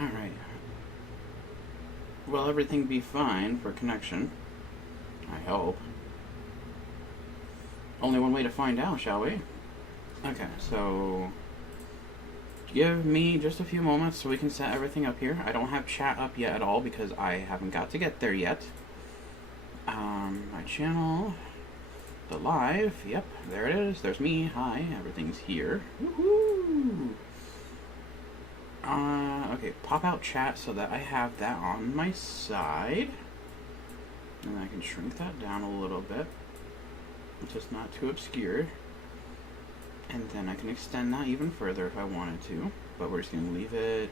Alright. Will everything be fine for connection? I hope. Only one way to find out, shall we? Okay, so give me just a few moments so we can set everything up here. I don't have chat up yet at all because I haven't got to get there yet. My channel, the live, yep, there it is. There's me. Hi, everything's here. Woohoo! Okay, pop out chat so that I have that on my side. And I can shrink that down a little bit. Just not too obscure. And then I can extend that even further if I wanted to. But we're just going to leave it...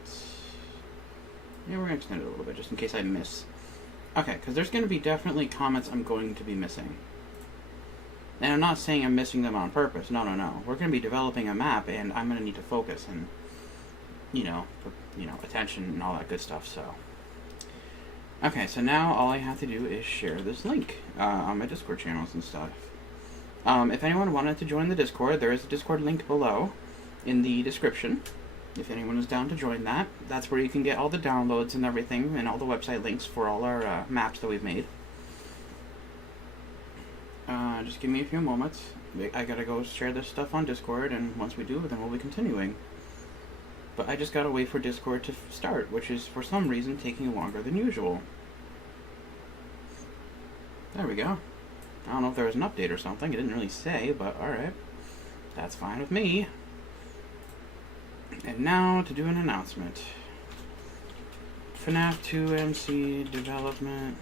Yeah, we're going to extend it a little bit just in case I miss. Okay, because there's going to be definitely comments I'm going to be missing. And I'm not saying I'm missing them on purpose. No, no, no. We're going to be developing a map and I'm going to need to focus and, attention and all that good stuff, so... Okay, so now all I have to do is share this link on my Discord channels and stuff. If anyone wanted to join the Discord, there is a Discord link below in the description. If anyone is down to join that, that's where you can get all the downloads and everything, and all the website links for all our maps that we've made. Just give me a few moments. I gotta go share this stuff on Discord, and once we do, then we'll be continuing. But I just gotta wait for Discord to start, which is, for some reason, taking longer than usual. There we go. I don't know if there was an update or something. It didn't really say, but alright. That's fine with me. And now to do an announcement. FNAF2 MC development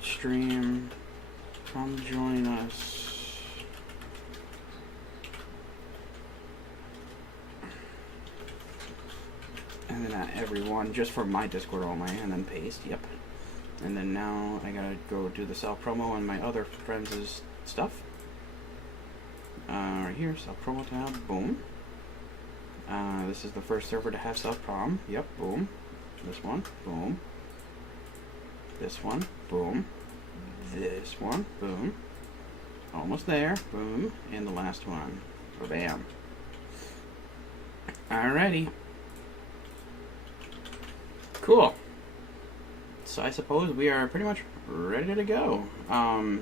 stream. Come join us. And then at everyone, just for my Discord only, and then paste, yep. And then now I gotta go do the self-promo on my other friends' stuff. Right here, self-promo tab, boom. This is the first server to have self-prom, yep, boom. This one, boom. This one, boom. This one, boom. Almost there, boom. And the last one, bam. Alrighty. Cool. So I suppose we are pretty much ready to go. Alright,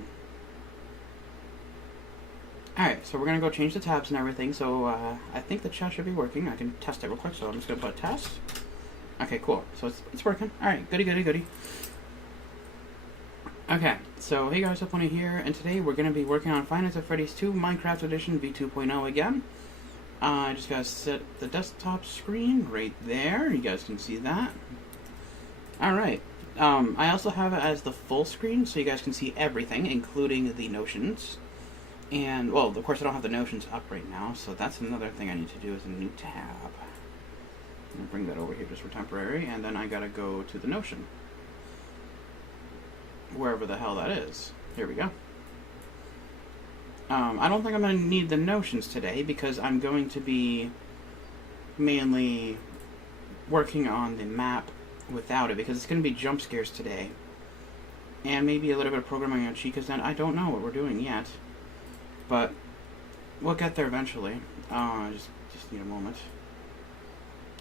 so we're going to go change the tabs and everything, so I think the chat should be working. I can test it real quick, so I'm just going to put test. Okay, cool. So it's working. Alright, goody, goody, goody. Okay, so hey guys, Up1 here, and today we're going to be working on Five Nights at Freddy's 2 Minecraft Edition v2.0 again. I just got to set the desktop screen right there. You guys can see that. Alright. I also have it as the full screen, so you guys can see everything, including the notions. And, well, of course I don't have the notions up right now, so that's another thing I need to do is a new tab. I'm going to bring that over here just for temporary, and then I gotta go to the notion. Wherever the hell that is. Here we go. I don't think I'm going to need the notions today, because I'm going to be mainly working on the map without it, because it's going to be jump scares today. And maybe a little bit of programming on Chica's then. I don't know what we're doing yet. But we'll get there eventually. Just need a moment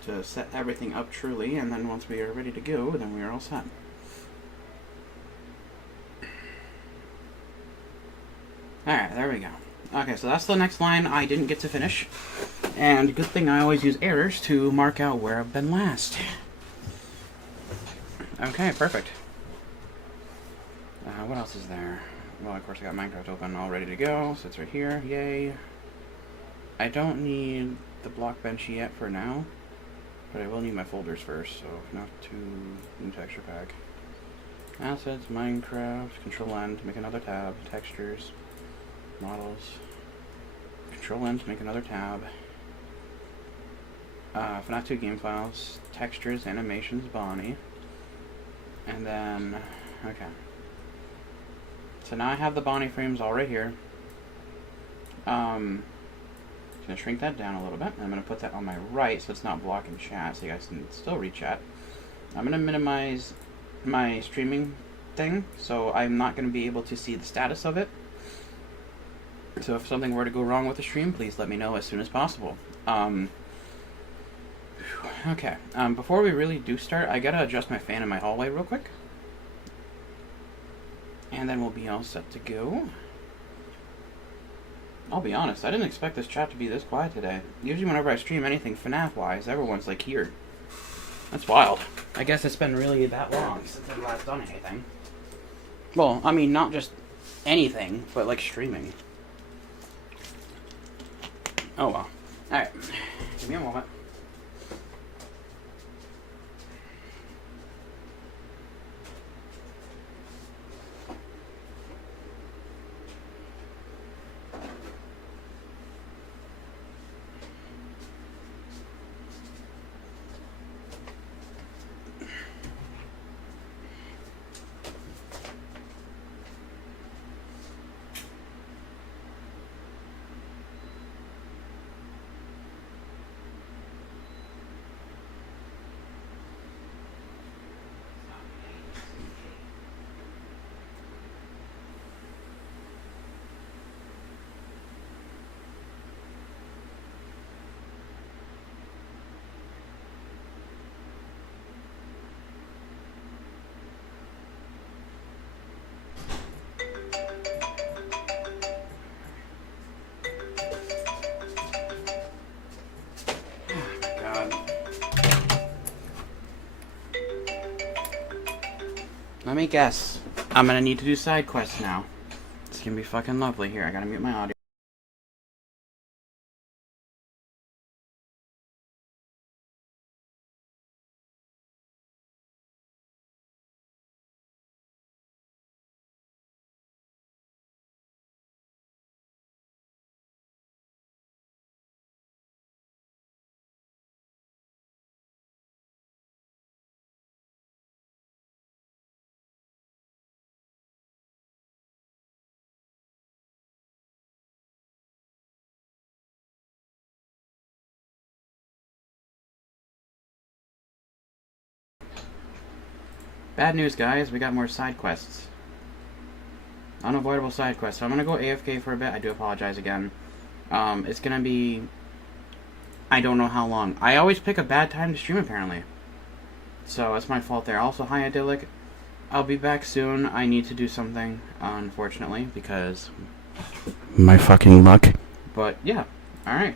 to set everything up truly, and then once we are ready to go, then we are all set. Alright, there we go. Okay, so that's the next line I didn't get to finish. And good thing I always use errors to mark out where I've been last. Okay, perfect. What else is there? Well, of course I got Minecraft open all ready to go, so it's right here, yay. I don't need the block bench yet for now, but I will need my folders first, so FNAF2, new texture pack. Assets, Minecraft, Control-N to make another tab, textures, models, Control-N to make another tab, FNAF2 game files, textures, animations, Bonnie, and then, okay. So now I have the Bonnie frames all right here. I'm going to shrink that down a little bit. I'm going to put that on my right so it's not blocking chat, so you guys can still read chat. I'm going to minimize my streaming thing, so I'm not going to be able to see the status of it. So if something were to go wrong with the stream, please let me know as soon as possible. Okay, before we really do start, I gotta adjust my fan in my hallway real quick. And then we'll be all set to go. I'll be honest, I didn't expect this chat to be this quiet today. Usually whenever I stream anything FNAF-wise, everyone's like here. That's wild. I guess it's been really that long since I've last done anything. Well, I mean, not just anything, but like streaming. Oh well. Alright. Give me a moment. Let me guess. I'm gonna need to do side quests now. It's gonna be fucking lovely here. I gotta mute my audio. Bad news, guys. We got more side quests. Unavoidable side quests. So I'm gonna go AFK for a bit. I do apologize again. It's gonna be... I don't know how long. I always pick a bad time to stream, apparently. So it's my fault there. Also, hi, Idyllic. I'll be back soon. I need to do something, unfortunately, because... my fucking luck. But, yeah. Alright.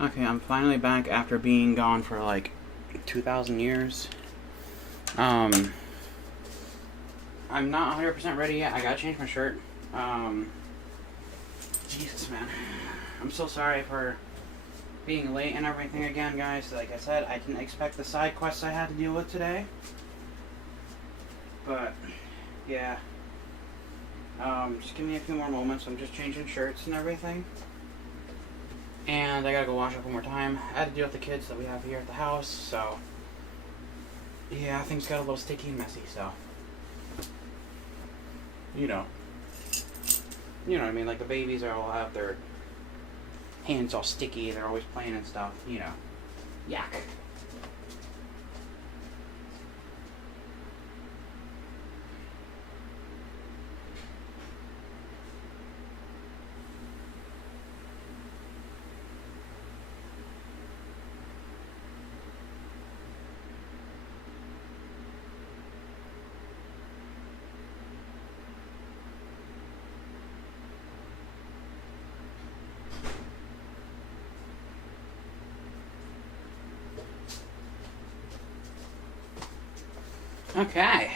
Okay, I'm finally back after being gone for like 2,000 years. I'm not 100% ready yet. I gotta change my shirt. Jesus, man. I'm so sorry for being late and everything again, guys. Like I said, I didn't expect the side quests I had to deal with today. But, yeah. Just give me a few more moments. I'm just changing shirts and everything. And I gotta go wash up one more time. I had to deal with the kids that we have here at the house, so... yeah, things got a little sticky and messy, so... You know what I mean, like the babies are all have their hands all sticky, they're always playing and stuff, you know. Yuck. Okay,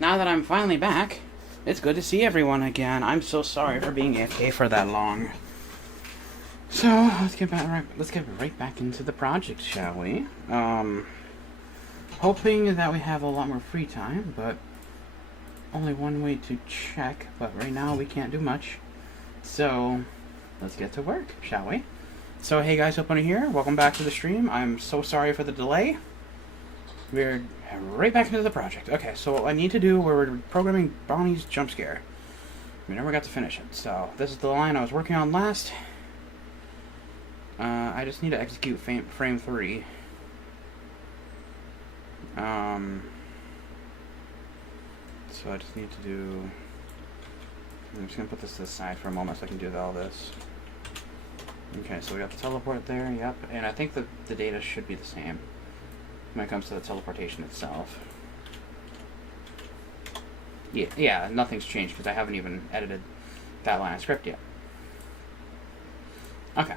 now that I'm finally back, it's good to see everyone again. I'm so sorry for being AFK for that long. So, let's get right back into the project, shall we? Hoping that we have a lot more free time, but only one way to check, but right now we can't do much. So, let's get to work, shall we? So, hey guys, Opener here. Welcome back to the stream. I'm so sorry for the delay. We're right back into the project. Okay, so what I need to do, we're programming Bonnie's jump scare. We never got to finish it. So, this is the line I was working on last. I just need to execute frame 3. So I just need to do... I'm just going to put this to the side for a moment so I can do all this. Okay, so we got the teleport there, yep. And I think the data should be the same when it comes to the teleportation itself. Yeah, nothing's changed because I haven't even edited that line of script yet. Okay.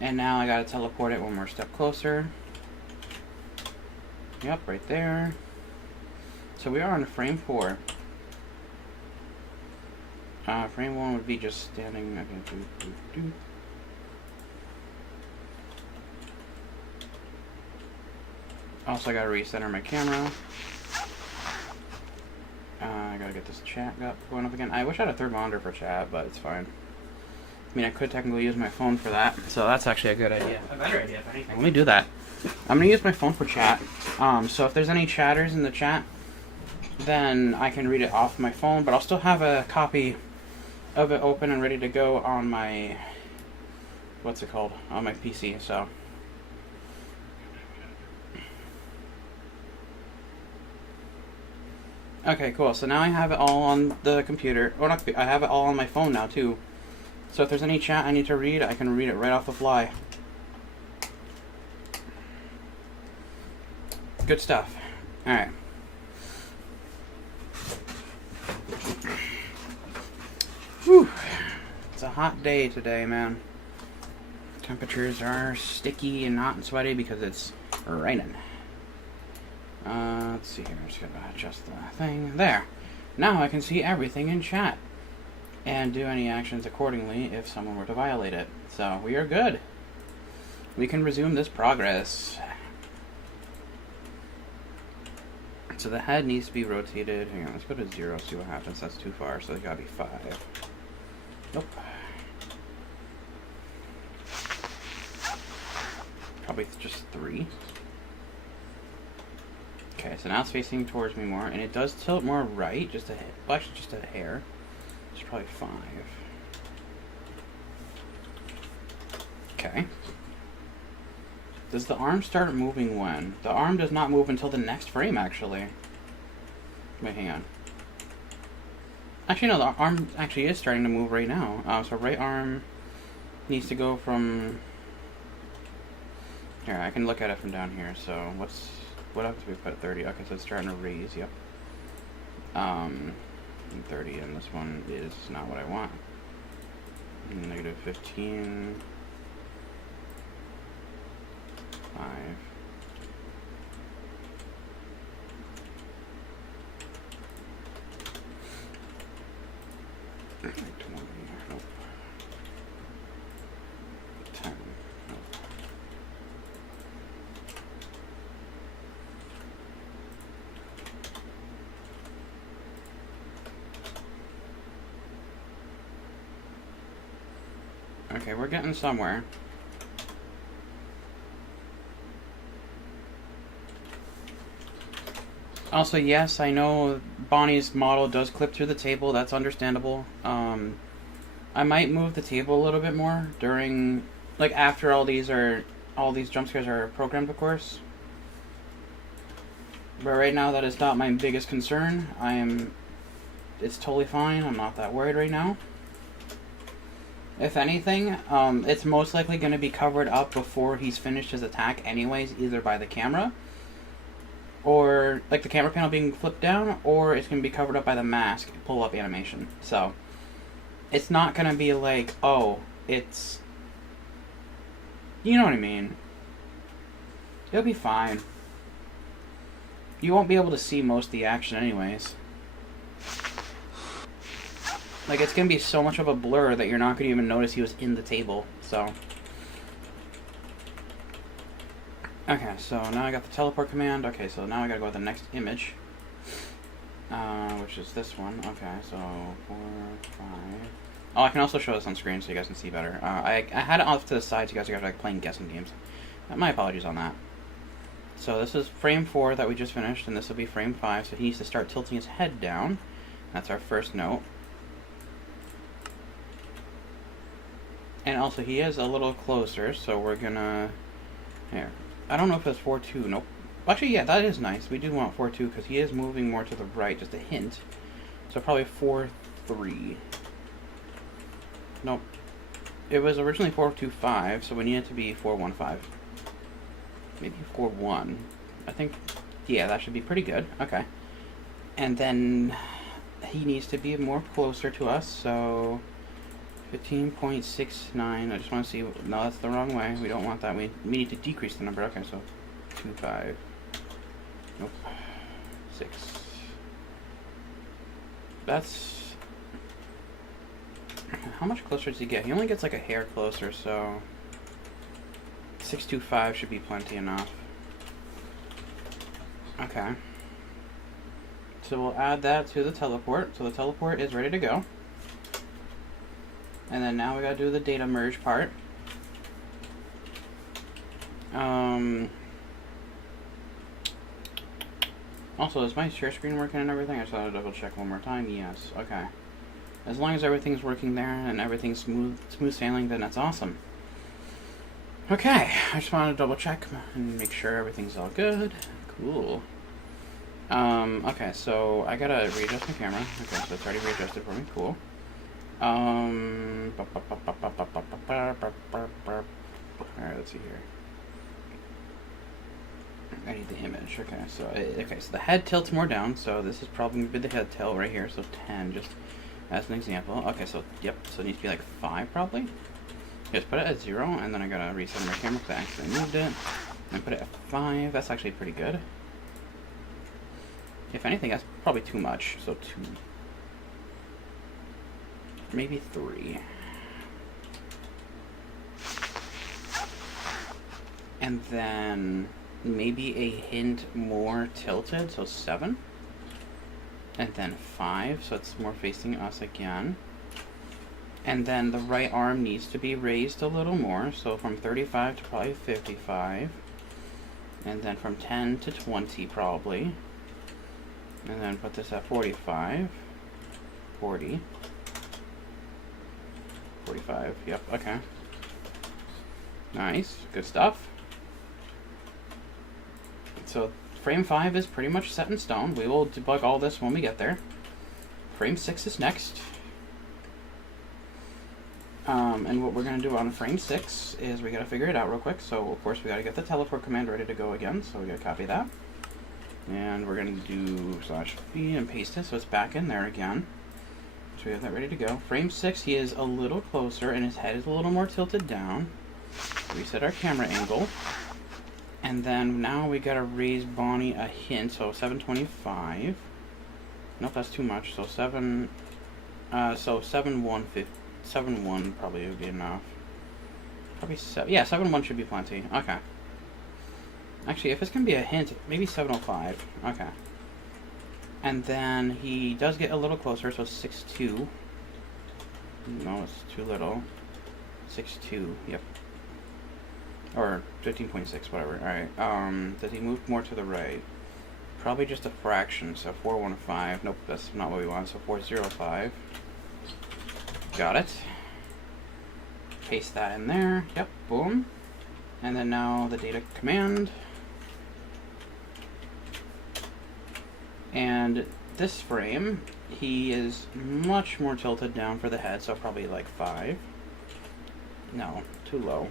And now I gotta teleport it one more step closer. Yep, right there. So we are on frame 4. Frame 1 would be just standing. Okay, Also, I gotta recenter my camera. I gotta get this chat going up again. I wish I had a third monitor for chat, but it's fine. I mean, I could technically use my phone for that, so that's actually a good idea. A better idea, if anything. Let me do that. I'm gonna use my phone for chat. So if there's any chatters in the chat, then I can read it off my phone, but I'll still have a copy of it open and ready to go on my... what's it called? On my PC, so... Okay, cool. So now I have it all on the computer. Or not, I have it all on my phone now, too. So if there's any chat I need to read, I can read it right off the fly. Good stuff. Alright. Whew. It's a hot day today, man. Temperatures are sticky and hot and sweaty because it's raining. Let's see here. I'm just gonna adjust the thing. There. Now I can see everything in chat and do any actions accordingly if someone were to violate it. So we are good. We can resume this progress. So the head needs to be rotated. Hang on, let's go to 0, see what happens. That's too far, so it's gotta be 5. Nope. Probably just 3. Okay, so now it's facing towards me more, and it does tilt more right, just a hair. Well, actually, just a hair. It's probably 5. Okay. Does the arm start moving when? The arm does not move until the next frame, actually. Wait, hang on. Actually, no, the arm actually is starting to move right now. So right arm needs to go from... Here, I can look at it from down here. So what else do we put at 30? Okay, so it's starting to raise, yep. 30, and this one is not what I want. -15. Okay, we're getting somewhere. Also, yes, I know Bonnie's model does clip through the table. That's understandable. I might move the table a little bit more during, like, after all these jump scares are programmed, of course. But right now, that is not my biggest concern. It's totally fine. I'm not that worried right now. If anything, it's most likely going to be covered up before he's finished his attack anyways, either by the camera, or, like, the camera panel being flipped down, or it's going to be covered up by the mask pull-up animation. So, it's not going to be like, oh, it's... You know what I mean. It'll be fine. You won't be able to see most of the action anyways. Like, it's going to be so much of a blur that you're not going to even notice he was in the table, so... Okay, so now I got the teleport command. Okay, so now I gotta go with the next image. Which is this one. Okay, so 4, 5... Oh, I can also show this on screen so you guys can see better. I had it off to the side so you guys are like playing guessing games. My apologies on that. So this is frame 4 that we just finished, and this will be frame 5, so he needs to start tilting his head down. That's our first note. And also, he is a little closer, so we're gonna... Here. I don't know if it's 4-2. Nope. Actually, yeah, that is nice. We do want 4-2 because he is moving more to the right, just a hint. So probably 4-3. Nope. It was originally 4-2-5, so we need it to be 4-1-5. Maybe 4-1. I think, yeah, that should be pretty good. Okay. And then he needs to be more closer to us, so... 15.69. I just want to see... No, that's the wrong way. We don't want that. We need to decrease the number. Okay, so 2.5. Nope. 6. That's... How much closer does he get? He only gets like a hair closer, so... 6.25 should be plenty enough. Okay. So we'll add that to the teleport. So the teleport is ready to go. And then now we gotta do the data merge part. Also, is my share screen working and everything? I just want to double check one more time. Yes. Okay. As long as everything's working there and everything's smooth sailing, then that's awesome. Okay. I just want to double check and make sure everything's all good. Cool. Okay, so I gotta readjust my camera. Okay, so it's already readjusted for me. Cool. Alright, let's see here. I need the image. Okay, so the head tilts more down, so this is probably going to be the head tilt right here, so 10, just as an example. Okay, so, yep, so it needs to be like 5, probably. Just put it at 0, and then I gotta reset my camera because I actually moved it. And put it at 5, that's actually pretty good. If anything, that's probably too much, so 2. Maybe 3. And then maybe a hint more tilted, so 7. And then 5, so it's more facing us again. And then the right arm needs to be raised a little more, so from 35 to probably 55. And then from 10 to 20 probably. And then put this at 45. 40. 45, yep, okay. Nice, good stuff. So, frame 5 is pretty much set in stone. We will debug all this when we get there. Frame 6 is next. And what we're going to do on frame 6 is we got to figure it out real quick. So, of course, we got to get the teleport command ready to go again. So, we got to copy that. And we're going to do /v and paste it so it's back in there again. So we have that ready to go. Frame 6, he is a little closer, and his head is a little more tilted down. Reset our camera angle. And then now we gotta raise Bonnie a hint, so 725. Nope, that's too much. So 7, so 7.1 probably would be enough. Probably 7, yeah, 7.1 should be plenty. Okay. Actually, if it's gonna be a hint, maybe 7.05. Okay. And then he does get a little closer, so 6.2. No, it's too little. 6.2, yep. Or 15.6, whatever. Alright, does he move more to the right? Probably just a fraction, so 415. Nope, that's not what we want, so 405. Got it. Paste that in there. Yep, boom. And then now the data command. And this frame, he is much more tilted down for the head, so probably like 5. No, too low.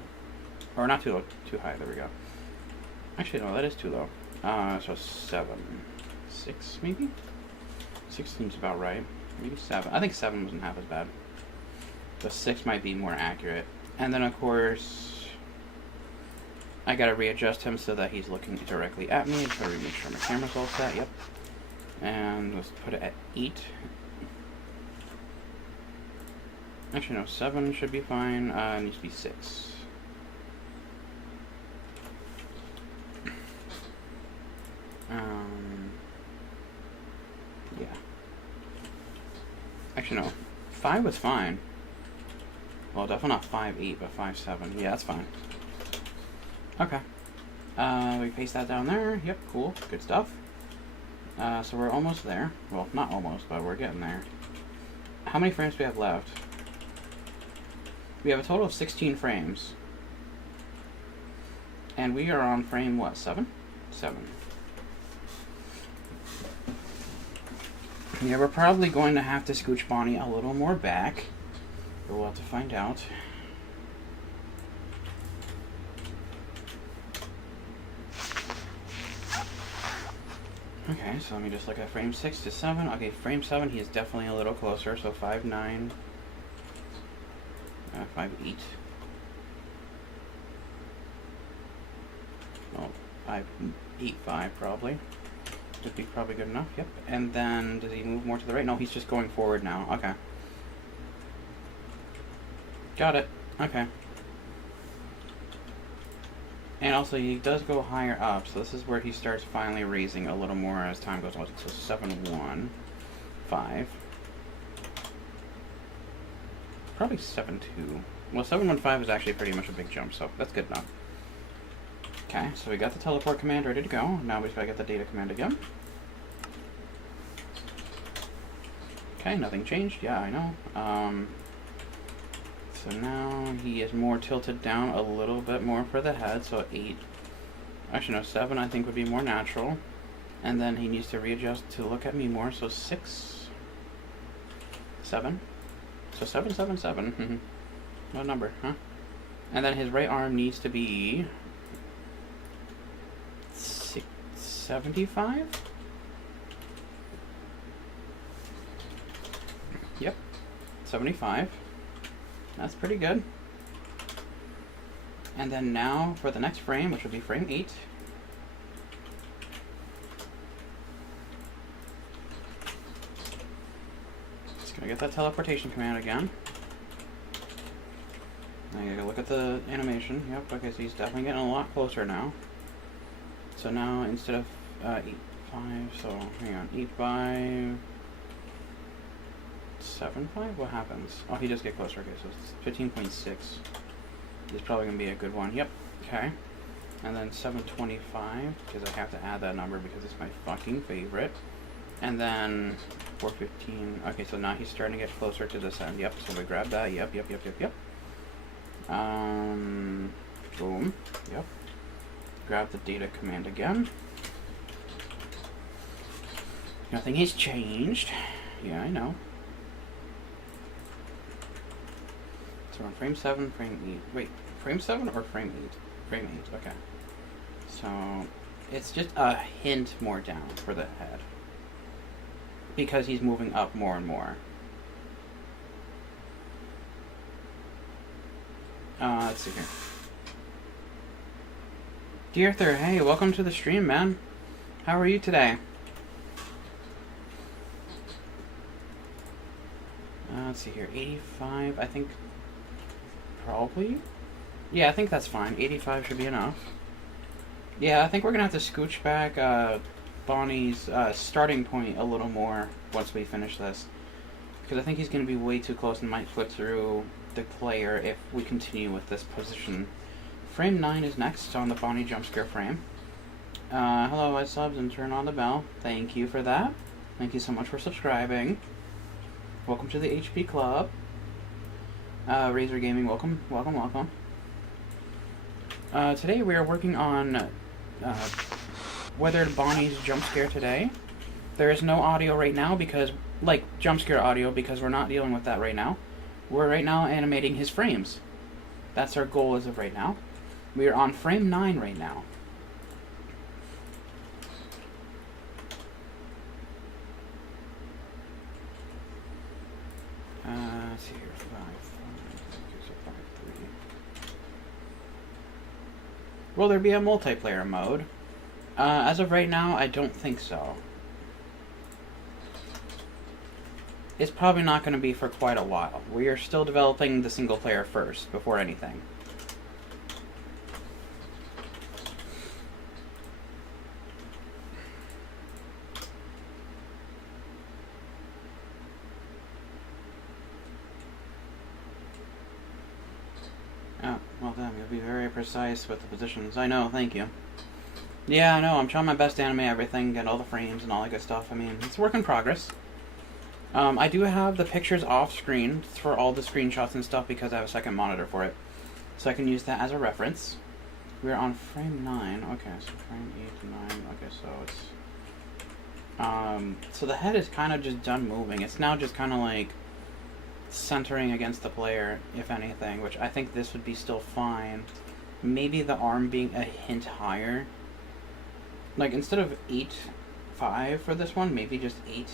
Or not too low, too high, there we go. Actually, no, that is too low. So 7. 6, maybe? 6 seems about right. Maybe 7. I think 7 wasn't half as bad. So 6 might be more accurate. And then, of course, I gotta readjust him so that he's looking directly at me. Try to make sure my camera's all set. Yep. And let's put it at 8. Actually, no, 7 should be fine. It needs to be 6. Yeah. Actually, no. 5 was fine. Well, definitely not 5.8, but 5.7. Yeah, that's fine. Okay. We paste that down there. Yep, cool. Good stuff. So we're almost there. Well, not almost, but we're getting there. How many frames do we have left? We have a total of 16 frames. And we are on frame, what, 7? 7. Yeah, we're probably going to have to scooch Bonnie a little more back. But we'll have to find out. Okay, so let me just look at frame 6 to 7. Okay, frame 7, he is definitely a little closer, so 5.9. 5.8. Well, 5.85 probably. Would be probably good enough, yep. And then, does he move more to the right? No, he's just going forward now. Okay. Got it. Okay. And also, he does go higher up, so this is where he starts finally raising a little more as time goes on. So 7.1, 5. Probably 7.2. Well, 7.15 is actually pretty much a big jump, so that's good enough. Okay, so we got the teleport command ready to go. Now we just gotta get the data command again. Okay, nothing changed. Yeah, I know. So now he is more tilted down a little bit more for the head, so 8. Actually, no, 7 I think would be more natural. And then he needs to readjust to look at me more, so 6. 7. So 7, 7, 7. What number, huh? And then his right arm needs to be 75? Yep, 75. That's pretty good. And then now for the next frame, which will be frame 8. Just gonna get that teleportation command again. Now you gotta look at the animation. Yep, okay, so he's definitely getting a lot closer now. So now instead of 8.5, so hang on, 8.5, 7.5? What happens? Oh, he does get closer. Okay, so it's 15.6. Is probably gonna be a good one. Yep. Okay. And then 7.25, because I have to add that number because it's my fucking favorite. And then 4.15. Okay, so now he's starting to get closer to this end. Yep. So we grab that. Yep. Boom. Yep. Grab the data command again. Nothing has changed. Yeah, I know. So we're on frame 7, frame 8. Wait, frame 7 or frame 8? Frame 8, okay. So it's just a hint more down for the head. Because he's moving up more and more. Let's see here. Dear Arthur, hey, welcome to the stream, man. How are you today? Let's see here. 85, I think. Probably? Yeah, I think that's fine. 85 should be enough. Yeah, I think we're going to have to scooch back Bonnie's starting point a little more once we finish this. Because I think he's going to be way too close and might flip through the player if we continue with this position. Frame 9 is next on the Bonnie jump scare frame. Hello, I subs and turn on the bell. Thank you for that. Thank you so much for subscribing. Welcome to the HP Club. Razor Gaming, welcome, welcome, welcome. Today we are working on Weathered Bonnie's jump scare today. There is no audio right now because, like, jump scare audio, because we're not dealing with that right now. We're right now animating his frames. That's our goal as of right now. We are on frame 9 right now. Let's see here, 5, 5, 3. Will there be a multiplayer mode? As of right now, I don't think so. It's probably not going to be for quite a while. We are still developing the single player first, before anything. Oh, well then, you'll be very precise with the positions. I know, thank you. Yeah, I know, I'm trying my best to animate everything, get all the frames and all that good stuff. I mean, it's a work in progress. I do have the pictures off screen for all the screenshots and stuff because I have a second monitor for it. So I can use that as a reference. We're on frame 9. Okay, so frame 8 to 9. Okay, so it's... so the head is kind of just done moving. It's now just kind of like centering against the player, if anything, which I think this would be still fine. Maybe the arm being a hint higher. Like, instead of 8.5 for this one, maybe just 8...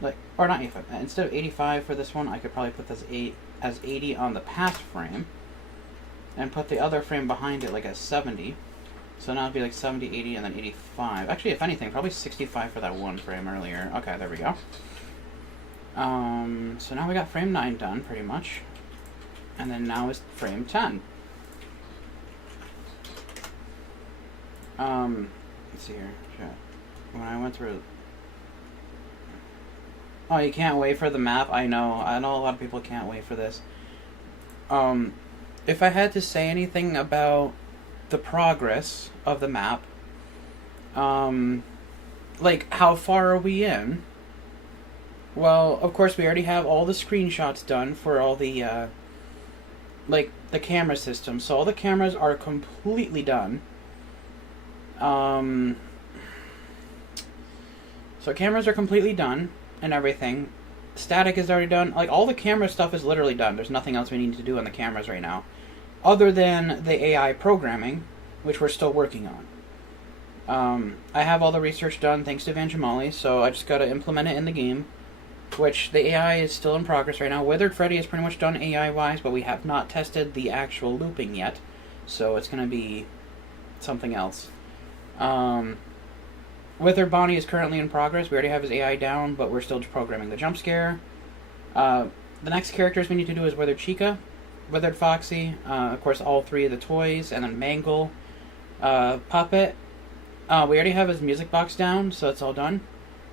Like, or not 85. Instead of 85 for this one, I could probably put this as 80 on the past frame, and put the other frame behind it like as 70. So now it'd be like 70, 80, and then 85. Actually, if anything, probably 65 for that one frame earlier. Okay, there we go. So now we got frame 9 done, pretty much. And then now is frame 10. Let's see here. Chat. When I went through... Oh, you can't wait for the map? I know a lot of people can't wait for this. If I had to say anything about the progress of the map, like, how far are we in? Well, of course, we already have all the screenshots done for all the, like, the camera system. So all the cameras are completely done. So cameras are completely done. And everything. Static is already done. Like, all the camera stuff is literally done. There's nothing else we need to do on the cameras right now. Other than the AI programming, which we're still working on. I have all the research done thanks to Vanjamali, so I just gotta implement it in the game. Which, the AI is still in progress right now. Withered Freddy is pretty much done AI-wise, but we have not tested the actual looping yet. So it's gonna be something else. Withered Bonnie is currently in progress. We already have his AI down, but we're still programming the jump scare. The next characters we need to do is Withered Chica, Withered Foxy, of course all 3 of the toys, and then Mangle, Puppet. We already have his music box down, so it's all done.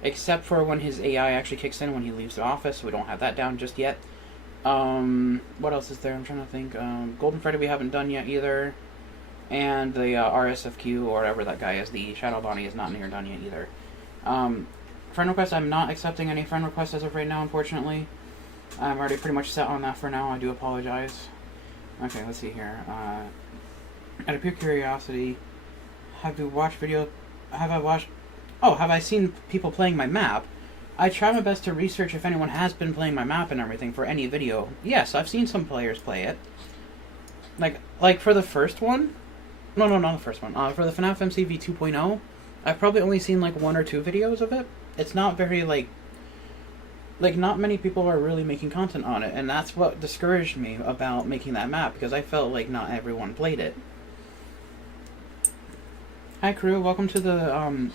Except for when his AI actually kicks in when he leaves the office. We don't have that down just yet. What else is there? I'm trying to think. Golden Freddy we haven't done yet either. And the RSFQ, or whatever that guy is, the Shadow Bonnie, is not near done yet either. Friend requests, I'm not accepting any friend requests as of right now, unfortunately. I'm already pretty much set on that for now. I do apologize. Okay, let's see here. Out of pure curiosity, have I seen people playing my map? I try my best to research if anyone has been playing my map and everything for any video. Yes, I've seen some players play it. Like for the first one? No, not the first one. For the FNAF MCV 2.0, I've probably only seen like 1 or 2 videos of it. It's not very, like, not many people are really making content on it, and that's what discouraged me about making that map, because I felt like not everyone played it. Hi crew, welcome to the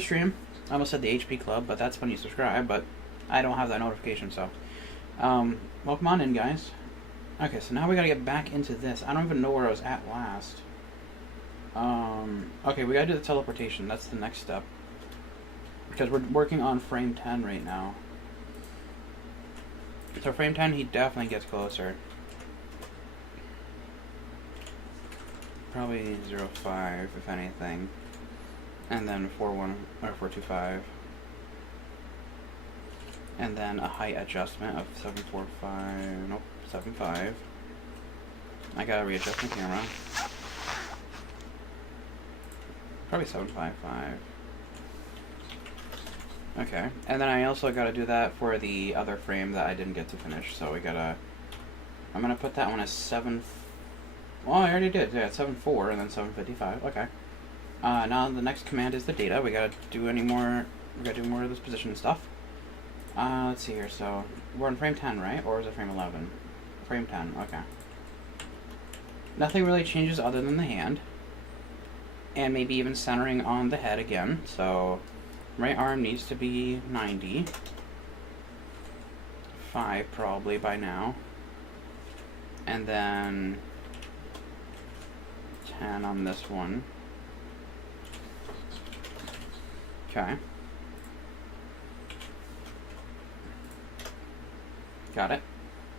stream. I almost said the HP Club, but that's when you subscribe, but I don't have that notification, so. Welcome on in, guys. Okay, so now we gotta get back into this. I don't even know where I was at last. Okay, we gotta do the teleportation. That's the next step. Because we're working on frame 10 right now. So frame 10, he definitely gets closer. Probably 0.5 if anything. And then 4.1 or 4.25. And then a height adjustment of 7.45. Nope, 7.5. I gotta readjust my camera. Probably 7.55. Okay, and then I also gotta do that for the other frame that I didn't get to finish. So we gotta. I'm gonna put that one as 7. Well, I already did. Yeah, 7.4 and then 7.55. Okay. Now the next command is the data. We gotta do more. We gotta do more of this position stuff. Let's see here. So we're in frame 10, right? Or is it frame 11? Frame 10. Okay. Nothing really changes other than the hand, and maybe even centering on the head again. So right arm needs to be 90. 5 probably by now, and then 10 on this one. Okay. Got it.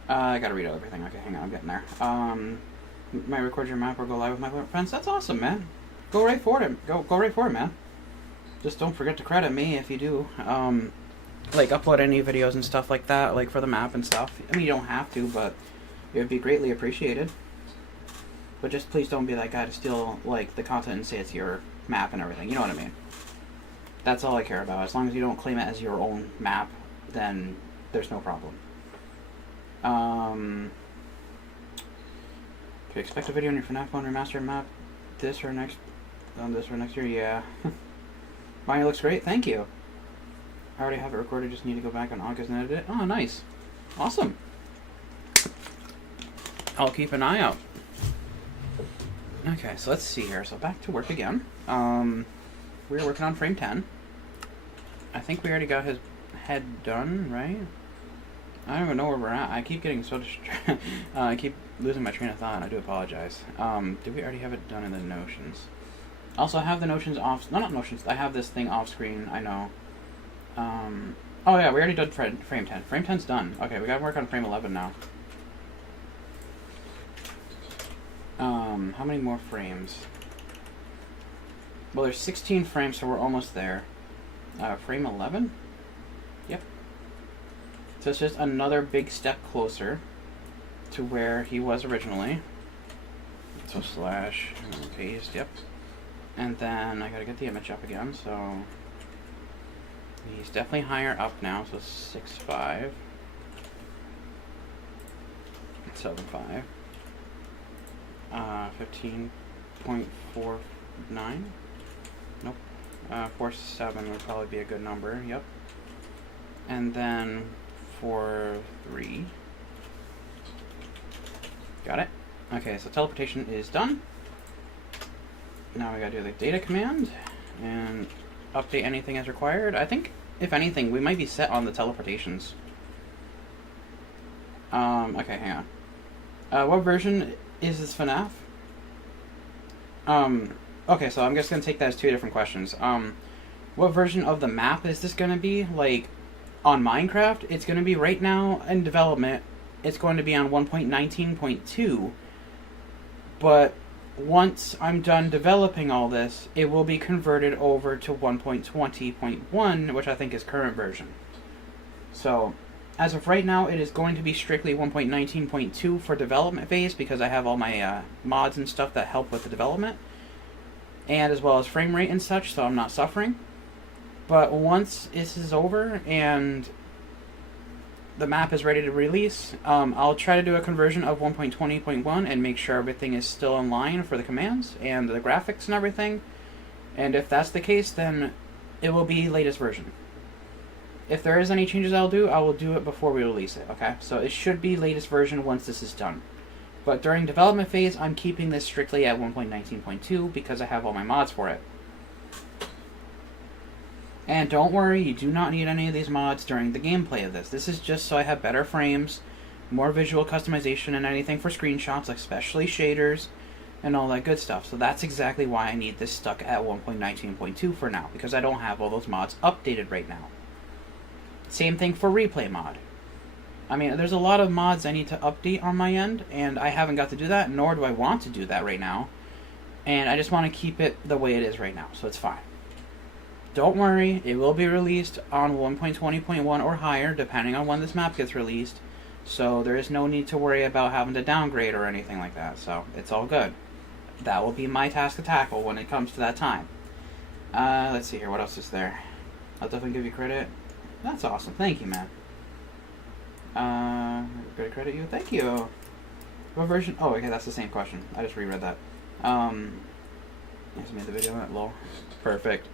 I gotta read everything. Okay, hang on, I'm getting there. Might record your map or go live with my friends. That's awesome, man. Go right for it. Go right for it, man. Just don't forget to credit me if you do. Like upload any videos and stuff like that, like for the map and stuff. I mean, you don't have to, but it would be greatly appreciated. But just please don't be that guy to steal like the content and say it's your map and everything. You know what I mean? That's all I care about. As long as you don't claim it as your own map, then there's no problem. Do you expect a video on your FNAF 1 remastered map this or next year? Yeah. Mine looks great, thank you. I already have it recorded, just need to go back on August and edit it. Oh, nice. Awesome. I'll keep an eye out. Okay, so let's see here. So back to work again. We were working on frame 10. I think we already got his head done, right? I don't even know where we're at. I keep getting so distracted. I keep losing my train of thought, and I do apologize. Did we already have it done in the Notions? Also, I have the Notions off... No, not Notions. I have this thing off screen, I know. Oh yeah, we already did frame 10. Frame 10's done. Okay, we gotta work on frame 11 now. How many more frames? Well, there's 16 frames, so we're almost there. Frame 11? Yep. So it's just another big step closer to where he was originally. So slash paste, yep. And then I gotta get the image up again, so he's definitely higher up now, so 6.5. 7.5. 15.49. Nope. 4.7 would probably be a good number, yep. And then 4.3. Got it. Okay, so teleportation is done. Now we gotta do the data command and update anything as required. I think, if anything, we might be set on the teleportations. Okay, hang on. What version is this FNAF? Okay, so I'm just gonna take that as two different questions. What version of the map is this gonna be? Like, on Minecraft, it's gonna be right now in development. It's going to be on 1.19.2, but once I'm done developing all this, it will be converted over to 1.20.1, which I think is current version. So, as of right now, it is going to be strictly 1.19.2 for development phase, because I have all my mods and stuff that help with the development, and as well as frame rate and such, so I'm not suffering. But once this is over and the map is ready to release, I'll try to do a conversion of 1.20.1 and make sure everything is still in line for the commands and the graphics and everything. And if that's the case, then it will be latest version. If there is any changes I will do it before we release it, okay? So it should be latest version once this is done. But during development phase, I'm keeping this strictly at 1.19.2 because I have all my mods for it. And don't worry, you do not need any of these mods during the gameplay of this. This is just so I have better frames, more visual customization, and anything for screenshots, like especially shaders, and all that good stuff. So that's exactly why I need this stuck at 1.19.2 for now, because I don't have all those mods updated right now. Same thing for replay mod. I mean, there's a lot of mods I need to update on my end, and I haven't got to do that, nor do I want to do that right now. And I just want to keep it the way it is right now, so it's fine. Don't worry, it will be released on 1.20.1 or higher, depending on when this map gets released. So there is no need to worry about having to downgrade or anything like that, so it's all good. That will be my task to tackle when it comes to that time. Let's see here, what else is there? I'll definitely give you credit. That's awesome, thank you, man. Good credit you, thank you. What version? Oh, okay, that's the same question. I just reread that. I just made the video, lol. Perfect.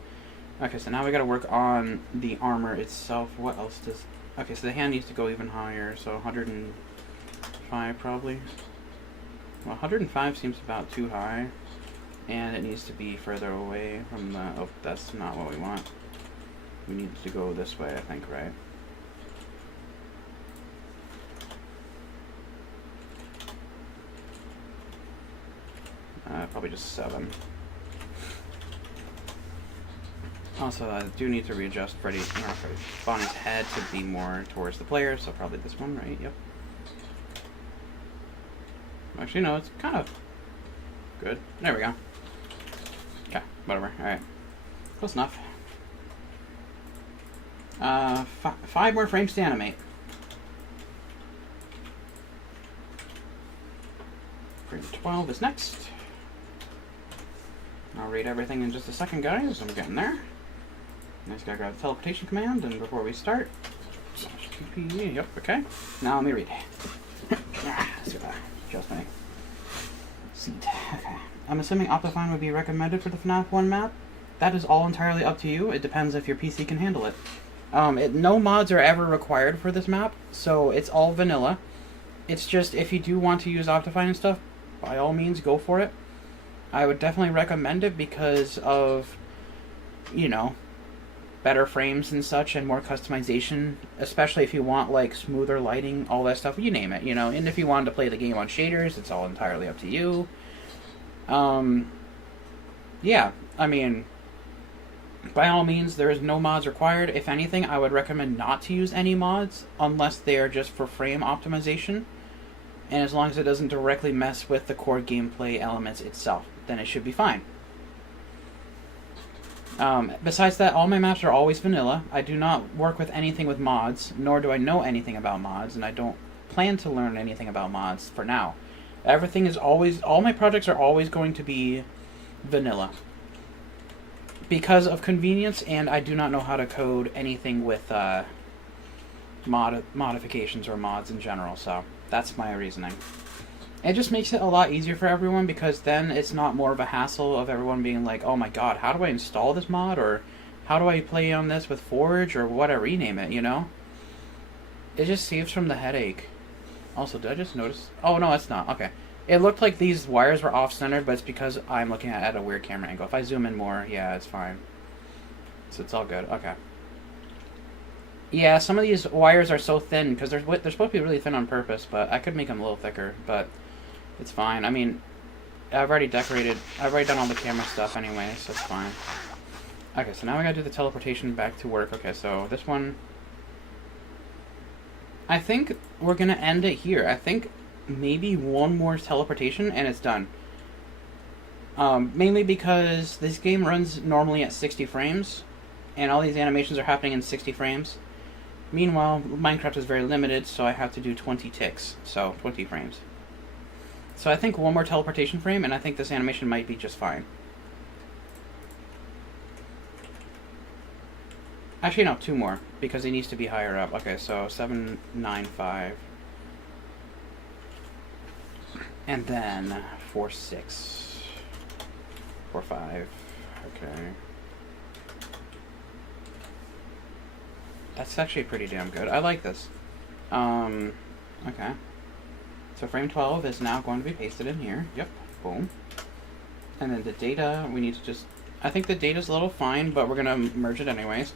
Okay, so now we gotta work on the armor itself. What else does... Okay, so the hand needs to go even higher, so 105 probably. Well, 105 seems about too high. And it needs to be further away from the... Oh, that's not what we want. We need to go this way, I think, right? Probably just 7. Also, I do need to readjust Bonnie's head to be more towards the player, so probably this one, right? Yep. Actually, no, it's kind of good. There we go. Okay, whatever. Alright. Close enough. 5 more frames to animate. Frame 12 is next. I'll read everything in just a second, guys. I'm getting there. I just gotta grab the teleportation command, and before we start... Yep, okay. Now let me read. Just my seat. Okay. I'm assuming Optifine would be recommended for the FNAF 1 map. That is all entirely up to you. It depends if your PC can handle it. No mods are ever required for this map, so it's all vanilla. It's just, if you do want to use Optifine and stuff, by all means, go for it. I would definitely recommend it because of, you know, better frames and such and more customization, especially if you want, like, smoother lighting, all that stuff, you name it, you know. And if you wanted to play the game on shaders, it's all entirely up to you. Yeah, I mean, by all means, there is no mods required. If anything, I would recommend not to use any mods unless they are just for frame optimization. And as long as it doesn't directly mess with the core gameplay elements itself, then it should be fine. Besides that, all my maps are always vanilla. I do not work with anything with mods, nor do I know anything about mods, and I don't plan to learn anything about mods for now. Everything is always... All my projects are always going to be vanilla. Because of convenience, and I do not know how to code anything with modifications or mods in general, so that's my reasoning. It just makes it a lot easier for everyone, because then it's not more of a hassle of everyone being like, oh my god, how do I install this mod, or how do I play on this with Forge, or whatever, you name it, you know? It just saves from the headache. Also, did I just notice? Oh, no, it's not. Okay. It looked like these wires were off-centered, but it's because I'm looking at a weird camera angle. If I zoom in more, yeah, it's fine. So it's all good. Okay. Yeah, some of these wires are so thin, because they're supposed to be really thin on purpose, but I could make them a little thicker, but it's fine. I mean, I've already decorated, I've already done all the camera stuff anyway, so it's fine. Okay, so now we gotta do the teleportation back to work. Okay, so this one... I think we're gonna end it here. I think maybe one more teleportation and it's done. Mainly because this game runs normally at 60 frames, and all these animations are happening in 60 frames. Meanwhile, Minecraft is very limited, so I have to do 20 ticks, so 20 frames. So I think one more teleportation frame, and I think this animation might be just fine. Actually, no, 2 more, because it needs to be higher up. Okay, so 795. And then 4.6. 4.5. Okay. That's actually pretty damn good. I like this. Okay. So frame 12 is now going to be pasted in here. Yep. Boom. And then the data, we need to just... I think the data's a little fine, but we're going to merge it anyways.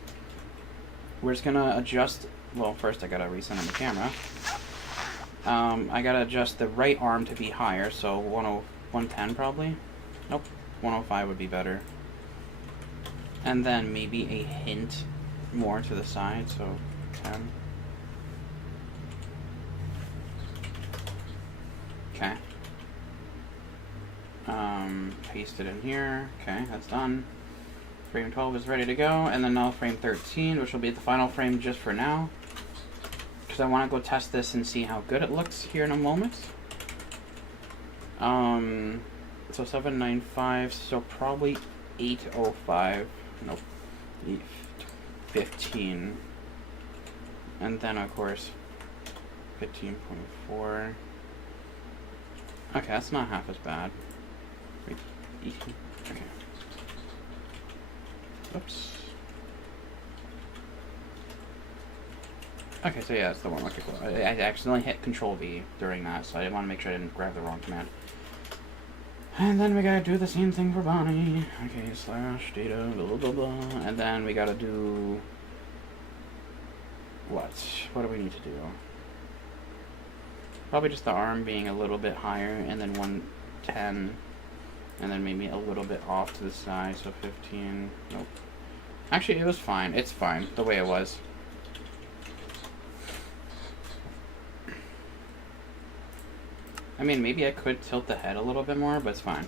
We're just going to adjust... Well, first I got to recenter the camera. I got to adjust the right arm to be higher, so 110 probably. Nope. 105 would be better. And then maybe a hint more to the side, so 10. Paste it in here. Okay, that's done. Frame 12 is ready to go, and then now frame 13, which will be the final frame just for now. Because I want to go test this and see how good it looks here in a moment. So 795, so probably 805. Nope. 815. And then, of course, 15.4. Okay, that's not half as bad. Okay. Oops. Okay, so yeah, that's the one. Okay, cool. I accidentally hit Control V during that, so I want to make sure I didn't grab the wrong command. And then we gotta do the same thing for Bonnie. Okay, slash data, blah, blah, blah. And then we gotta do... What? What do we need to do? Probably just the arm being a little bit higher, and then 110. And then maybe a little bit off to the side, so 15. Nope. Actually, it was fine. It's fine, the way it was. I mean, maybe I could tilt the head a little bit more, but it's fine.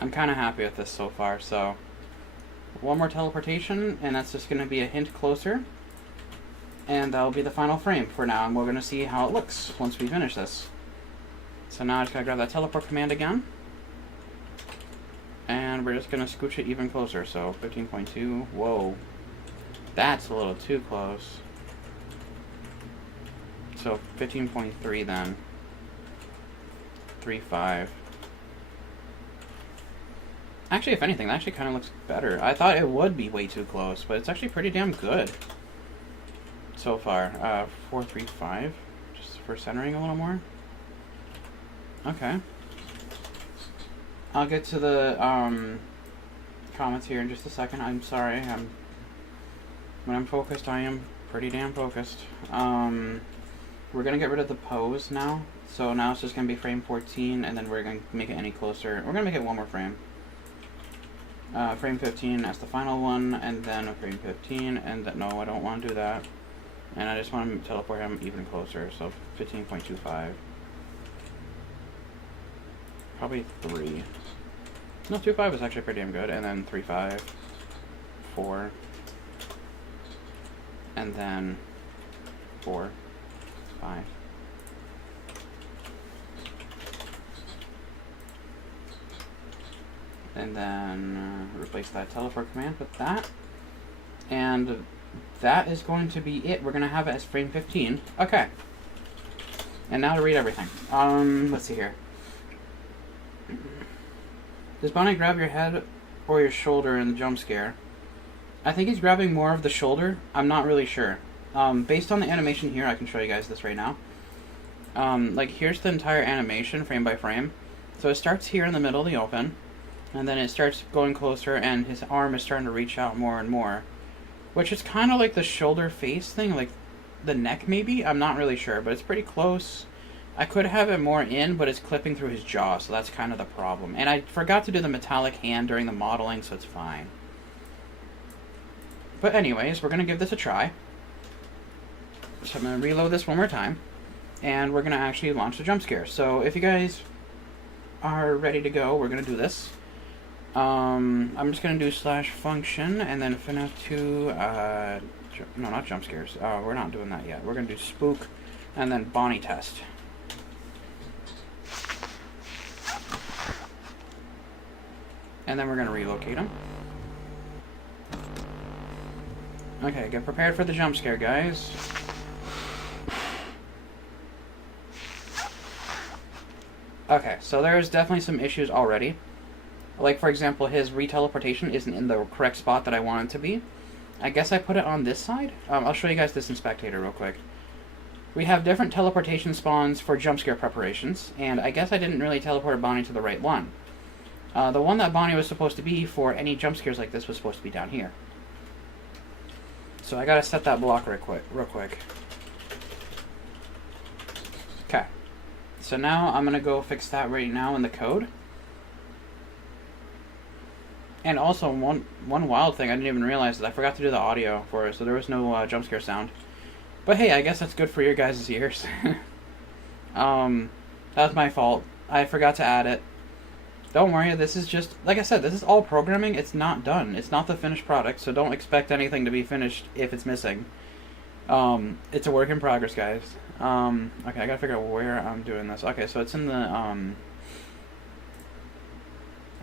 I'm kind of happy with this so far, so... One more teleportation, and that's just going to be a hint closer. And that'll be the final frame for now, and we're going to see how it looks once we finish this. So now I just got to grab that teleport command again. And we're just going to scooch it even closer, so 15.2. Whoa. That's a little too close. So 15.3 then. 3.5. Actually, if anything, that actually kind of looks better. I thought it would be way too close, but it's actually pretty damn good so far. 4.35, just for centering a little more. Okay. I'll get to the comments here in just a second. I'm sorry. When I'm focused, I am pretty damn focused. We're going to get rid of the pose now. So now it's just going to be frame 14, and then we're going to make it any closer. We're going to make it one more frame. Frame 15 as the final one, and then a frame 15, and no, I don't want to do that. And I just want to teleport him even closer, so 15.25. Probably 3. No, 2.5 is actually pretty damn good, and then 3.5, 4, and then 4, 5. And then replace that teleport command with that. And that is going to be it. We're going to have it as frame 15. Okay. And now to read everything. Let's see here. Does Bonnie grab your head or your shoulder in the jump scare? I think he's grabbing more of the shoulder. I'm not really sure. Based on the animation here, I can show you guys this right now. Like, here's the entire animation, frame by frame. So it starts here in the middle of the open. And then it starts going closer, and his arm is starting to reach out more and more. Which is kind of like the shoulder face thing, like the neck maybe? I'm not really sure, but it's pretty close. I could have it more in, but it's clipping through his jaw, so that's kind of the problem. And I forgot to do the metallic hand during the modeling, so it's fine. But anyways, we're going to give this a try. So I'm going to reload this one more time. And we're going to actually launch the jump scare. So if you guys are ready to go, we're going to do this. I'm just going to do /function, and then FNAF2, no, not jump scares. We're not doing that yet. We're going to do spook, and then Bonnie test. And then we're going to relocate him. Okay, get prepared for the jump scare, guys. Okay, so there's definitely some issues already. Like, for example, his reteleportation isn't in the correct spot that I want it to be. I guess I put it on this side. I'll show you guys this in Spectator real quick. We have different teleportation spawns for jump scare preparations, and I guess I didn't really teleport Bonnie to the right one. The one that Bonnie was supposed to be for any jump scares like this was supposed to be down here. So I gotta set that block real quick. Okay. So now I'm gonna go fix that right now in the code. And also, one wild thing I didn't even realize is I forgot to do the audio for it, so there was no jump scare sound. But hey, I guess that's good for your guys' ears. That's my fault. I forgot to add it. Don't worry, this is just, like I said, this is all programming. It's not done. It's not the finished product, so don't expect anything to be finished if it's missing. It's a work in progress, guys. Okay, I gotta figure out where I'm doing this. Okay, so it's in the,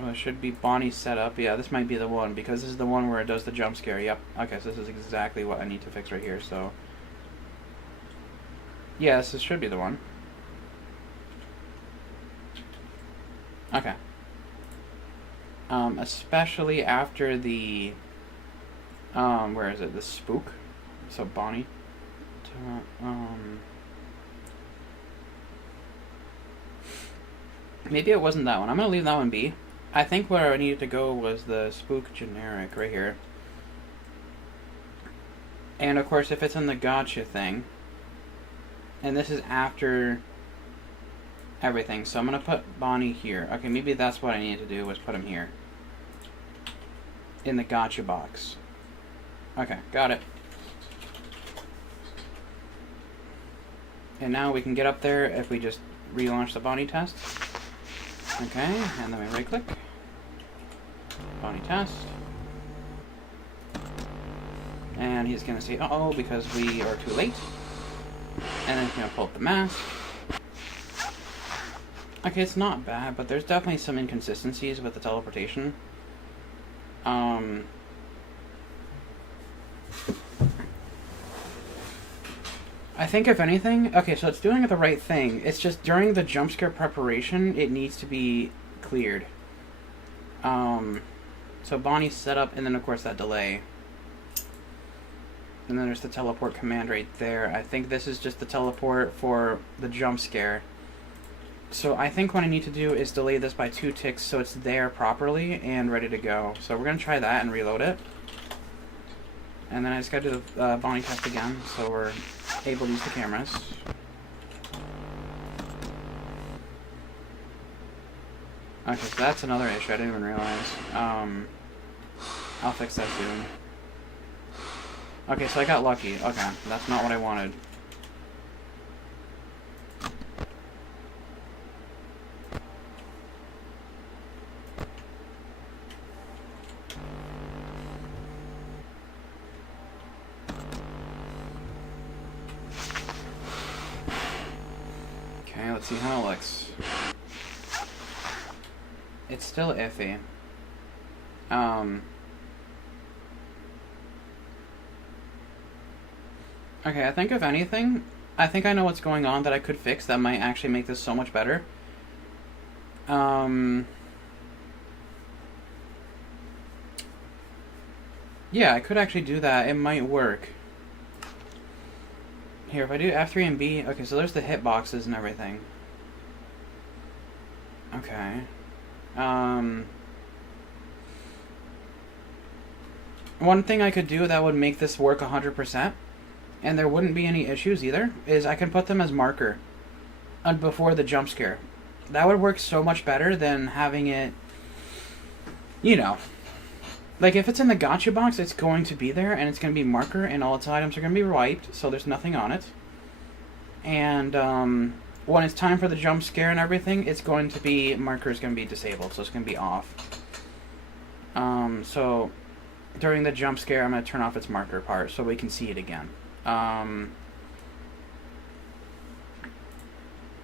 oh, it should be Bonnie setup. Yeah, this might be the one, because this is the one where it does the jump scare. Yep. Okay, so this is exactly what I need to fix right here, so. Yes, this should be the one. Okay. Especially after the, where is it? The spook. So Bonnie. Maybe it wasn't that one. I'm gonna leave that one be. I think where I needed to go was the spook generic right here. And of course, if it's in the gotcha thing, and this is after everything, so I'm gonna put Bonnie here. Okay, maybe that's what I needed to do, was put him here. In the gotcha box. Okay, got it. And now we can get up there if we just relaunch the Bonnie test. Okay, and then we right click. Bonnie test. And he's gonna say, uh-oh, because we are too late. And then he's gonna pull up the mask. Okay, it's not bad, but there's definitely some inconsistencies with the teleportation. I think if anything, okay, so it's doing the right thing. It's just during the jump scare preparation, it needs to be cleared. So Bonnie's set up, and then of course that delay. And then there's the teleport command right there. I think this is just the teleport for the jump scare. So I think what I need to do is delay this by 2 ticks so it's there properly and ready to go. So we're going to try that and reload it. And then I just got to do the Bonnie test again, so we're able to use the cameras. Okay, so that's another issue I didn't even realize. I'll fix that soon. Okay, so I got lucky. Okay, that's not what I wanted. Okay, let's see how it looks. It's still iffy. Okay, I think if anything, I think I know what's going on that I could fix that might actually make this so much better. Yeah, I could actually do that. It might work. Here, if I do F3 and B, okay, so there's the hitboxes and everything. Okay. One thing I could do that would make this work 100%, and there wouldn't be any issues either, is I can put them as marker before the jump scare. That would work so much better than having it, you know. Like, if it's in the gotcha box, it's going to be there, and it's going to be marker, and all its items are going to be wiped, so there's nothing on it. And, when it's time for the jump scare and everything, it's going to be, marker is going to be disabled, so it's going to be off. So, during the jump scare, I'm going to turn off its marker part, so we can see it again.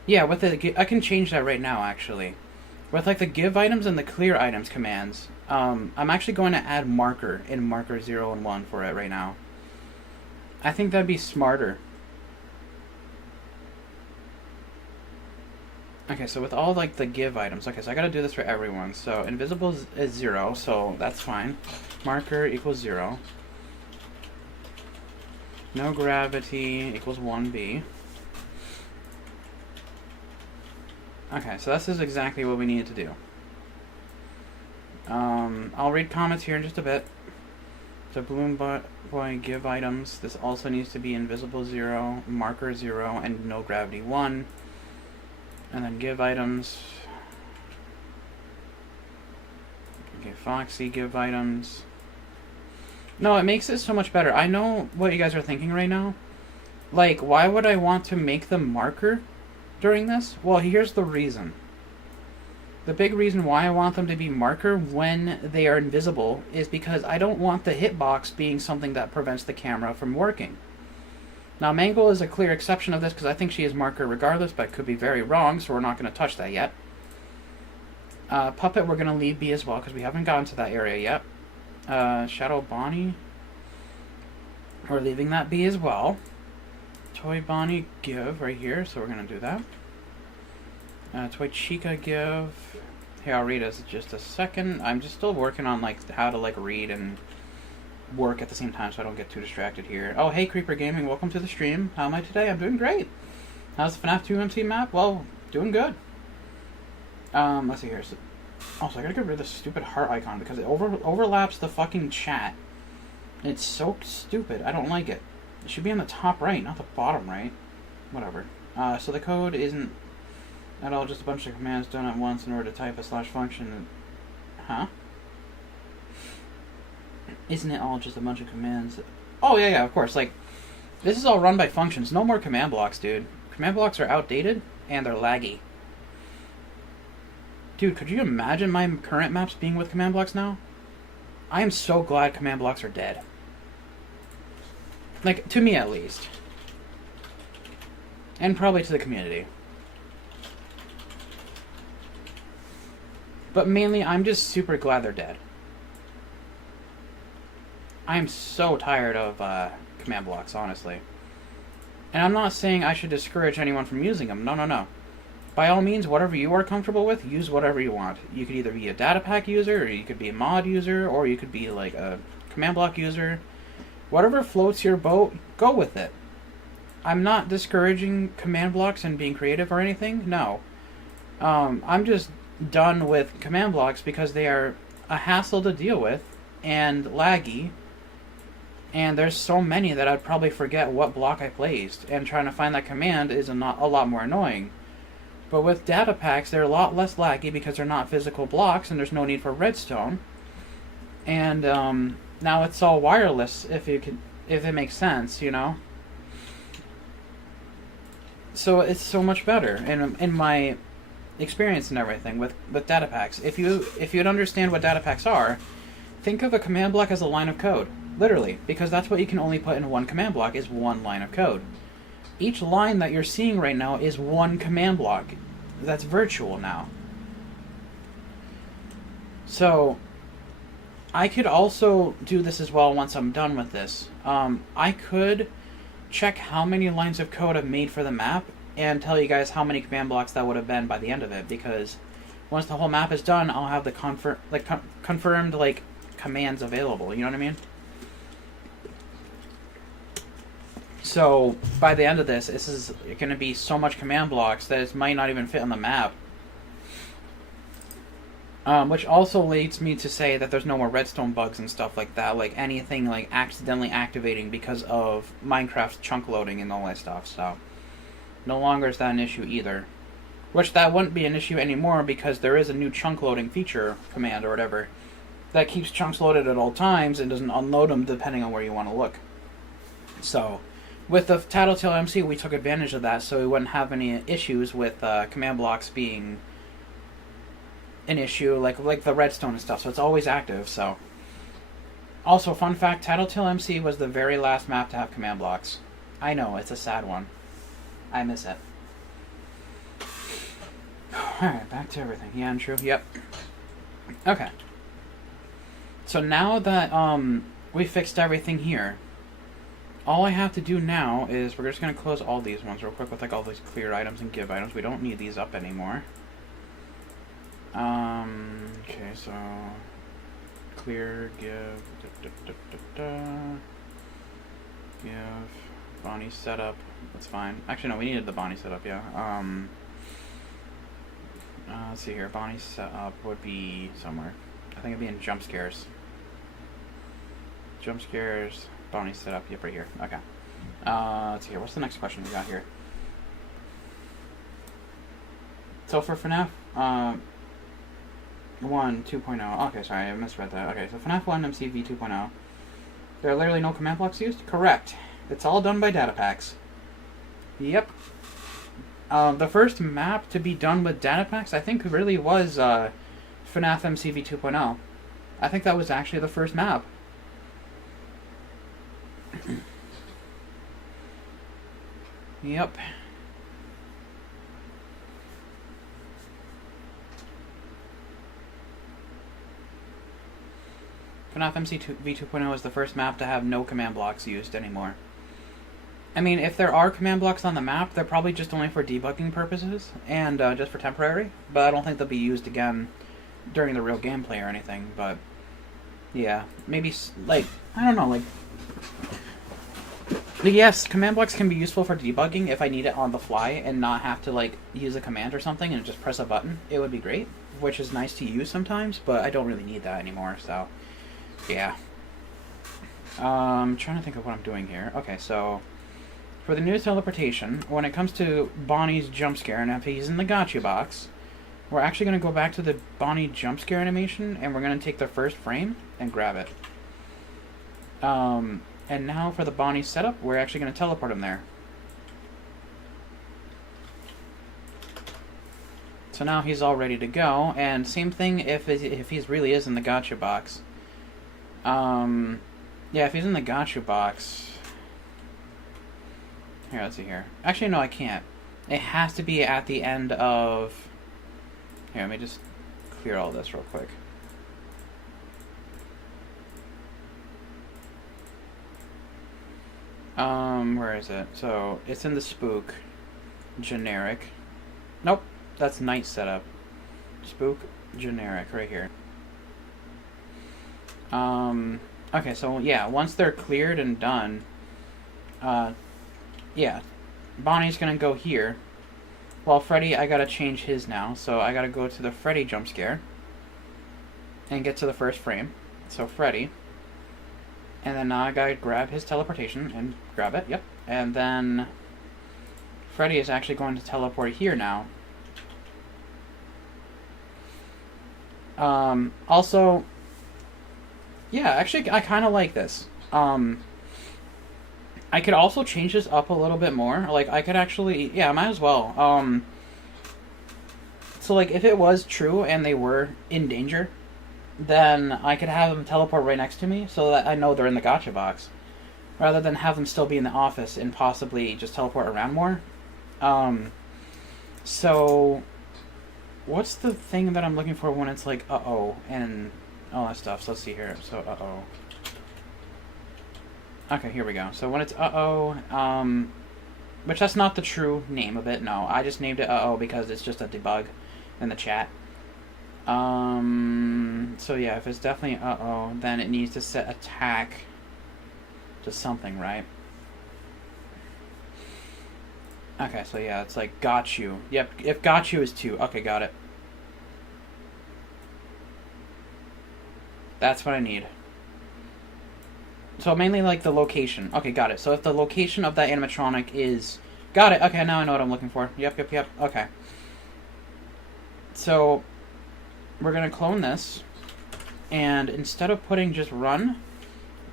Yeah, with the, I can change that right now, actually. With, like, the give items and the clear items commands, I'm actually going to add marker in marker 0 and 1 for it right now. I think that'd be smarter. Okay, so with all, like, the give items, okay, so I gotta do this for everyone. So, invisible is 0, so that's fine. Marker equals 0. No gravity equals 1B. Okay, so this is exactly what we needed to do. I'll read comments here in just a bit. So Balloon Boy give items. This also needs to be invisible 0, marker 0, and no gravity 1. And then give items. Okay, Foxy give items. No, it makes it so much better. I know what you guys are thinking right now. Like, why would I want to make them marker during this? Well, here's the reason. The big reason why I want them to be marker when they are invisible is because I don't want the hitbox being something that prevents the camera from working. Now, Mangle is a clear exception of this because I think she is marker regardless, but I could be very wrong, so we're not going to touch that yet. Puppet we're going to leave be as well because we haven't gotten to that area yet. Shadow Bonnie, we're leaving that be as well. Toy Bonnie give right here, so we're going to do that. Toy Chica give. Here, I'll read it in just a second. I'm just still working on like how to like read and work at the same time so I don't get too distracted here. Oh, hey Creeper Gaming, welcome to the stream. How am I today? I'm doing great. How's the FNAF 2 MC map? Well, doing good. Let's see here. So I gotta get rid of this stupid heart icon because it overlaps the fucking chat. It's so stupid. I don't like it. It should be on the top right, not the bottom right. Whatever. So the code isn't at all just a bunch of commands done at once in order to type a / function. Huh? Isn't it all just a bunch of commands? Oh, yeah, of course. Like, this is all run by functions. No more command blocks, dude. Command blocks are outdated, and they're laggy. Dude, could you imagine my current maps being with command blocks now? I am so glad command blocks are dead. Like, to me at least. And probably to the community. But mainly, I'm just super glad they're dead. I'm so tired of command blocks, honestly. And I'm not saying I should discourage anyone from using them. No. By all means, whatever you are comfortable with, use whatever you want. You could either be a data pack user, or you could be a mod user, or you could be like a command block user. Whatever floats your boat, go with it. I'm not discouraging command blocks and being creative or anything. No. I'm just done with command blocks because they are a hassle to deal with and laggy. And there's so many that I'd probably forget what block I placed, and trying to find that command is a lot more annoying. But with data packs, they're a lot less laggy because they're not physical blocks, and there's no need for redstone. And now it's all wireless, if it makes sense, you know. So it's so much better in my experience and everything with data packs. If you'd understand what data packs are, think of a command block as a line of code. Literally, because that's what you can only put in one command block is one line of code. Each line that you're seeing right now is one command block. That's virtual now. So, I could also do this as well once I'm done with this. I could check how many lines of code I've made for the map and tell you guys how many command blocks that would have been by the end of it, because once the whole map is done, I'll have the confirmed like commands available, you know what I mean? So, by the end of this is going to be so much command blocks that it might not even fit on the map. Which also leads me to say that there's no more redstone bugs and stuff like that, like anything like accidentally activating because of Minecraft's chunk loading and all that stuff, so no longer is that an issue either. Which that wouldn't be an issue anymore because there is a new chunk loading feature command or whatever that keeps chunks loaded at all times and doesn't unload them depending on where you want to look. So, with the Tattletale MC, we took advantage of that so we wouldn't have any issues with command blocks being an issue, like the redstone and stuff, so it's always active, so. Also, fun fact, Tattletale MC was the very last map to have command blocks. I know, it's a sad one. I miss it. Alright, back to everything. Yeah, and true, yep. Okay. So now that we fixed everything here, all I have to do now is we're just going to close all these ones real quick with like all these clear items and give items. We don't need these up anymore. Okay, so clear, give, give, Bonnie setup, that's fine. Actually, no, we needed the Bonnie setup, yeah. Let's see here, Bonnie setup would be somewhere. I think it'd be in jump scares. Jump scares, Bonnie setup, yep, right here, okay. Let's see here, what's the next question we got here? So for FNAF, 1 2.0. Okay, sorry, I misread that. Okay, so FNAF 1 MCV 2.0. There are literally no command blocks used? Correct. It's all done by data packs. Yep. The first map to be done with data packs, I think, really was FNAF MCV 2.0. I think that was actually the first map. Yep. FNAF MCV 2.0 is the first map to have no command blocks used anymore. I mean, if there are command blocks on the map, they're probably just only for debugging purposes and just for temporary, but I don't think they'll be used again during the real gameplay or anything, but yeah, maybe, like, I don't know, like, yes, command blocks can be useful for debugging if I need it on the fly and not have to, like, use a command or something and just press a button. It would be great, which is nice to use sometimes, but I don't really need that anymore, so yeah. Trying to think of what I'm doing here. Okay, so for the new teleportation, when it comes to Bonnie's jump scare, and if he's in the gotcha box, we're actually going to go back to the Bonnie jump scare animation, and we're going to take the first frame and grab it. And now for the Bonnie setup, we're actually going to teleport him there. So now he's all ready to go, and same thing if he really is in the gotcha box. Yeah, if he's in the gotcha box... Here, let's see here. Actually, no, I can't. It has to be at the end of... Here, let me just clear all this real quick. Where is it? So, it's in the spook. Generic. Nope, that's night setup. Spook, generic, right here. Okay, so yeah, once they're cleared and done, yeah, Bonnie's gonna go here. Well, Freddy, I gotta change his now, so I gotta go to the Freddy jump scare and get to the first frame. So Freddy, and then now I gotta grab his teleportation and grab it, yep. And then Freddy is actually going to teleport here now. Also, yeah, actually, I kind of like this. I could also change this up a little bit more. Like, I could actually... Yeah, I might as well. So, like, if it was true and they were in danger, then I could have them teleport right next to me so that I know they're in the gotcha box. Rather than have them still be in the office and possibly just teleport around more. So... What's the thing that I'm looking for when it's like, uh-oh, and all that stuff? So let's see here. So, uh-oh. Okay, here we go. So when it's uh-oh, which that's not the true name of it, no. I just named it uh-oh because it's just a debug in the chat. So yeah, if it's definitely uh-oh, then it needs to set attack to something, right? Okay, so yeah, it's like got you. Yep, if got you is 2. Okay, got it. That's what I need. So mainly like the location. Okay, got it. So if the location of that animatronic is... Got it. Okay, now I know what I'm looking for. Yep. Okay. So we're going to clone this. And instead of putting just run,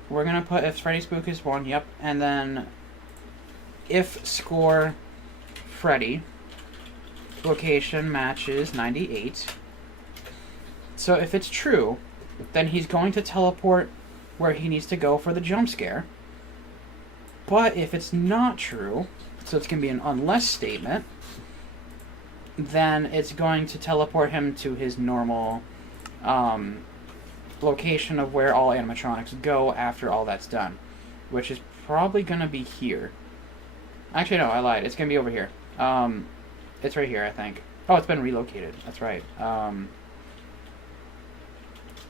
we're going to put if Freddy Spook is 1. Yep. And then if score Freddy location matches 98. So if it's true, then he's going to teleport where he needs to go for the jump scare. But if it's not true, so it's going to be an unless statement, then it's going to teleport him to his normal location of where all animatronics go after all that's done, which is probably going to be here. Actually, no, I lied. It's going to be over here. It's right here, I think. Oh, it's been relocated. That's right.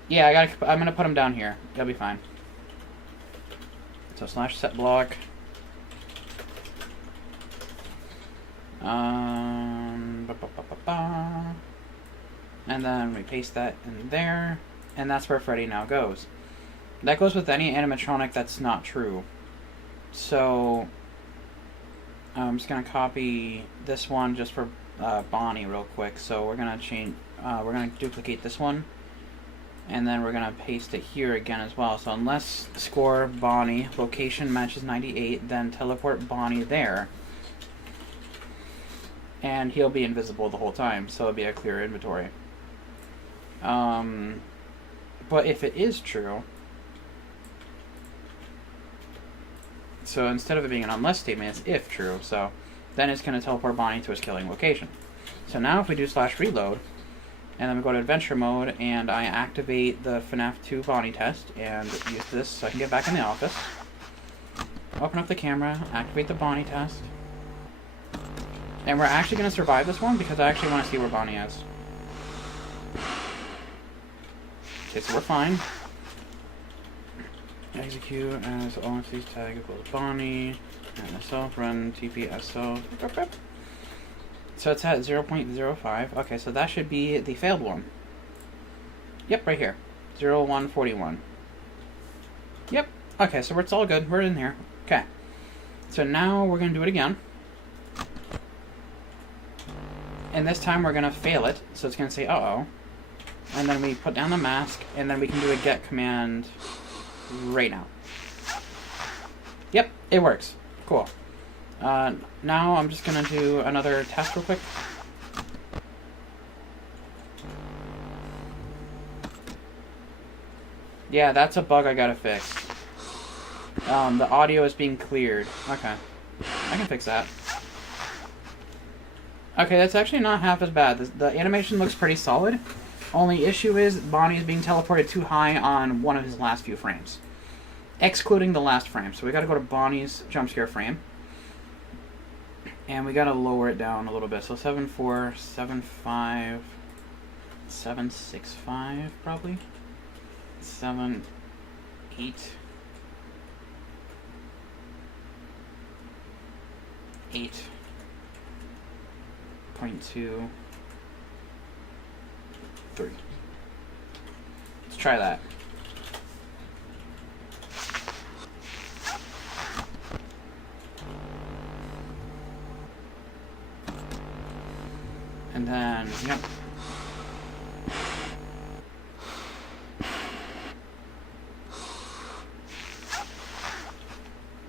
Yeah, I'm going to put him down here. It'll be fine. So slash set block. And then we paste that in there. And that's where Freddy now goes. That goes with any animatronic that's not true. So I'm just going to copy this one just for Bonnie real quick. So we're going to change, we're going to duplicate this one. And then we're going to paste it here again as well. So unless score Bonnie, location matches 98, then teleport Bonnie there. and he'll be invisible the whole time, so it'll be a clear inventory. But if it is true, so instead of it being an unless statement, it's if true, so then it's going to teleport Bonnie to his killing location. So now if we do /reload, and then we go to adventure mode, and I activate the FNAF2 Bonnie test, and use this so I can get back in the office. Open up the camera, activate the Bonnie test. And we're actually going to survive this one, because I actually want to see where Bonnie is. Okay, so we're fine. Execute as ONC's tag equals Bonnie, and self run TP self. So it's at 0.05. Okay, so that should be the failed one. Yep, right here. 0141. Yep. Okay, so it's all good. We're in here. Okay. So now we're going to do it again. And this time we're going to fail it. So it's going to say, uh-oh. And then we put down the mask, and then we can do a get command right now. Yep, it works. Cool. Now I'm just going to do another test real quick. Yeah, that's a bug I gotta fix. The audio is being cleared. Okay. I can fix that. Okay, that's actually not half as bad. The animation looks pretty solid. Only issue is Bonnie is being teleported too high on one of his last few frames. Excluding the last frame. So we gotta go to Bonnie's jump scare frame. And we gotta lower it down a little bit. So 7475, 765 probably. 7, 8. 8.2, 3. Let's try that. And then, yep.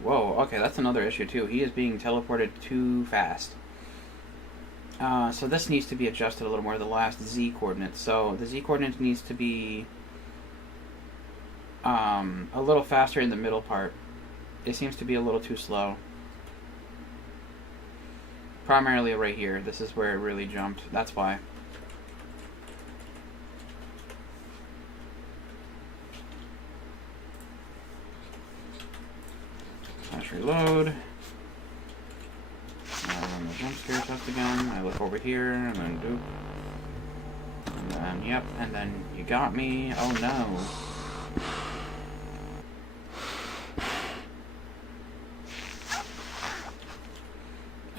Whoa, okay, that's another issue too. He is being teleported too fast. So this needs to be adjusted a little more, the last Z coordinate. So the Z coordinate needs to be a little faster in the middle part. It seems to be a little too slow. Primarily right here. This is where it really jumped. That's why. Reload. I run the jump scare test again. I look over here and then do. And then, yep, and then you got me. Oh no.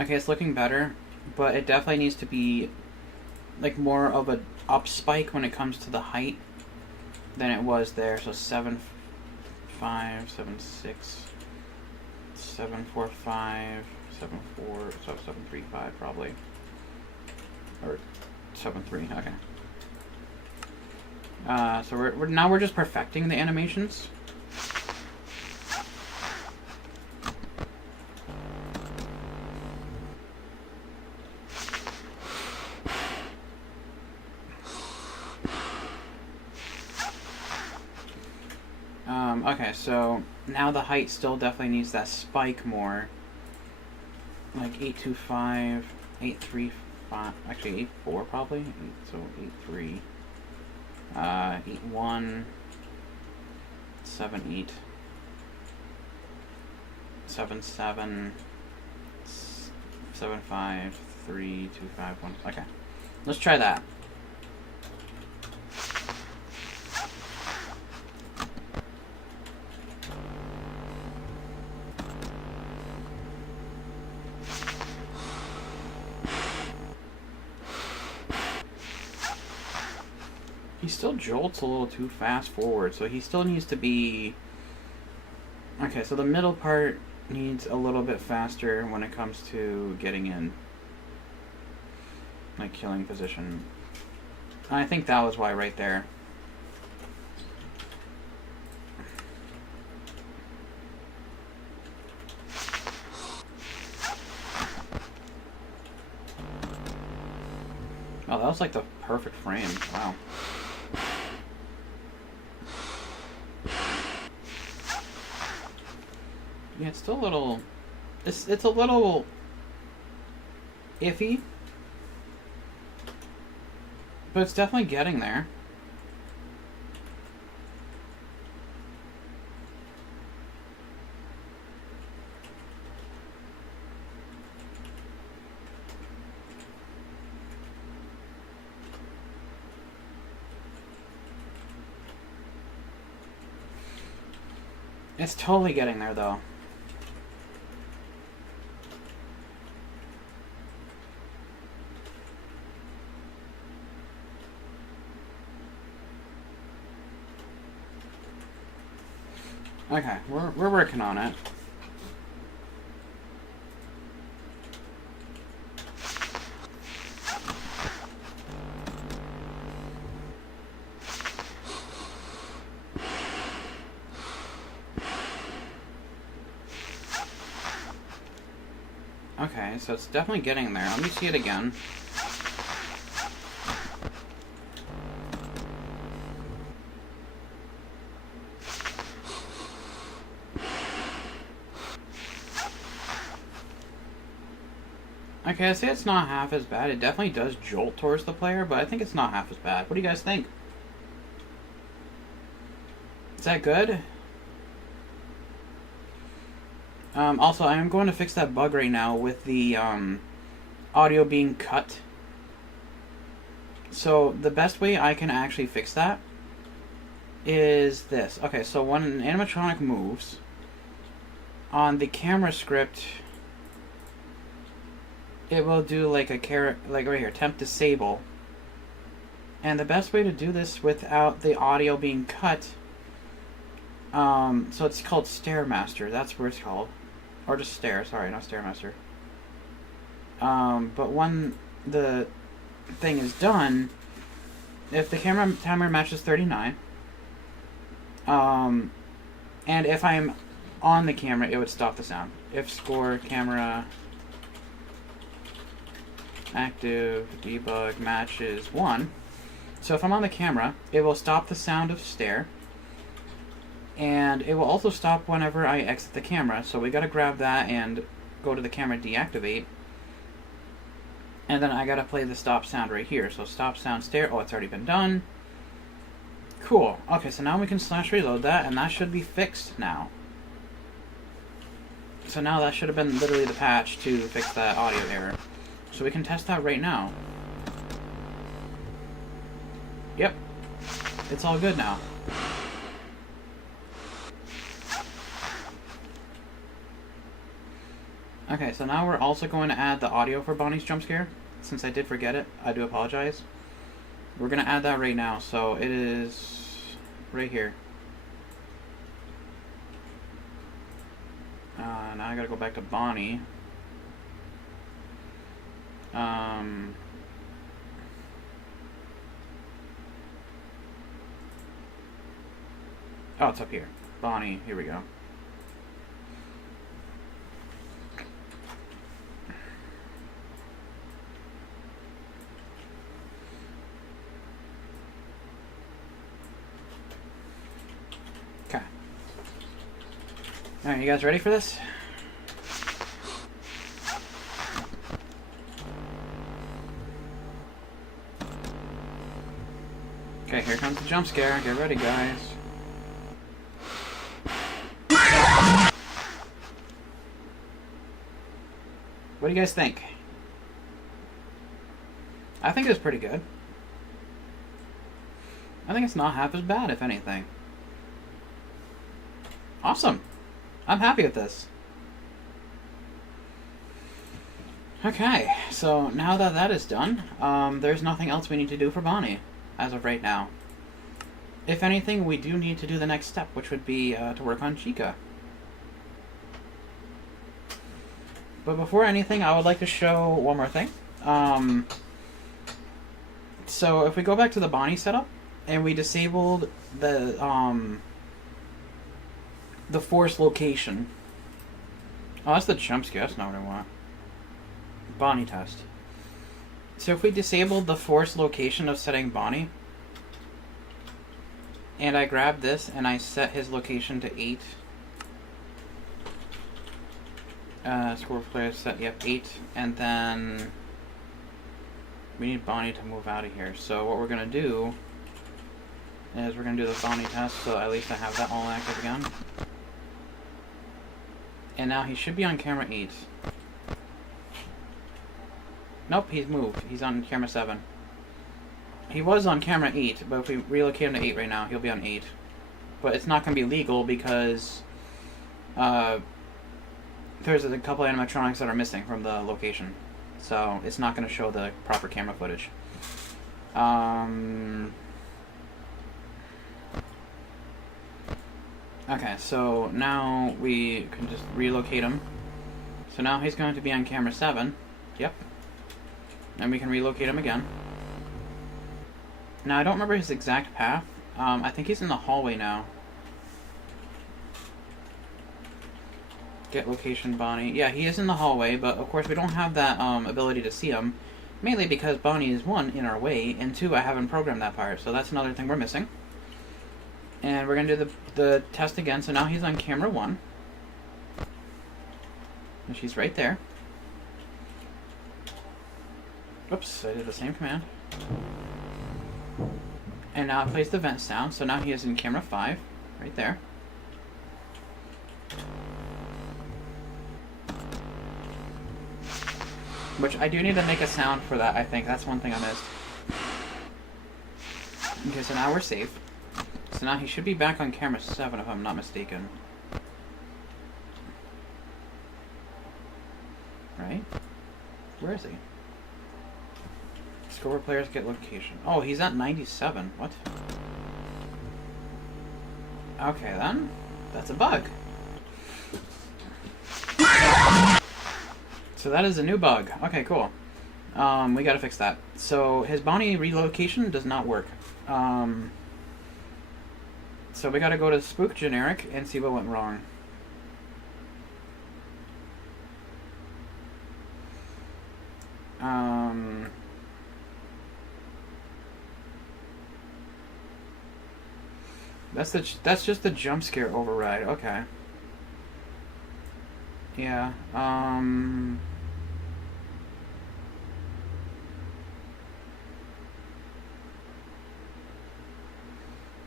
Okay, it's looking better, but it definitely needs to be like more of a up spike when it comes to the height than it was there. So 7.5, 7.6. 7.45, 7.4, so 7.35 probably, or 7.3. Okay. So we're just perfecting the animations. Okay, so now the height still definitely needs that spike more. Like 825, 835, actually 84 probably. So 83, 81, 78, 77, 75, 3, 2, 5, 1. Okay, let's try that. He still jolts a little too fast forward, so he still needs to be... Okay, so the middle part needs a little bit faster when it comes to getting in. Like, killing position. I think that was why right there. was like the perfect frame. Wow. Yeah, it's still a little... It's a little... iffy. But it's definitely getting there. It's totally getting there, though. Okay, we're working on it. Okay, so it's definitely getting there. Let me see it again. Okay, I say it's not half as bad. It definitely does jolt towards the player, but I think it's not half as bad. What do you guys think? Is that good? Also, I am going to fix that bug right now with the audio being cut. So, the best way I can actually fix that is this. Okay, so when an animatronic moves, on the camera script, it will do like a like right here, temp disable. And the best way to do this without the audio being cut, so it's called Stairmaster. That's what it's called. Or just Stair, sorry, not Stairmaster. But when the thing is done, if the camera timer matches 39, and if I'm on the camera, it would stop the sound. If score camera active debug matches 1. So if I'm on the camera, it will stop the sound of Stair. And it will also stop whenever I exit the camera. So we gotta grab that and go to the camera deactivate. And then I gotta play the stop sound right here. So stop sound Stair. Oh, it's already been done. Cool. Okay, so now we can slash reload that, and that should be fixed now. So now that should have been literally the patch to fix that audio error. So we can test that right now. Yep. It's all good now. Okay, so now we're also going to add the audio for Bonnie's jump scare. Since I did forget it, I do apologize. We're going to add that right now, so it is right here. Now I gotta go back to Bonnie. Oh, it's up here. Bonnie, here we go. Okay. Alright, you guys ready for this? Okay, here comes the jump scare. Get ready, guys. What do you guys think? I think it's pretty good. I think it's not half as bad, if anything. Awesome. I'm happy with this. Okay, so now that that is done, there's nothing else we need to do for Bonnie as of right now. If anything, we do need to do the next step, which would be to work on Chica. But before anything, I would like to show one more thing. So if we go back to the Bonnie setup, and we disabled the force location. Oh, that's the jump scare. That's not what I want. Bonnie test. So if we disabled the force location of setting Bonnie, and I grab this and I set his location to 8. Score player set, yep, 8. And then we need Bonnie to move out of here. So what we're going to do is we're going to do the Bonnie test, so at least I have that all active again. And now he should be on camera 8. Nope, he's moved. He's on camera 7. He was on camera 8, but if we relocate him to 8 right now, he'll be on 8. But it's not going to be legal because there's a couple animatronics that are missing from the location. So it's not going to show the proper camera footage. Okay, so now we can just relocate him. So now he's going to be on camera 7. Yep. And we can relocate him again. Now, I don't remember his exact path. I think he's in the hallway now. Get location Bonnie. Yeah, he is in the hallway, but of course we don't have that ability to see him. Mainly because Bonnie is, 1, in our way, and 2, I haven't programmed that part. So that's another thing we're missing. And we're going to do the test again. So now he's on camera 1. And she's right there. Oops, I did the same command. And now it plays the vent sound. So now he is in camera 5. Right there. Which I do need to make a sound for that, I think. That's one thing I missed. Okay, so now we're safe. So now he should be back on camera 7 if I'm not mistaken. Right? Where is he? Score players get location. Oh, he's at 97. What? Okay then. That's a bug. So that is a new bug. Okay, cool. We gotta fix that. So his Bonnie relocation does not work. So we gotta go to Spook Generic and see what went wrong. That's just the jump scare override. Okay. Yeah.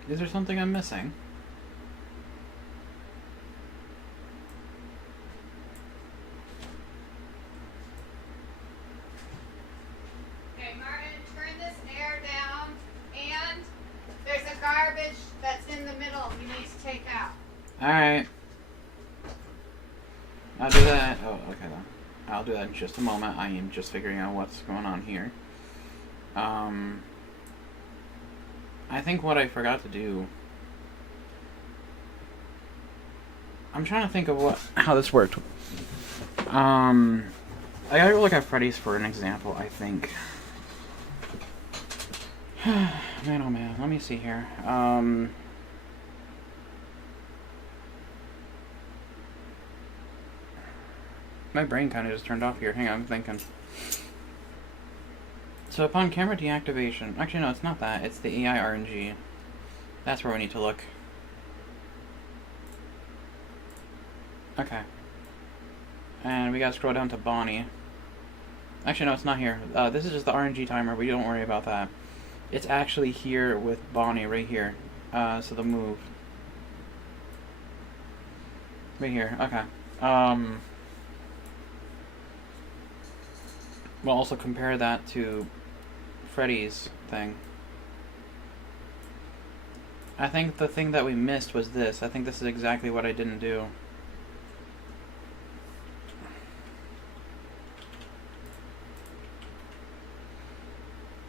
Is there something I'm missing? Okay, Martin, turn this air down, and there's a garbage that's in the middle you need to take out. Alright. I'll do that. Oh, okay then. I'll do that in just a moment. I am just figuring out what's going on here. I think what I forgot to do... I'm trying to think of how this worked. I gotta go look at Freddy's for an example, I think. Man, oh man. Let me see here. My brain kind of just turned off here. Hang on, I'm thinking. So upon camera deactivation... Actually, no, it's not that. It's the AI RNG. That's where we need to look. Okay. And we gotta scroll down to Bonnie. Actually, no, it's not here. This is just the RNG timer. We don't worry about that. It's actually here with Bonnie, right here. So the move. Right here. Okay. We'll also compare that to Freddy's thing. I think the thing that we missed was this. I think this is exactly what I didn't do.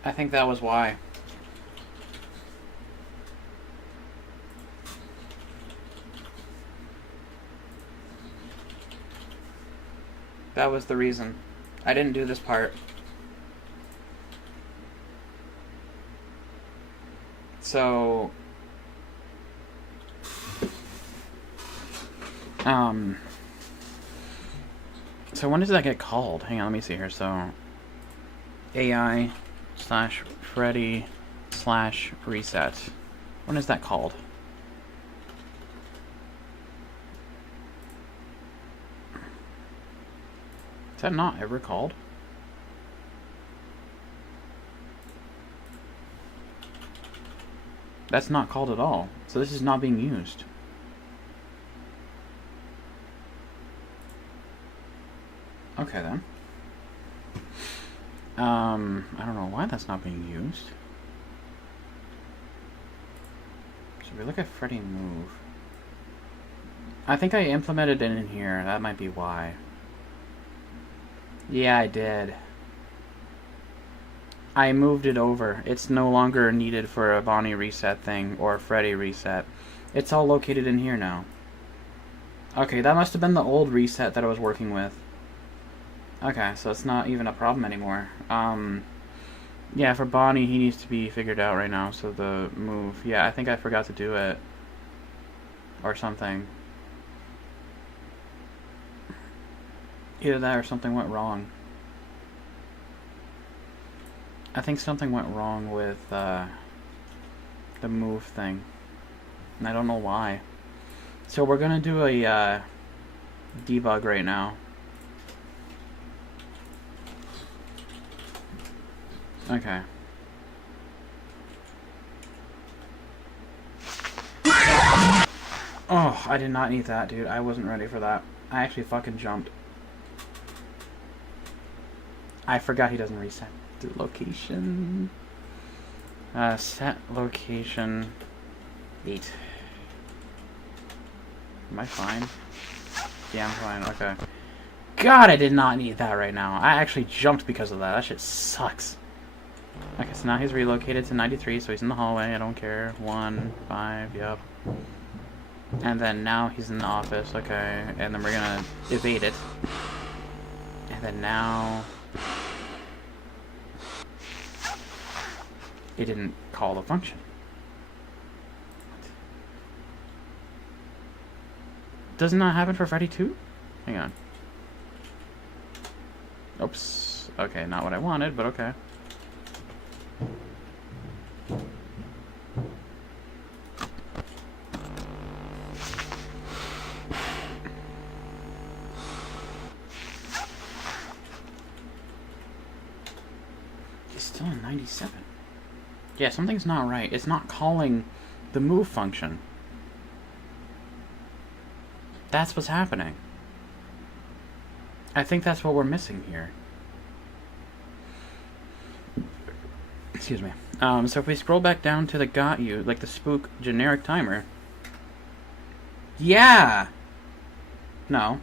I think that was why. That was the reason. I didn't do this part. So... So when does that get called? Hang on, let me see here. So... AI slash Freddy slash reset. When is that called? Is that not ever called? That's not called at all. So this is not being used. Okay then. I don't know why that's not being used. So if we look at Freddy move. I think I implemented it in here. That might be why. Yeah, I did. I moved it over. It's no longer needed for a Bonnie reset thing or a Freddy reset. It's all located in here now. Okay, that must have been the old reset that I was working with. Okay, so it's not even a problem anymore. Yeah, for Bonnie, he needs to be figured out right now, so the move... Yeah, I think I forgot to do it. Or something. Either that or something went wrong. I think something went wrong with the move thing. And I don't know why. So we're gonna do a debug right now. Okay. Oh, I did not need that, dude. I wasn't ready for that. I actually fucking jumped. I forgot he doesn't reset the location. Set location 8. Am I fine? Yeah, I'm fine. Okay. God, I did not need that right now. I actually jumped because of that. That shit sucks. Okay, so now he's relocated to 93, so he's in the hallway. I don't care. 1, 5, yep. And then now he's in the office. Okay, and then we're gonna evade it. And then now... it didn't call the function. Doesn't that happen for Freddy 2? Hang on. Oops. Okay, not what I wanted, but okay. He's still in 97. Yeah, something's not right. It's not calling the move function. That's what's happening. I think that's what we're missing here. Excuse me. So if we scroll back down to the got you, like the spook generic timer. Yeah! No.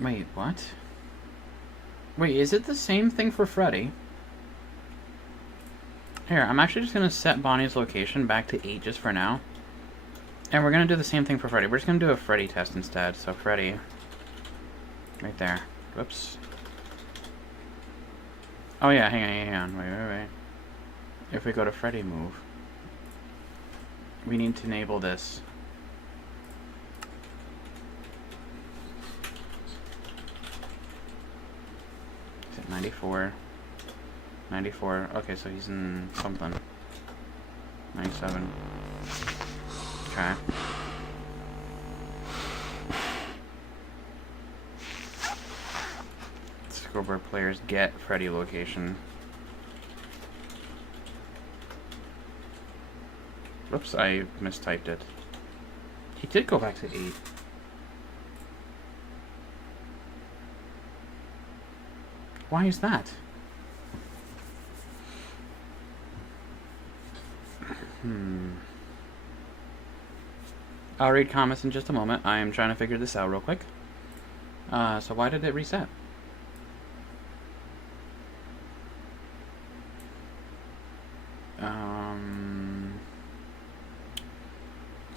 Wait, what? Wait, is it the same thing for Freddy? Here, I'm actually just going to set Bonnie's location back to 8 just for now. And we're going to do the same thing for Freddy. We're just going to do a Freddy test instead. So Freddy, right there. Whoops. Oh yeah, hang on. Wait. If we go to Freddy move, we need to enable this. Is it 94? 94. Okay, so he's in something. 97. Okay. Let's go where players get Freddy location. Whoops, I mistyped it. He did go back to 8. Why is that? I'll read comments in just a moment. I am trying to figure this out real quick. So why did it reset?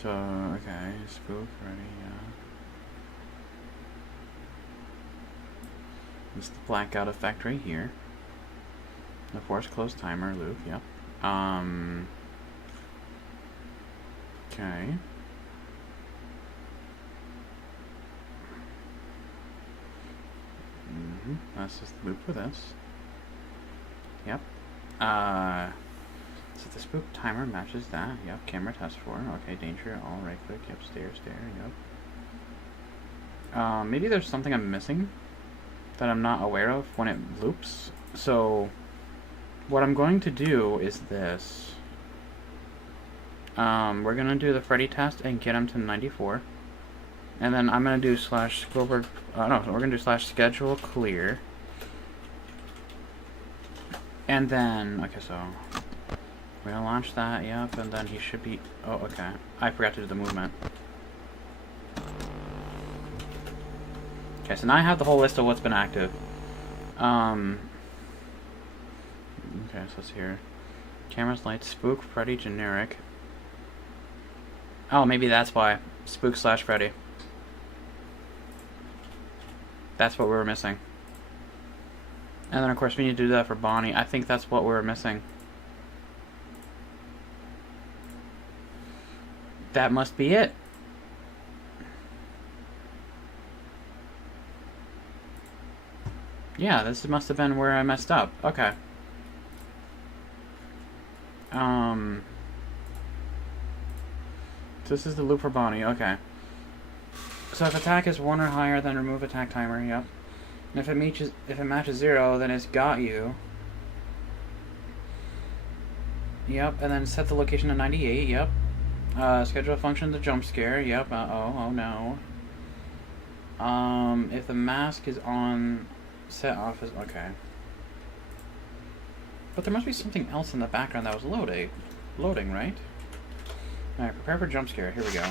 So, okay, spook, ready, yeah. It's the blackout effect right here. The force close timer loop, yep. Okay. That's just the loop for this. Yep. So the spook timer matches that. Yep. Camera test 4. Okay. Danger. All right click. Yep. Stare. Yep. Maybe there's something I'm missing that I'm not aware of when it loops. So what I'm going to do is this. We're gonna do the Freddy test and get him to 94. And then I'm gonna do slash Goldberg. No, we're gonna do slash schedule clear. And then, okay, so we're gonna launch that, yep, and then he should be. Oh, okay. I forgot to do the movement. Okay, so now I have the whole list of what's been active. Okay, so let's see here. Cameras, lights, spook, Freddy, generic. Oh, maybe that's why. Spook slash Freddy. That's what we were missing. And then, of course, we need to do that for Bonnie. I think that's what we were missing. That must be it. Yeah, this must have been where I messed up. Okay. This is the loop for Bonnie. Okay. So if attack is 1 or higher, then remove attack timer. Yep. And if it matches 0, then it's got you. Yep. And then set the location to 98. Yep. Schedule a function to jump scare. Yep. Oh no. If the mask is on, set off is okay. But there must be something else in the background that was loading, right? Alright, prepare for jump scare. Here we go.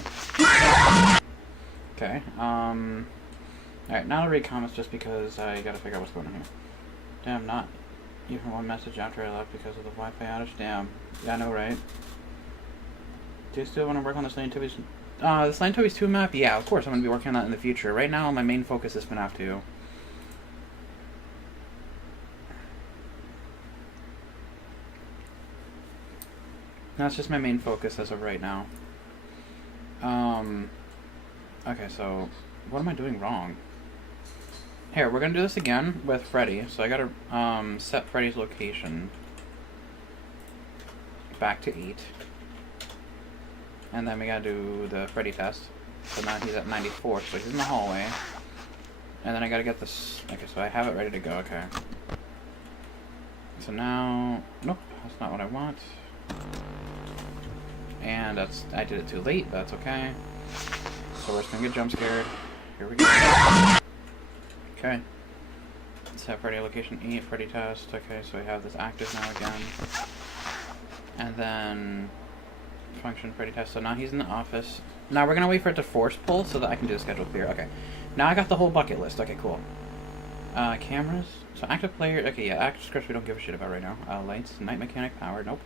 Okay, alright, now I'll read comments just because I gotta figure out what's going on here. Damn, not even one message after I left because of the Wi-Fi outage. Damn. Yeah, I know, right? Do you still want to work on the Slaying Tobies? The Slaying Tobies 2 map? Yeah, of course I'm going to be working on that in the future. Right now, my main focus is FNAF2. That's just my main focus as of right now. Okay, so what am I doing wrong? Here, we're gonna do this again with Freddy. So I gotta set Freddy's location back to 8. And then we gotta do the Freddy test. So now he's at 94, so he's in the hallway. And then I gotta get this. Okay, so I have it ready to go. Okay. So now, nope, that's not what I want. And I did it too late, that's okay. So we're just gonna get jump scared. Here we go. Okay. Set Freddy location 8, Freddy test. Okay, so we have this active now again. And then function Freddy test. So now he's in the office. Now we're gonna wait for it to force pull so that I can do the schedule clear. Okay. Now I got the whole bucket list. Okay, cool. Cameras. So active player. Okay, yeah, active scripts we don't give a shit about right now. Lights, night mechanic, power. Nope.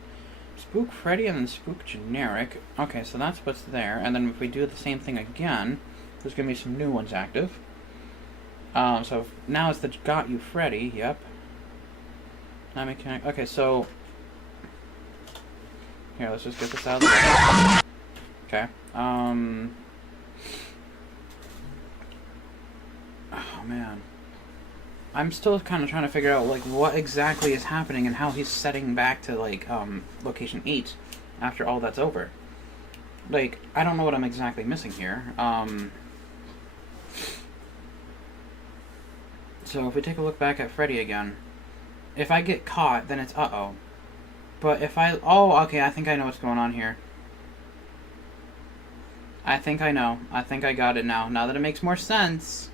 Spook Freddy and then Spook generic. Okay, so that's what's there. And then if we do the same thing again, there's going to be some new ones active. So now it's the Got You Freddy. Yep. Night mechanic. Okay, so here, let's just get this out of the way. Okay. Oh man. I'm still kind of trying to figure out, like, what exactly is happening and how he's setting back to, like, location 8 after all that's over. Like, I don't know what I'm exactly missing here. So if we take a look back at Freddy again, if I get caught, then it's uh-oh. But if I... Oh, okay, I think I know what's going on here. I think I know. I think I got it now. Now that it makes more sense...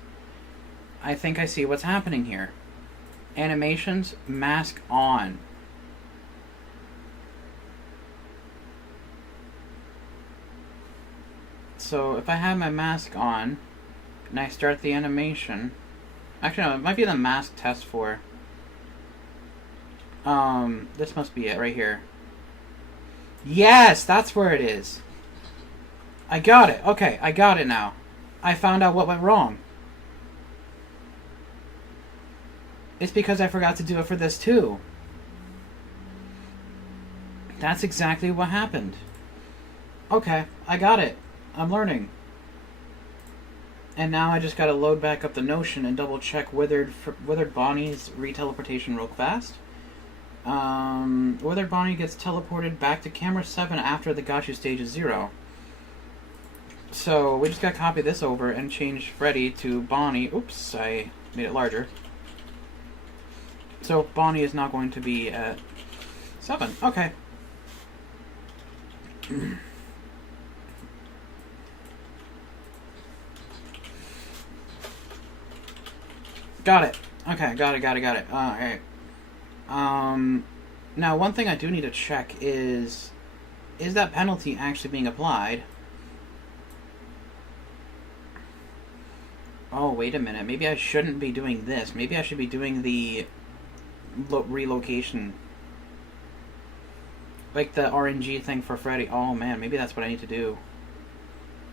I think I see what's happening here. Animations, mask on. So if I have my mask on, and I start the animation... Actually, no, it might be the mask test 4. This must be it right here. Yes, that's where it is. I got it. Okay, I got it now. I found out what went wrong. It's because I forgot to do it for this too. That's exactly what happened. Okay, I got it. I'm learning. And now I just gotta load back up the Notion and double check Withered Bonnie's reteleportation real fast. Withered Bonnie gets teleported back to camera 7 after the Gotcha stage is 0. So we just gotta copy this over and change Freddy to Bonnie. Oops, I made it larger. So Bonnie is now going to be at 7. Okay. Got it. Okay, got it. Alright. Now one thing I do need to check is that penalty actually being applied? Oh, wait a minute. Maybe I shouldn't be doing this. Maybe I should be doing the relocation. Like the RNG thing for Freddy. Oh man, maybe that's what I need to do.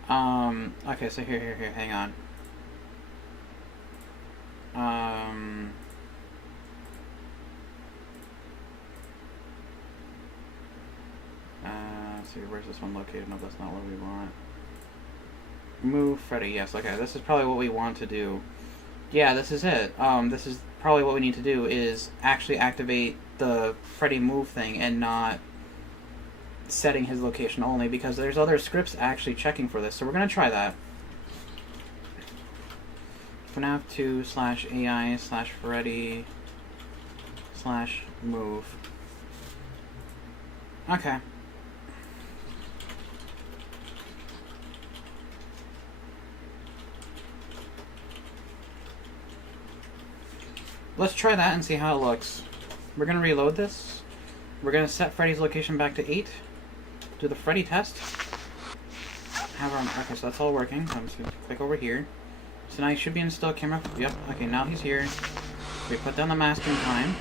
Okay, so here, hang on. Let's see, where's this one located? No, that's not what we want. Move Freddy, yes, okay, this is probably what we want to do. Yeah, this is it. This is probably what we need to do, is actually activate the Freddy move thing and not setting his location only, because there's other scripts actually checking for this, so we're going to try that. FNAF2 /AI /Freddy /move. Okay. Let's try that and see how it looks. We're going to reload this. We're going to set Freddy's location back to 8. Do the Freddy test. Okay, so that's all working. I'm just going to click over here. So now he should be in still camera. Yep, okay, now he's here. We put down the masking time.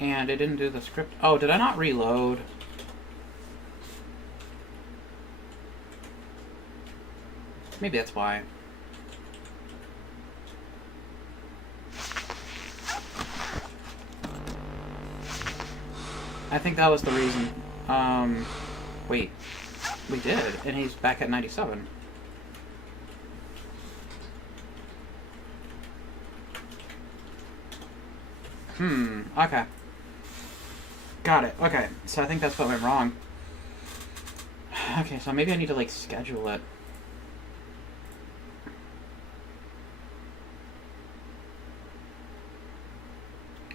And it didn't do the script. Oh, did I not reload? Maybe that's why. I think that was the reason. Wait. We did, and he's back at 97. Okay. Got it. Okay, so I think that's what went wrong. Okay, so maybe I need to, like, schedule it.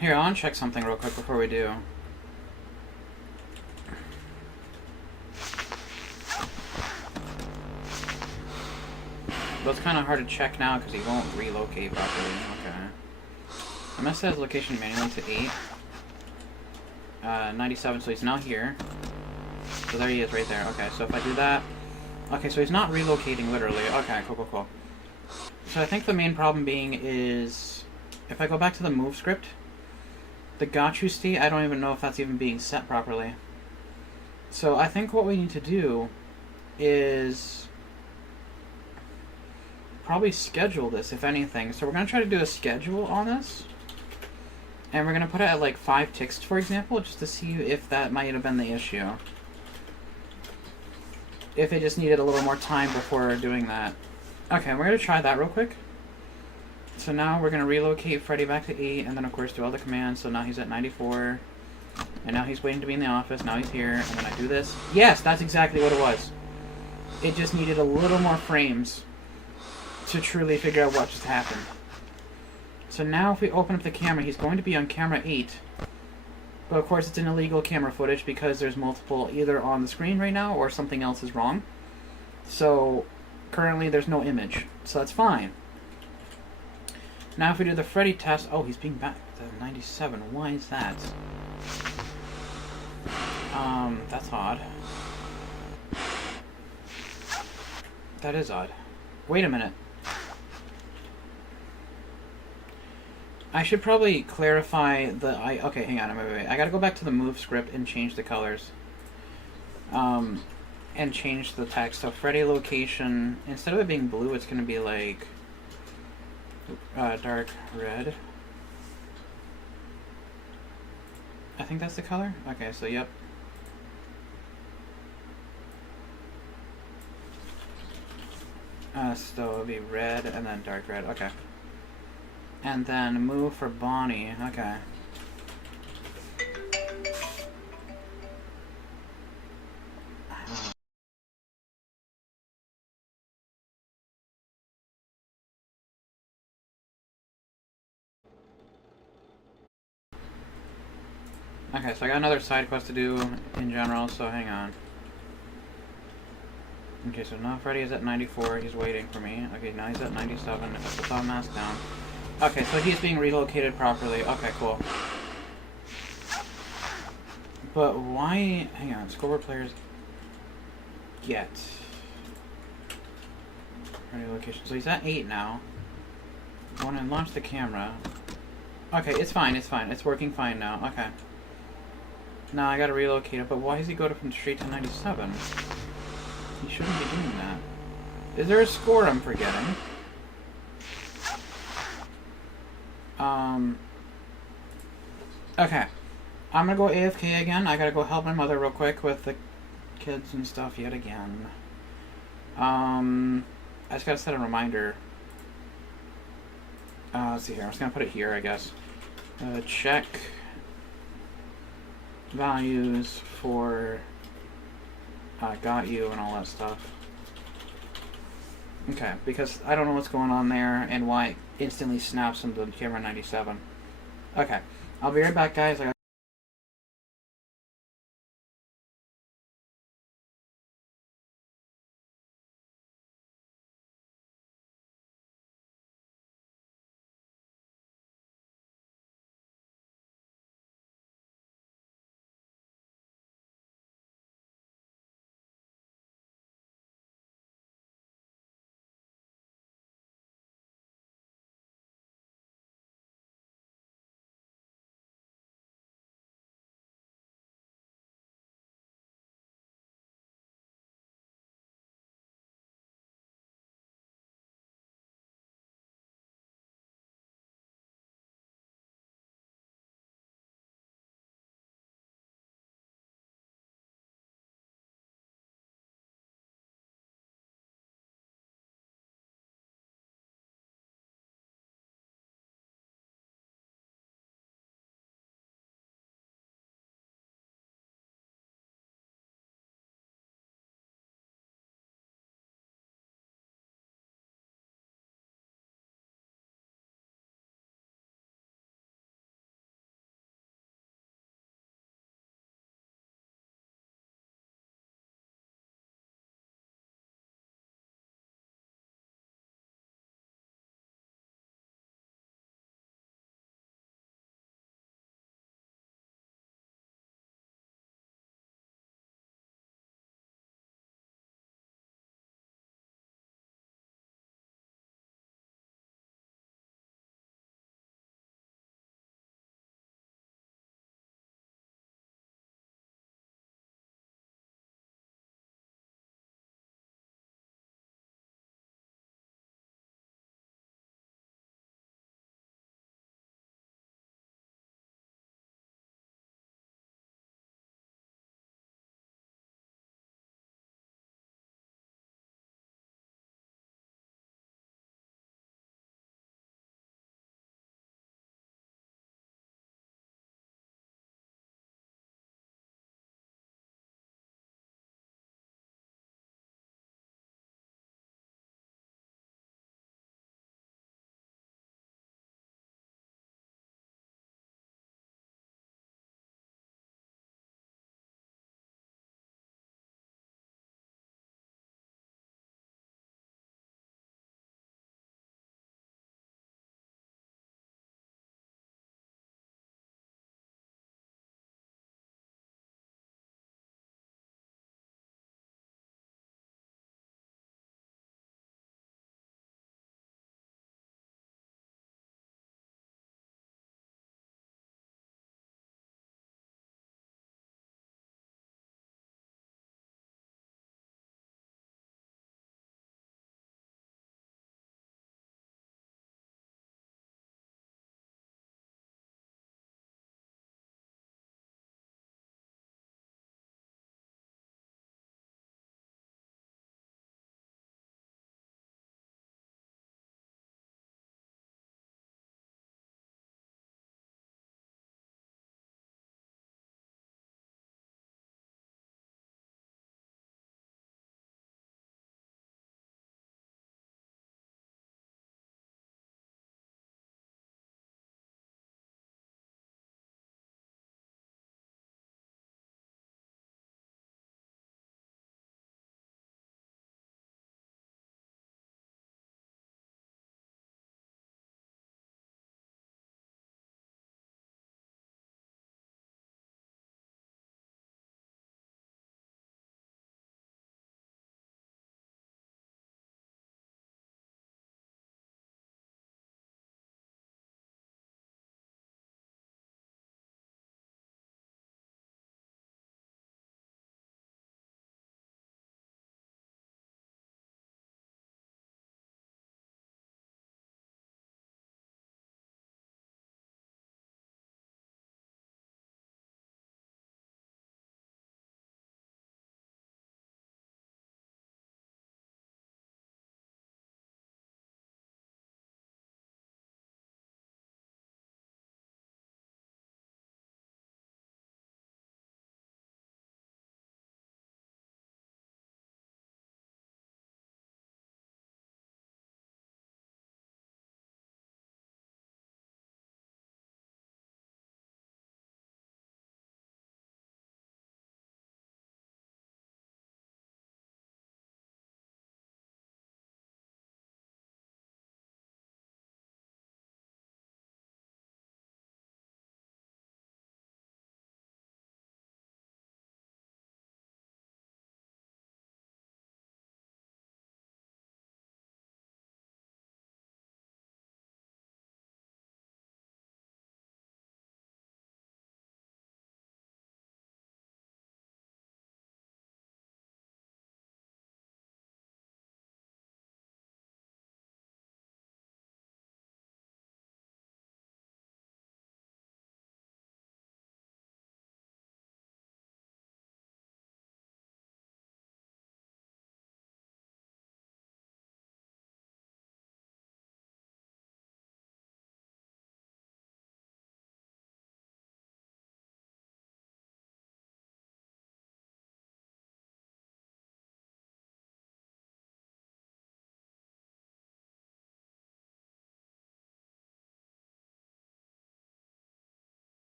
Here, I want to check something real quick before we do. But it's kind of hard to check now because he won't relocate properly. Okay. I'm going to set his location manually to 8. 97, so he's now here. So there he is right there. Okay, so if I do that... Okay, so he's not relocating literally. Okay, cool. So I think the main problem being is... If I go back to the move script, the Gotcha state, I don't even know if that's even being set properly. So I think what we need to do is... probably schedule this, if anything. So we're going to try to do a schedule on this. And we're going to put it at like 5 ticks, for example, just to see if that might have been the issue. If it just needed a little more time before doing that. Okay, we're going to try that real quick. So now we're going to relocate Freddy back to 8, and then of course do all the commands. So now he's at 94. And now he's waiting to be in the office. Now he's here. And then I do this. Yes, that's exactly what it was. It just needed a little more frames to truly figure out what just happened. So now if we open up the camera, he's going to be on camera 8. But of course it's an illegal camera footage because there's multiple either on the screen right now or something else is wrong. So currently there's no image. So that's fine. Now if we do the Freddy test... Oh, he's being back to 97. Why is that? That's odd. That is odd. Wait a minute. I should probably clarify the... Okay, hang on. Wait. I gotta go back to the move script and change the colors. And change the text. So Freddy location... Instead of it being blue, it's gonna be like... dark red. I think that's the color? Okay, so yep. So it'll be red and then dark red, okay. And then move for Bonnie, okay. Okay, so I got another side quest to do in general, so hang on. Okay, so now Freddy is at 94, he's waiting for me. Okay, now he's at 97, if I put that mask down. Okay, so he's being relocated properly. Okay, cool. But why... Hang on, scoreboard players get... Relocation. So he's at 8 now. I want to launch the camera. Okay, it's fine, it's fine. It's working fine now. Okay. Now I gotta relocate it, but why does he go from straight to 97? He shouldn't be doing that. Is there a score I'm forgetting? Okay. I'm gonna go AFK again. I gotta go help my mother real quick with the kids and stuff yet again. I just gotta set a reminder. Let's see here. I'm just gonna put it here, I guess. Check values for got you and all that stuff. Okay, because I don't know what's going on there and why it instantly snaps into the camera 97. Okay, I'll be right back, guys.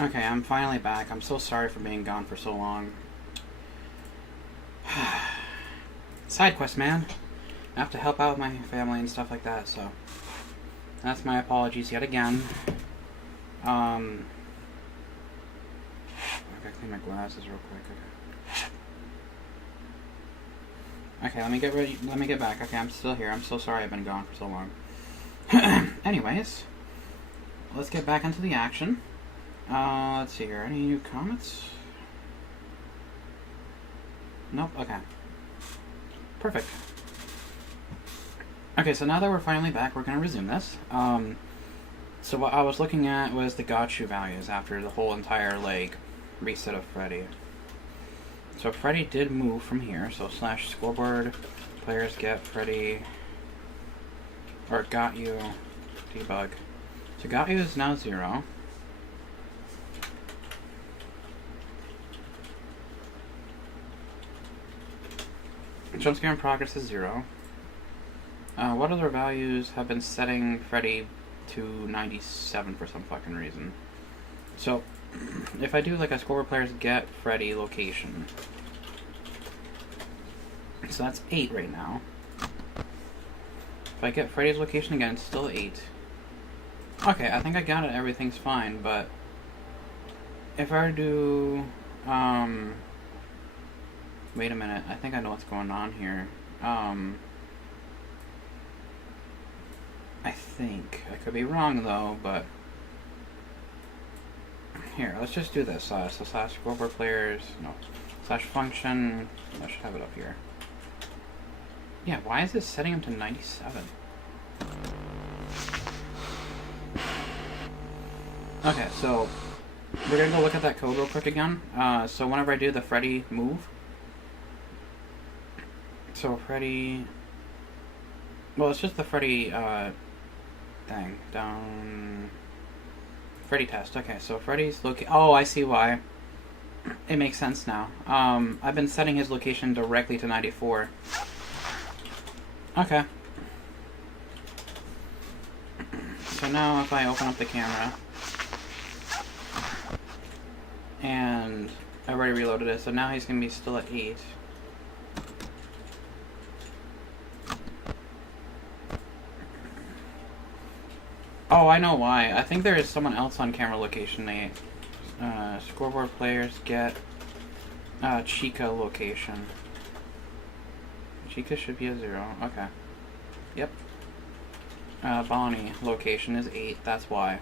Okay, I'm finally back. I'm so sorry for being gone for so long. Side quest, man. I have to help out with my family and stuff like that, so that's my apologies yet again. I gotta clean my glasses real quick. Okay, let me get ready. Let me get back. Okay, I'm still here. I'm so sorry I've been gone for so long. Anyways, let's get back into the action. Let's see here. Any new comments? Nope. Okay. Perfect. Okay, so now that we're finally back, we're gonna resume this. So what I was looking at was the got you values after the whole entire, like, reset of Freddy. So Freddy did move from here, so / scoreboard, players get Freddy, or got you, debug. So got you is now 0. Jump scare in progress is 0. What other values have been setting Freddy to 97 for some fucking reason? So, if I do like a scoreboard players get Freddy location, so that's 8 right now. If I get Freddy's location again, it's still 8. Okay, I think I got it, everything's fine, but if I do, wait a minute, I think I know what's going on here. I think. I could be wrong though, but here, let's just do this. So / scoreboard players, no, / function, I should have it up here. Yeah, why is this setting him to 97? Okay, so we're gonna go look at that code real quick again. So whenever I do the Freddy move, so Freddy, well, it's just the Freddy thing down. Freddy test. Okay, so Freddy's oh, I see why. It makes sense now. I've been setting his location directly to 94. Okay. So now if I open up the camera, and I already reloaded it, so now he's going to be still at 8. Oh, I know why. I think there is someone else on camera location 8. Scoreboard players get Chica location. Chica should be a 0. Okay. Yep. Bonnie location is 8. That's why.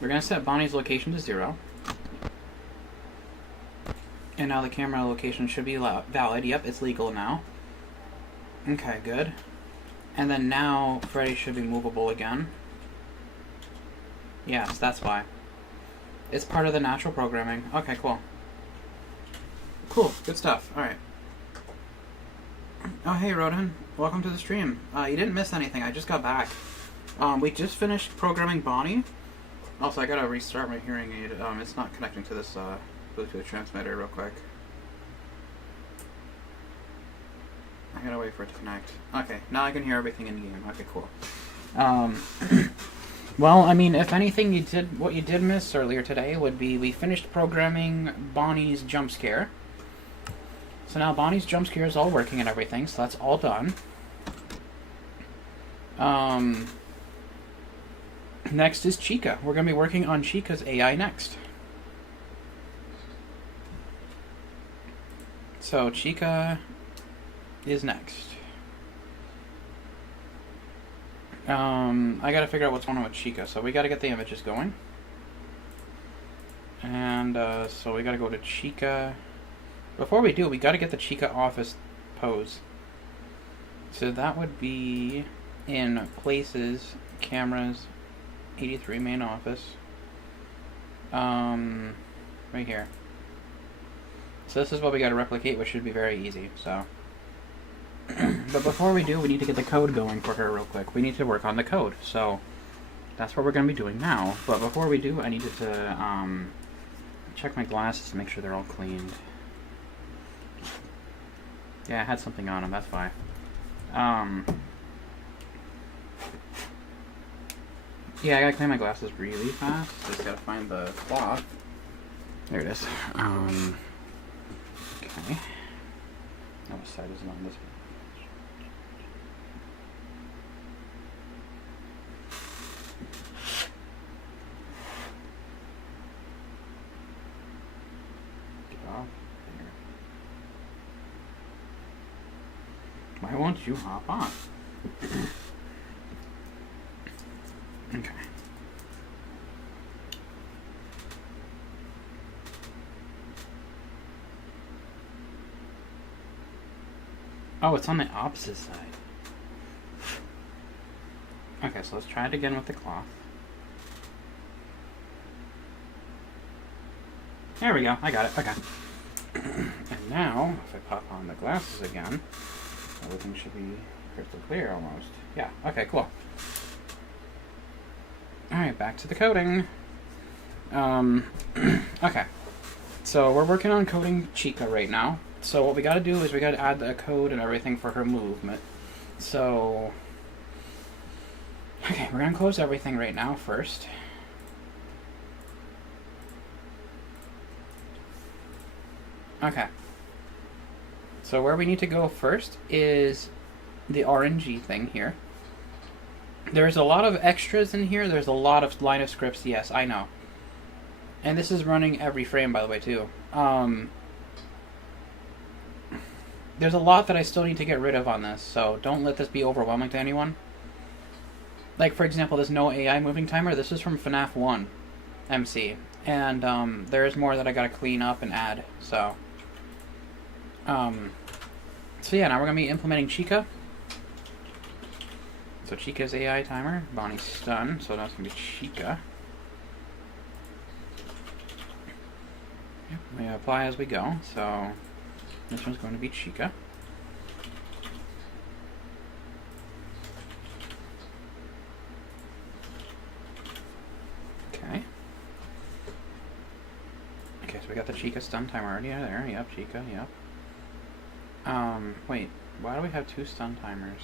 We're going to set Bonnie's location to 0. And now the camera location should be valid. Yep, it's legal now. Okay, good. And then now Freddy should be movable again. Yes, that's why. It's part of the natural programming. Okay, cool. Cool, good stuff. Alright. Oh, hey, Rodan. Welcome to the stream. You didn't miss anything. I just got back. We just finished programming Bonnie. Also, I gotta restart my hearing aid. It's not connecting to this Bluetooth transmitter real quick. I gotta wait for it to connect. Okay, now I can hear everything in the game. Okay, cool. Well, I mean, if anything, what you did miss earlier today would be we finished programming Bonnie's jump scare. So now Bonnie's jump scare is all working and everything, so that's all done. Next is Chica. We're going to be working on Chica's AI next. So Chica is next. I gotta figure out what's going on with Chica, so we gotta get the images going. And, so we gotta go to Chica. Before we do, we gotta get the Chica office pose. So that would be in Places, Cameras, 83 main office. Right here. So this is what we gotta replicate, which should be very easy, so. But before we do, we need to get the code going for her real quick. We need to work on the code, so that's what we're going to be doing now. But before we do, I needed to check my glasses to make sure they're all cleaned. Yeah, I had something on them, that's why. Yeah, I gotta clean my glasses really fast. Just gotta find the cloth. There it is. Okay. No, what side is it on this one? Get off there. Why won't you hop on? Okay. Oh, it's on the opposite side. Okay, so let's try it again with the cloth. There we go, I got it, okay. And now, if I pop on the glasses again, everything should be crystal clear almost. Yeah, okay, cool. Alright, back to the coding. Okay. So we're working on coding Chica right now. So what we gotta do is we gotta add the code and everything for her movement. So... Okay, we're gonna close everything right now first. Okay. So where we need to go first is the RNG thing here. There's a lot of extras in here. There's a lot of line of scripts. Yes, I know. And this is running every frame, by the way, too. There's a lot that I still need to get rid of on this, so don't let this be overwhelming to anyone. Like, for example, this no AI moving timer. This is from FNAF2 MC. And there's more that I gotta clean up and add, so... So yeah, now we're gonna be implementing Chica. So Chica's AI timer, Bonnie's stun, so that's gonna be Chica. Yep, we apply as we go, so this one's going to be Chica. Okay. Okay, so we got the Chica stun timer already there. Yep, Chica, yep. Wait, why do we have two stun timers?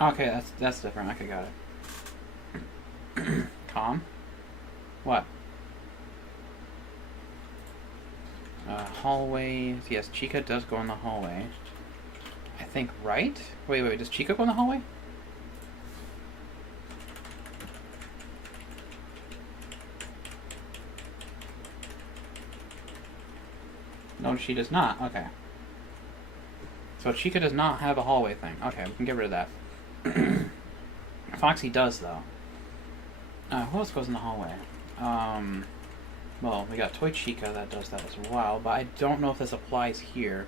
Okay, that's different. Okay, got it. Calm? What? Hallway. Yes, Chica does go in the hallway. I think, right? Wait, does Chica go in the hallway? No, she does not. Okay. So Chica does not have a hallway thing. Okay, we can get rid of that. Foxy does, though. Who else goes in the hallway? Well, we got Toy Chica that does that as well, but I don't know if this applies here.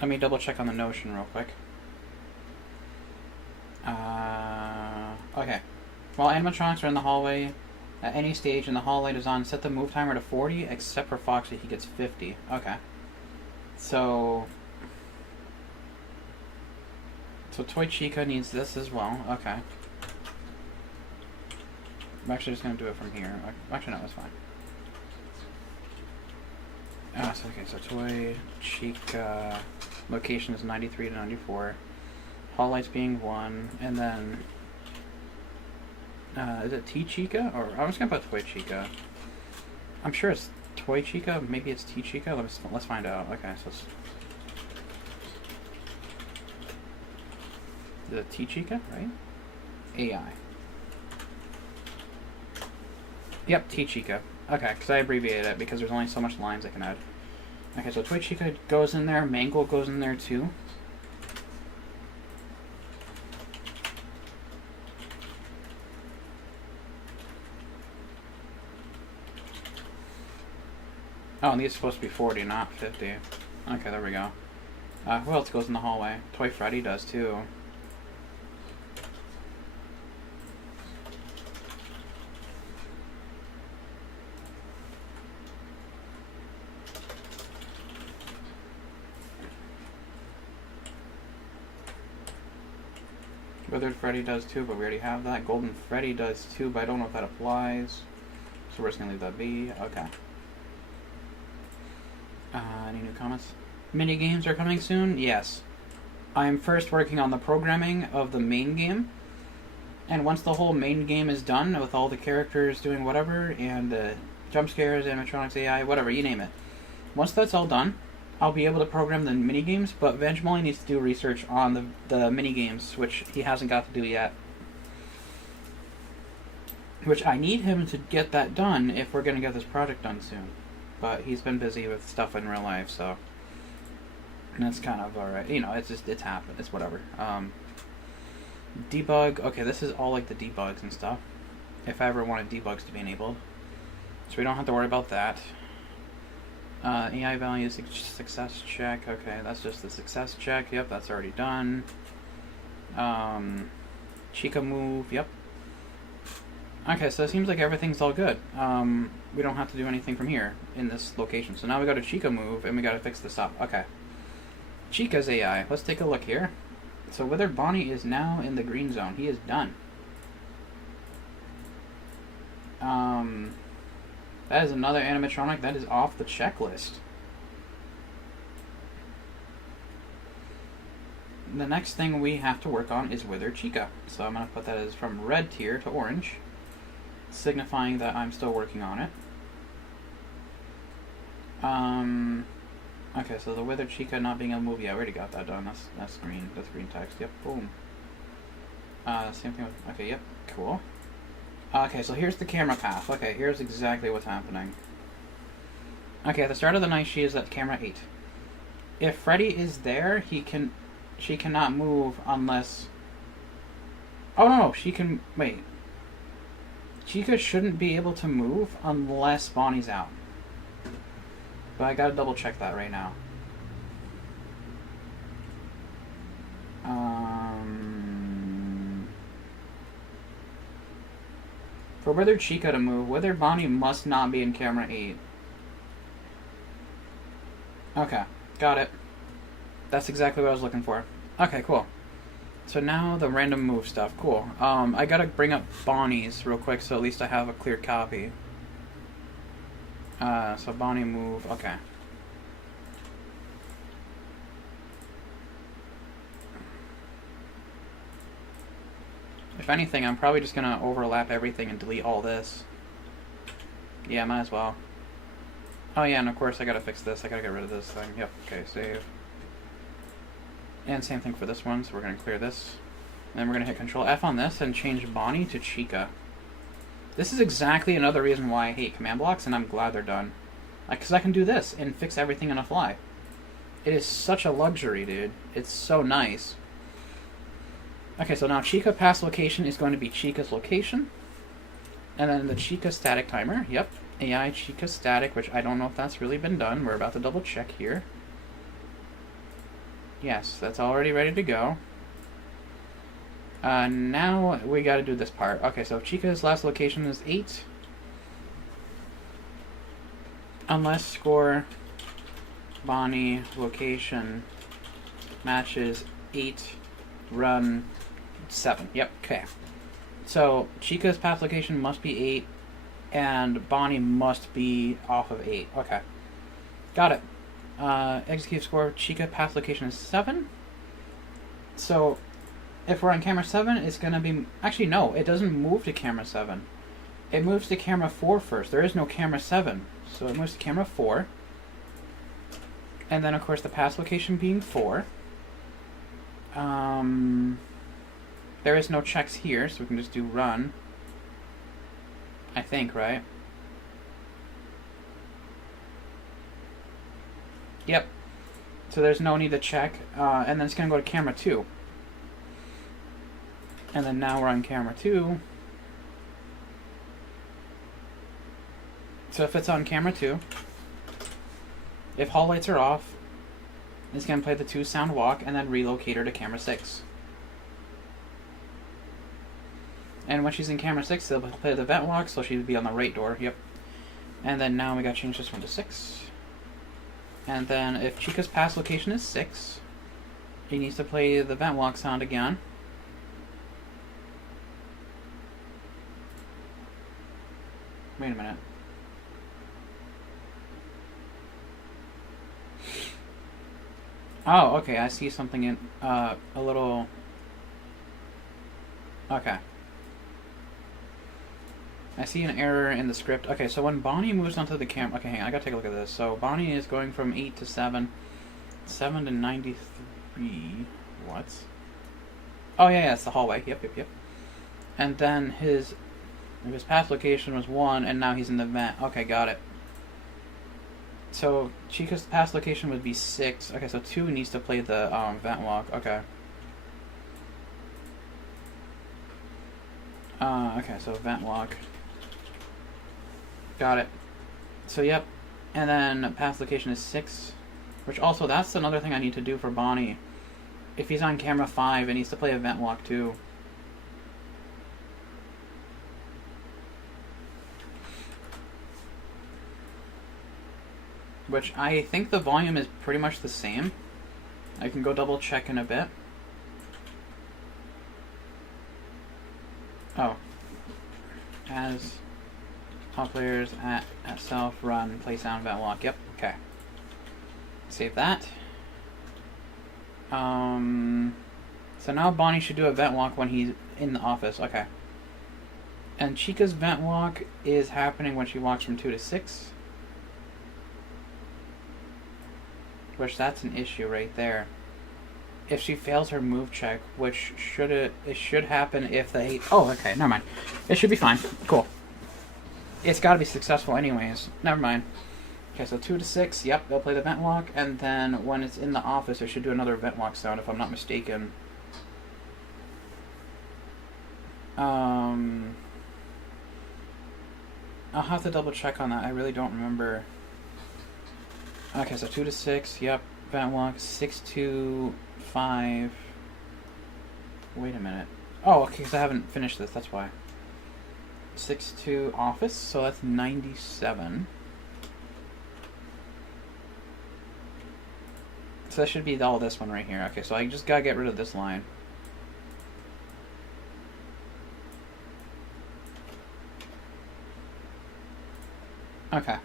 Let me double check on the Notion real quick. Okay. While animatronics are in the hallway, at any stage in the hallway design, set the move timer to 40, except for Foxy, he gets 50. Okay. So Toy Chica needs this as well. Okay. I'm actually just going to do it from here. Actually, no, that's fine. Okay, so Toy Chica location is 93 to 94. Hall lights being 1, and then... is it T Chica? Or I'm just going to put Toy Chica. I'm sure it's Toy Chica. Maybe it's T Chica. Let's find out. Okay, so it's... Is it T Chica, right? AI. Yep, T Chica. Okay, because I abbreviated it because there's only so much lines I can add. Okay, so Toy Chica goes in there. Mangle goes in there too. Oh, and these are supposed to be 40, not 50. Okay, there we go. Who else goes in the hallway? Toy Freddy does too. Withered Freddy does too, but we already have that. Golden Freddy does too, but I don't know if that applies. So we're just going to leave that be. Okay. Any new comments? mini games are coming soon? Yes. I'm first working on the programming of the main game, and once the whole main game is done with all the characters doing whatever, and the jump scares, animatronics, AI, whatever, you name it. Once that's all done, I'll be able to program the mini games, but Vangemoli needs to do research on the mini games, which he hasn't got to do yet. Which I need him to get that done if we're going to get this project done soon. But he's been busy with stuff in real life, so that's kind of alright. You know, it's happened. It's whatever. Debug. Okay, this is all like the debugs and stuff. If I ever wanted debugs to be enabled. So we don't have to worry about that. AI value success check. Okay, that's just the success check. Yep, that's already done. Chica move. Yep. Okay, so it seems like everything's all good. We don't have to do anything from here in this location. So now we got a Chica move, and we got to fix this up. Okay. Chica's AI. Let's take a look here. So Wither Bonnie is now in the green zone. He is done. That is another animatronic that is off the checklist. The next thing we have to work on is Wither Chica. So I'm going to put that as from red tier to orange, signifying that I'm still working on it. Okay, so the Wither Chica not being able to move. Yeah, I already got that done. That's green. That's green text. Yep, boom. Same thing with... Okay, yep, cool. Okay, so here's the camera path. Okay, here's exactly what's happening. Okay, at the start of the night, she is at camera 8. If Freddy is there, she cannot move unless... Oh, no, she can... Wait. Chica shouldn't be able to move unless Bonnie's out. But I gotta double check that right now. For Wither Chica to move, Wither Bonnie must not be in camera 8. Okay, got it. That's exactly what I was looking for. Okay, cool. So now the random move stuff. Cool. I gotta bring up Bonnie's real quick so at least I have a clear copy. So Bonnie move. Okay. If anything, I'm probably just gonna overlap everything and delete all this. Yeah, might as well. Oh yeah, and of course I gotta fix this. I gotta get rid of this thing. Yep, okay, save. And same thing for this one, so we're gonna clear this. And then we're gonna hit Control F on this and change Bonnie to Chica. This is exactly another reason why I hate command blocks, and I'm glad they're done. Because I can do this and fix everything on a fly. It is such a luxury, dude. It's so nice. Okay, so now Chica past location is going to be Chica's location. And then the Chica static timer. Yep. AI Chica static, which I don't know if that's really been done. We're about to double check here. Yes, that's already ready to go. Now we gotta do this part. Okay, so Chica's last location is 8. Unless score Bonnie location matches 8, run 7. Yep, okay. So Chica's path location must be 8, and Bonnie must be off of 8. Okay. Got it. Execute score Chica path location is 7. So if we're on camera 7, it's going to be... Actually, no, it doesn't move to camera 7. It moves to camera 4 first. There is no camera 7. So it moves to camera 4. And then, of course, the path location being 4. There is no checks here, so we can just do run. I think, right? Yep. So there's no need to check. And then it's going to go to camera 2. And then now we're on camera 2. So if it's on camera 2, if hall lights are off, it's going to play the 2 sound walk and then relocate her to camera 6. And when she's in camera 6, they'll play the vent walk, so she'll be on the right door. Yep. And then now we got to change this one to 6. And then if Chica's past location is 6, he needs to play the vent walk sound again. Wait a minute. Oh, okay, I see something in, a little... Okay. I see an error in the script. Okay, so when Bonnie moves onto the camera... Okay, hang on, I gotta take a look at this. So Bonnie is going from 8 to 7. 7 to 93... What? Oh, yeah, it's the hallway. Yep. And then his past location was 1, and now he's in the vent. Okay, got it. So Chica's past location would be 6. Okay, so 2 needs to play the vent walk. Okay. Okay, so vent walk. Got it. So yep. And then past location is 6. Which also, that's another thing I need to do for Bonnie. If he's on camera 5, it needs to play a vent walk too. Which I think the volume is pretty much the same. I can go double check in a bit. Oh. As all players at self run, play sound vent walk. Yep, okay. Save that. So now Bonnie should do a vent walk when he's in the office. Okay. And Chica's vent walk is happening when she walks from 2 to 6. Which that's an issue right there. If she fails her move check, which it should happen if the 8... Oh, okay, never mind. It should be fine. Cool. It's got to be successful anyways. Never mind. Okay, so 2 to 6, yep, they'll play the vent walk, and then when it's in the office, it should do another vent walk sound, if I'm not mistaken. I'll have to double check on that. I really don't remember. Okay, so 2 to 6, yep, vent walk, 6 to 5. Wait a minute. Oh, okay, because I haven't finished this, that's why. 6 to office, so that's 97. So that should be all this one right here. Okay, so I just gotta get rid of this line. Okay.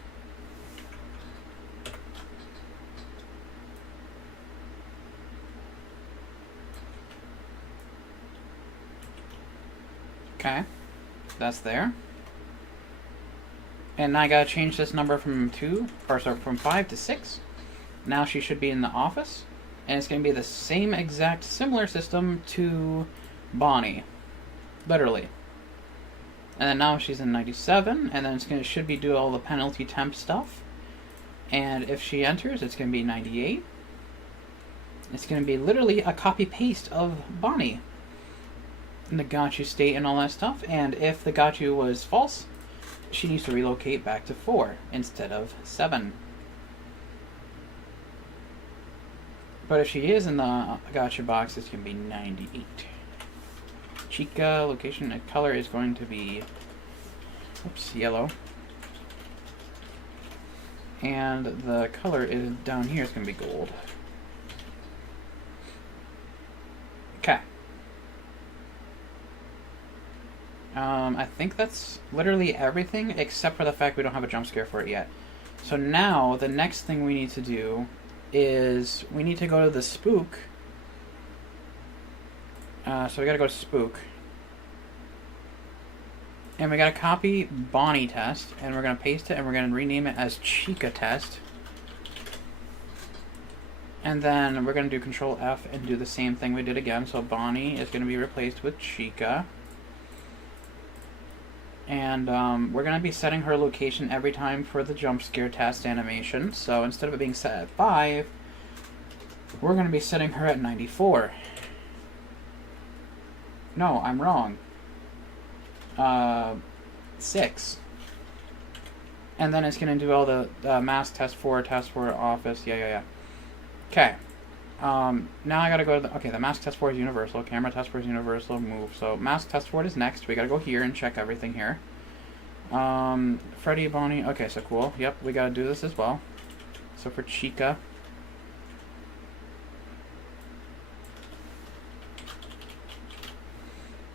Okay. That's there. And now I gotta change this number from 5 to 6. Now she should be in the office, and it's going to be the same exact similar system to Bonnie, literally. And then now she's in 97, and then should be do all the penalty temp stuff. And if she enters, it's going to be 98. It's going to be literally a copy paste of Bonnie, and the got you state and all that stuff. And if the got you was false, she needs to relocate back to 4 instead of 7. But if she is in the gotcha box, it's going to be 98. Chica, location, and color is going to be, yellow. And the color is down here, it's going to be gold. Okay. I think that's literally everything, except for the fact we don't have a jump scare for it yet. So now, the next thing we need to do is we need to go to the spook. So we gotta go to spook. And we gotta copy Bonnie test, and we're gonna paste it, and we're gonna rename it as Chica test. And then we're gonna do Control F and do the same thing we did again. So Bonnie is gonna be replaced with Chica. And we're going to be setting her location every time for the jump scare test animation. So instead of it being set at 5, we're going to be setting her at 94. No, I'm wrong. 6. And then it's going to do all the mask test for office. Yeah. Okay. Now I gotta go to the mask test for is universal, camera test for is universal, move. So mask test for is next. We gotta go here and check everything here. Freddy, Bonnie, okay, so cool. Yep, we gotta do this as well. So for Chica.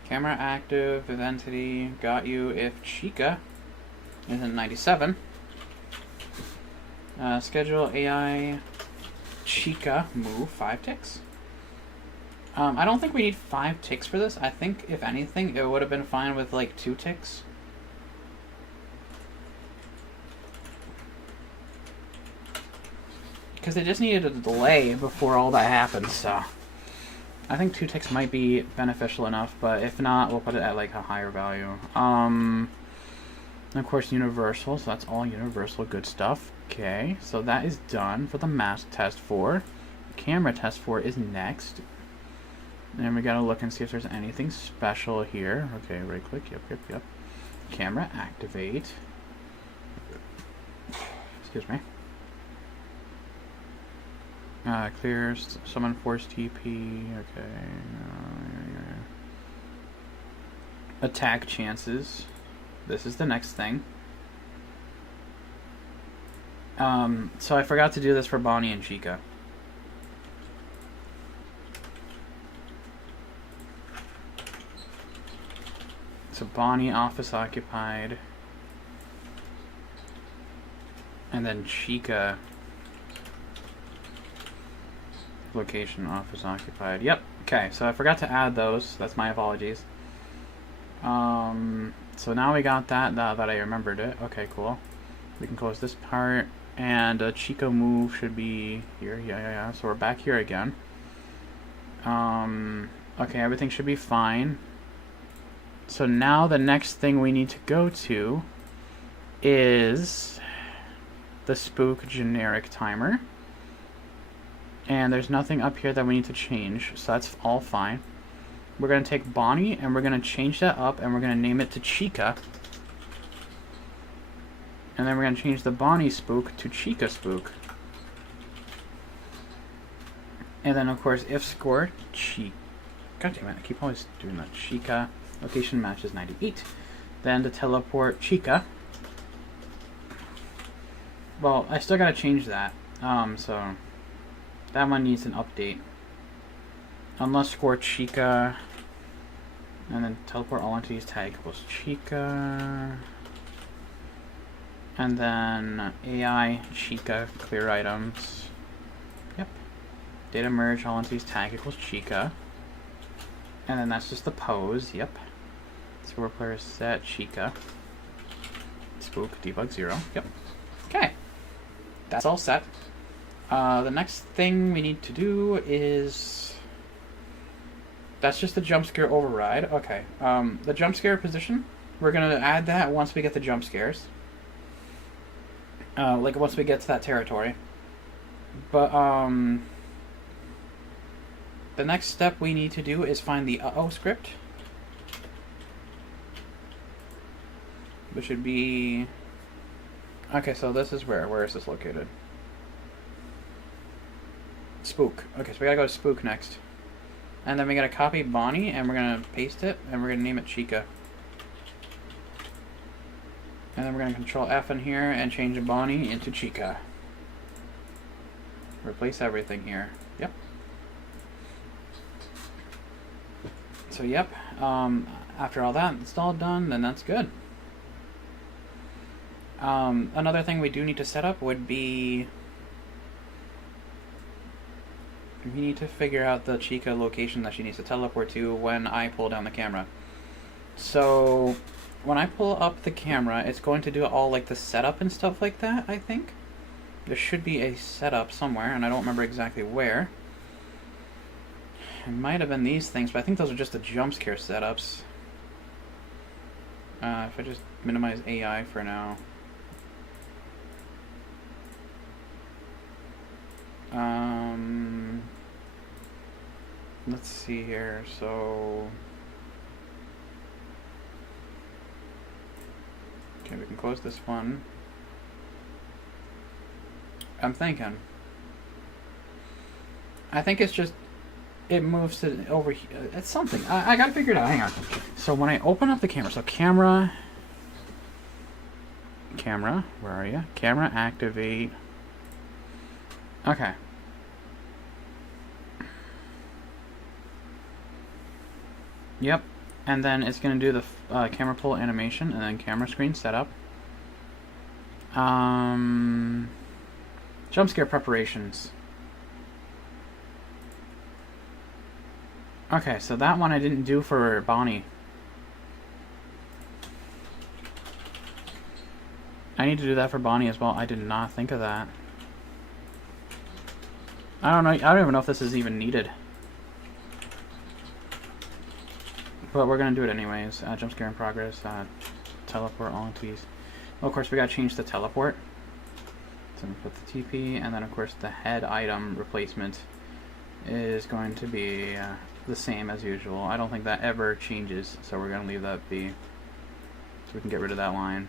Camera active, if entity, got you if Chica is in 97. Schedule AI Chica move 5 ticks. I don't think we need 5 ticks for this. I think, if anything, it would have been fine with like 2 ticks. Because they just needed a delay before all that happened, so... I think 2 ticks might be beneficial enough, but if not, we'll put it at like a higher value. And of course, universal, so that's all universal good stuff. Okay, so that is done for the mask test 4. Camera test 4 is next. And we gotta look and see if there's anything special here. Okay, right click, yep. Camera activate. Excuse me. Clear, summon force TP, okay. Attack chances. This is the next thing. So I forgot to do this for Bonnie and Chica. So Bonnie, office occupied. And then Chica, location, office occupied. Yep. Okay, so I forgot to add those. That's my apologies. So now we got that I remembered it. Okay, cool. We can close this part. And Chica move should be here. Yeah. So we're back here again. Okay, everything should be fine. So now the next thing we need to go to is the spook generic timer. And there's nothing up here that we need to change, so that's all fine. We're going to take Bonnie and we're going to change that up and we're going to name it to Chica. And then we're going to change the Bonnie spook to Chica spook. And then of course if score Chica. God damn it, I keep always doing that. Chica. Location matches 98. Then to teleport Chica. Well, I still gotta change that. So that one needs an update. Unless score Chica. And then teleport all entities tag equals Chica. And then AI Chica clear items. Yep. Data merge all entities tag equals Chica. And then that's just the pose. Yep. Score player set Chica. Spook debug 0. Yep. Okay. That's all set. The next thing we need to do is... That's just the jump scare override. Okay. The jump scare position, we're going to add that once we get the jump scares. Like once we get to that territory. But, the next step we need to do is find the uh-oh script. Which should be... Okay, so this is where? Where is this located? Spook. Okay, so we gotta go to Spook next. And then we gotta copy Bonnie, and we're gonna paste it, and we're gonna name it Chica. And then we're gonna Control F in here, and change Bonnie into Chica. Replace everything here. Yep. So yep, after all that, it's all done, then that's good. Another thing we do need to set up would be... We need to figure out the Chica location that she needs to teleport to when I pull down the camera. So, when I pull up the camera, it's going to do all like the setup and stuff like that, I think. There should be a setup somewhere, and I don't remember exactly where. It might have been these things, but I think those are just the jump scare setups. If I just minimize AI for now. Let's see here, so... Okay, we can close this one. I'm thinking. I think it's just... It moves to over here. It's something. I gotta figure it out. Hang on. So when I open up the camera, so camera, where are you? Camera activate. Okay. Yep. And then it's gonna do the camera pull animation and then camera screen setup. Jump scare preparations. Okay, so that one I didn't do for Bonnie. I need to do that for Bonnie as well. I did not think of that. I don't know. I don't even know if this is even needed. But we're going to do it anyways. Jump scare in progress. Teleport all into these. Well, of course, we got to change the teleport. So we put the TP, and then of course the head item replacement is going to be the same as usual. I don't think that ever changes, so we're going to leave that be. So we can get rid of that line.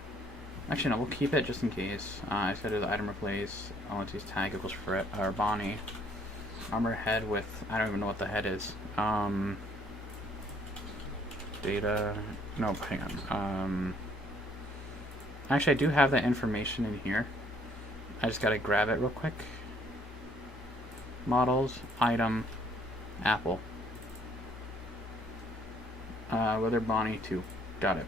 Actually, no, we'll keep it just in case. I just got to do the item replace. All into these tag equals for our Bonnie. Armor head with, I don't even know what the head is. Data, no, hang on. Actually, I do have that information in here. I just gotta grab it real quick. Models, item, Apple. Whether Bonnie 2. Got it.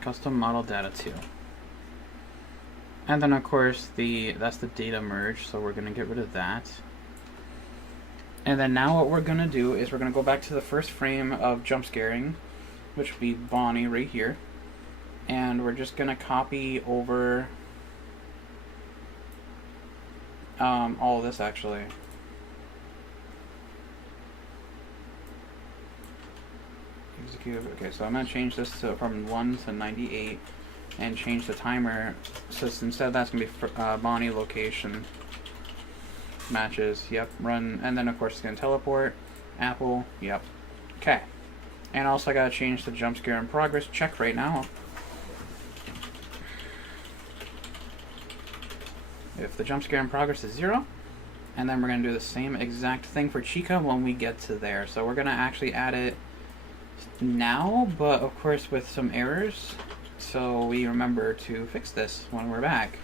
Custom model data 2. And then of course that's the data merge, so we're gonna get rid of that. And then now what we're gonna do is we're gonna go back to the first frame of jump scaring, which would be Bonnie right here. And we're just gonna copy over all of this actually. Execute. Okay, so I'm gonna change this from 1 to 98 and change the timer. So instead that's gonna be Bonnie location matches. Yep, run, and then of course it's gonna teleport. Apple. Yep. Okay. And also I gotta change the jump scare in progress check right now. If the jump scare in progress is 0, and then we're going to do the same exact thing for Chica when we get to there. So we're going to actually add it now, but of course with some errors, so we remember to fix this when we're back.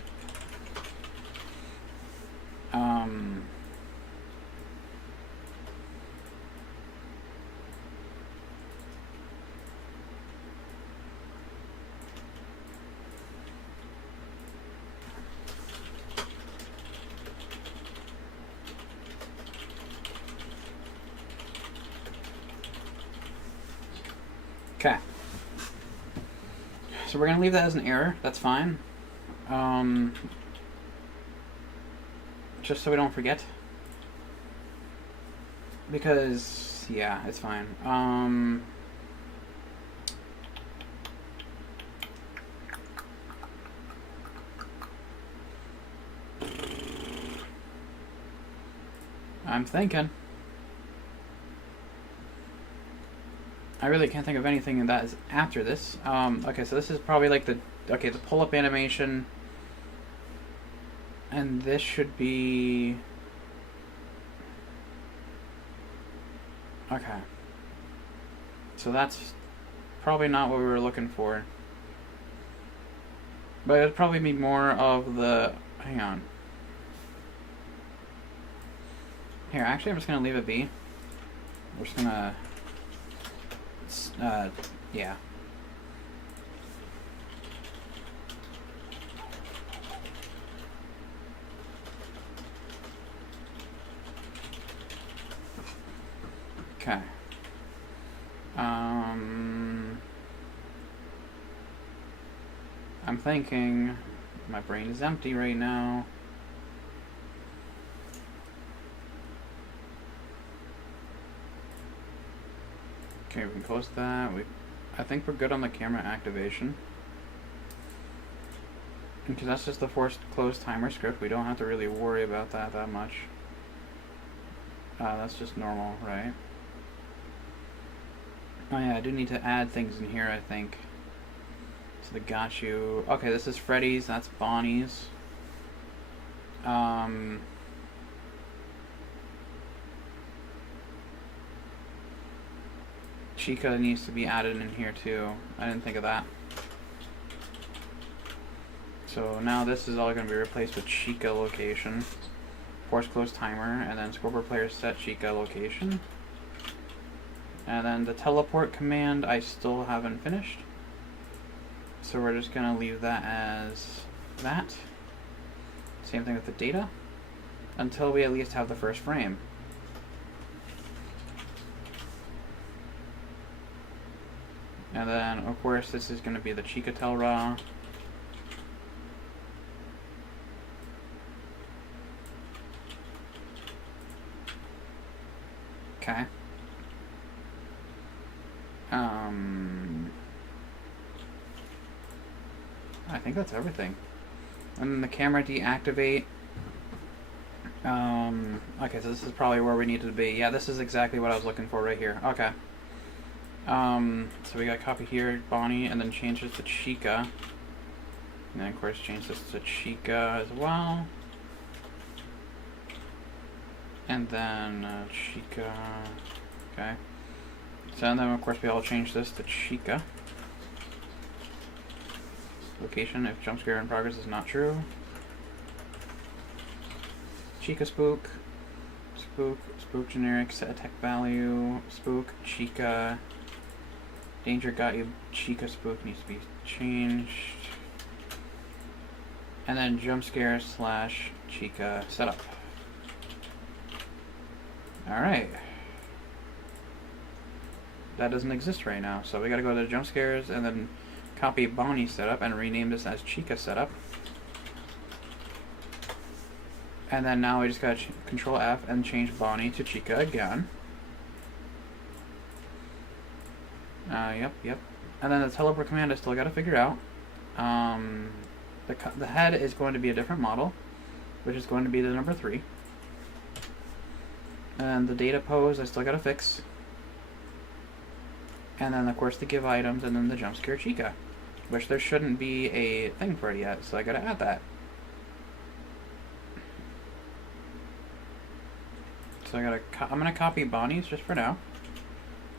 Okay. So we're going to leave that as an error. That's fine. Just so we don't forget. Because, yeah, it's fine. I'm thinking. I really can't think of anything that is after this. Okay, so this is probably like the pull-up animation, and this should be okay. So that's probably not what we were looking for, but it'd probably be more of the. Hang on. Here, actually, I'm just gonna leave it be. We're just gonna. Yeah. Okay. I'm thinking my brain is empty right now. Okay, we can close that. I think we're good on the camera activation. Because that's just the forced close timer script. We don't have to really worry about that much. That's just normal, right? Oh yeah, I do need to add things in here, I think. So the got you. Okay, this is Freddy's, that's Bonnie's. Chica needs to be added in here too. I didn't think of that. So now this is all going to be replaced with Chica location. Force close timer, and then Scorpio player set Chica location. And then the teleport command I still haven't finished. So we're just going to leave that as that. Same thing with the data. until we at least have the first frame. And then, of course, this is going to be the Chica Tel Ra. Okay. I think that's everything. And then the camera deactivate. Okay, so this is probably where we needed to be. Yeah, this is exactly what I was looking for right here. Okay. So we got copy here, Bonnie, and then change this to Chica. And then, of course, change this to Chica as well. And then, Chica. Okay. So, and then, of course, we all change this to Chica. Location, if jump scare in progress is not true. Chica spook. Spook generic, set attack value. Spook, Chica. Danger got you. Chica spook needs to be changed. And then jump scare / Chica setup. Alright. That doesn't exist right now, so we gotta go to jump scares and then copy Bonnie setup and rename this as Chica setup. And then now we just gotta Control F and change Bonnie to Chica again. Yep. And then the teleport command I still gotta figure out. The head is going to be a different model, which is going to be the number 3. And the data pose I still gotta fix. And then, of course, the give items, and then the jump scare Chica, which there shouldn't be a thing for it yet, so I gotta add that. So I'm gonna copy Bonnie's just for now,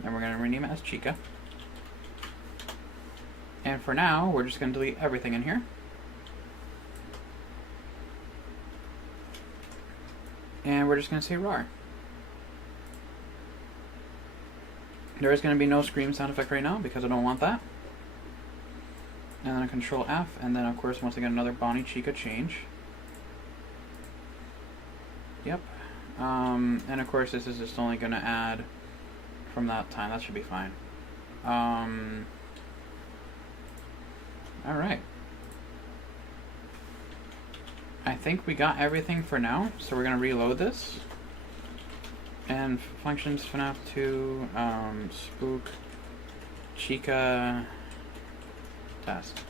and we're gonna rename it as Chica. And for now, we're just gonna delete everything in here. And we're just gonna say RAR. There is going to be no scream sound effect right now because I don't want that. And then a Control F, and then of course once again another Bonnie Chica change. Yep. And of course this is just only going to add from that time. That should be fine. Alright. I think we got everything for now, so we're going to reload this. And functions FNAF2, spook, Chica, test.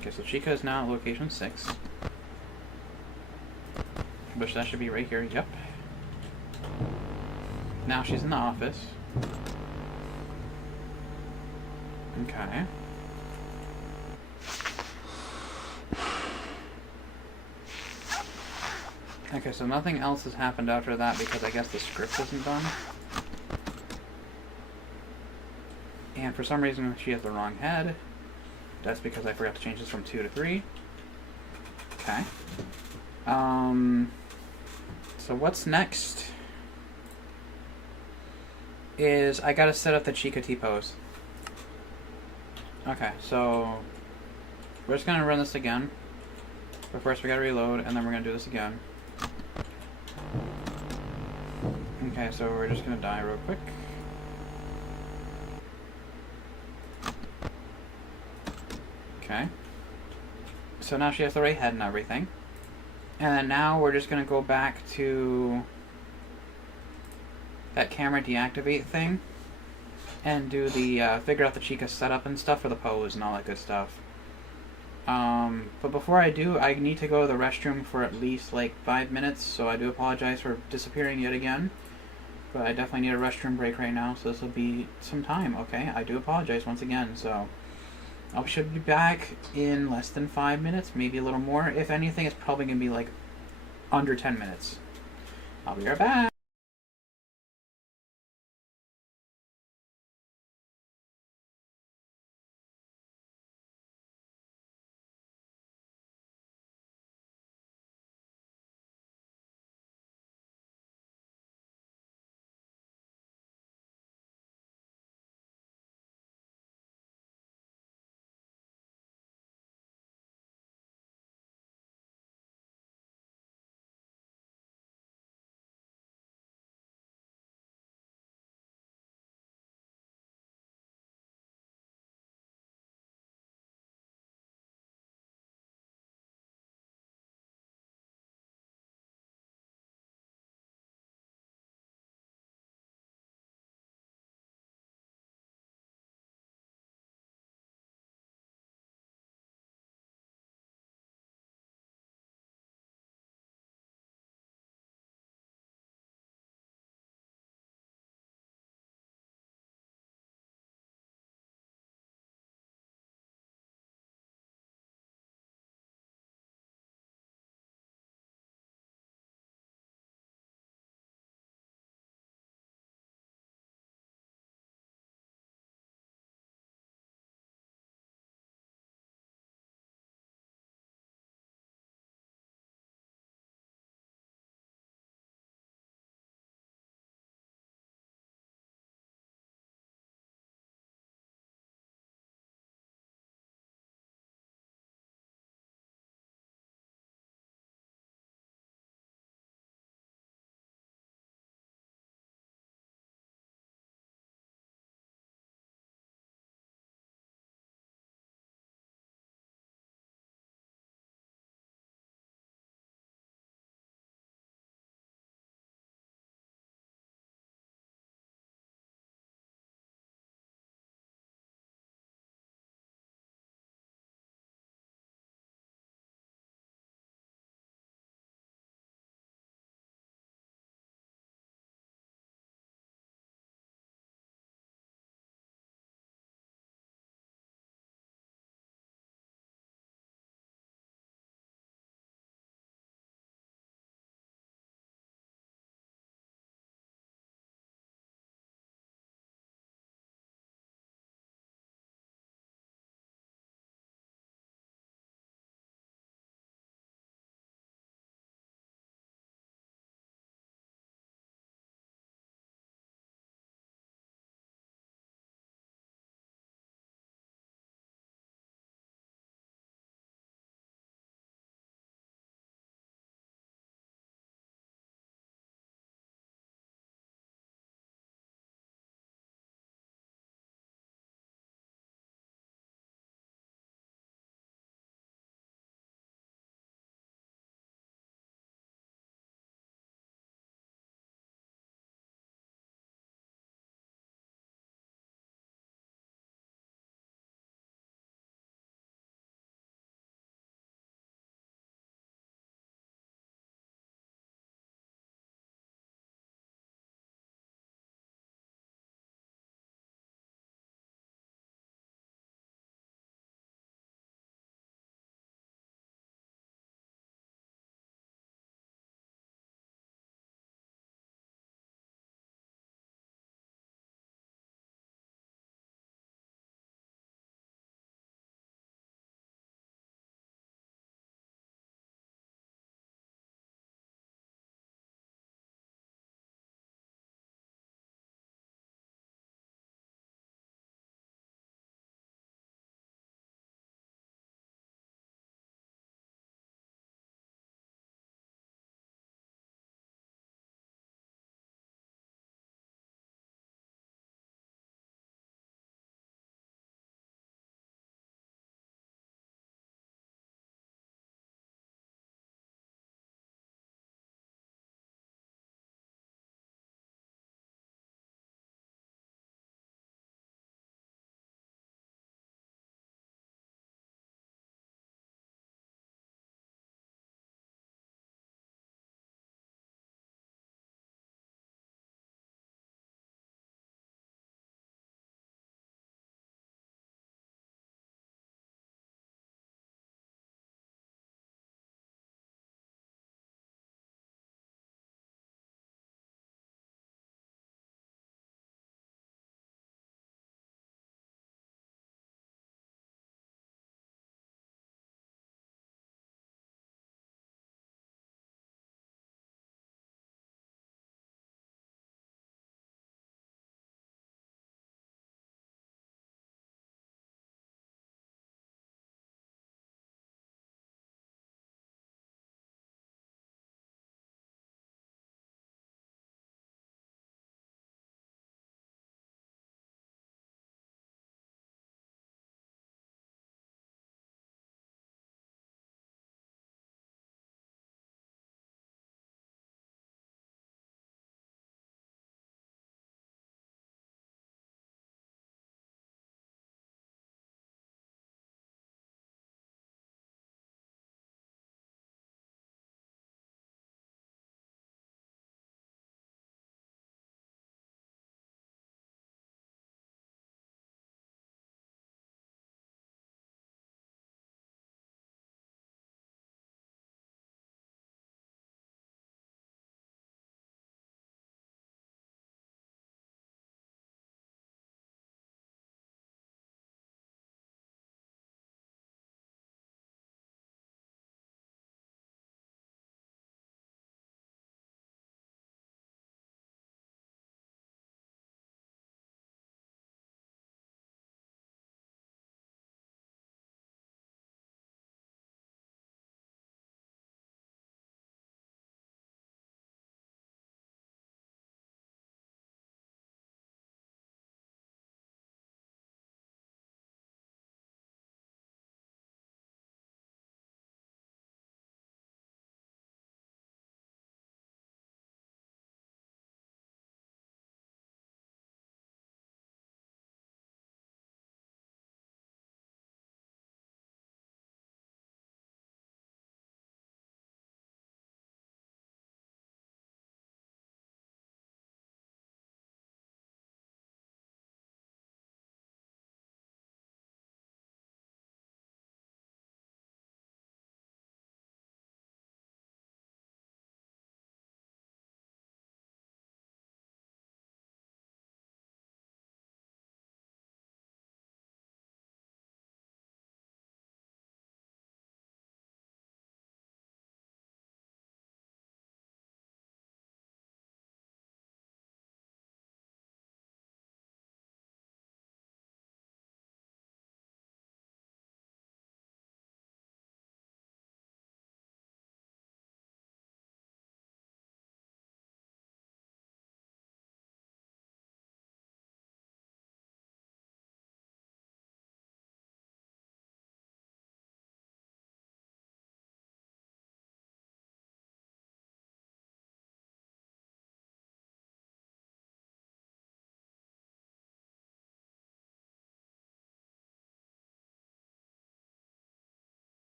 Okay, so Chica is now at location 6. Which that should be right here, yep. Now she's in the office. Okay. Okay, so nothing else has happened after that because I guess the script isn't done. And for some reason she has the wrong head. That's because I forgot to change this from 2 to 3. Okay. So what's next is I gotta set up the Chica T-pose. Okay, so we're just gonna run this again. But first we gotta reload and then we're gonna do this again. Okay, so we're just gonna die real quick. Okay. So now she has the right head and everything. And then now we're just gonna go back to that camera deactivate thing and do the figure out the Chica setup and stuff for the pose and all that good stuff. But before I do, I need to go to the restroom for at least like 5 minutes, so I do apologize for disappearing yet again. But I definitely need a restroom break right now, so this will be some time, okay? I do apologize once again, so I should be back in less than 5 minutes, maybe a little more. If anything, it's probably going to be like under 10 minutes. I'll be right back.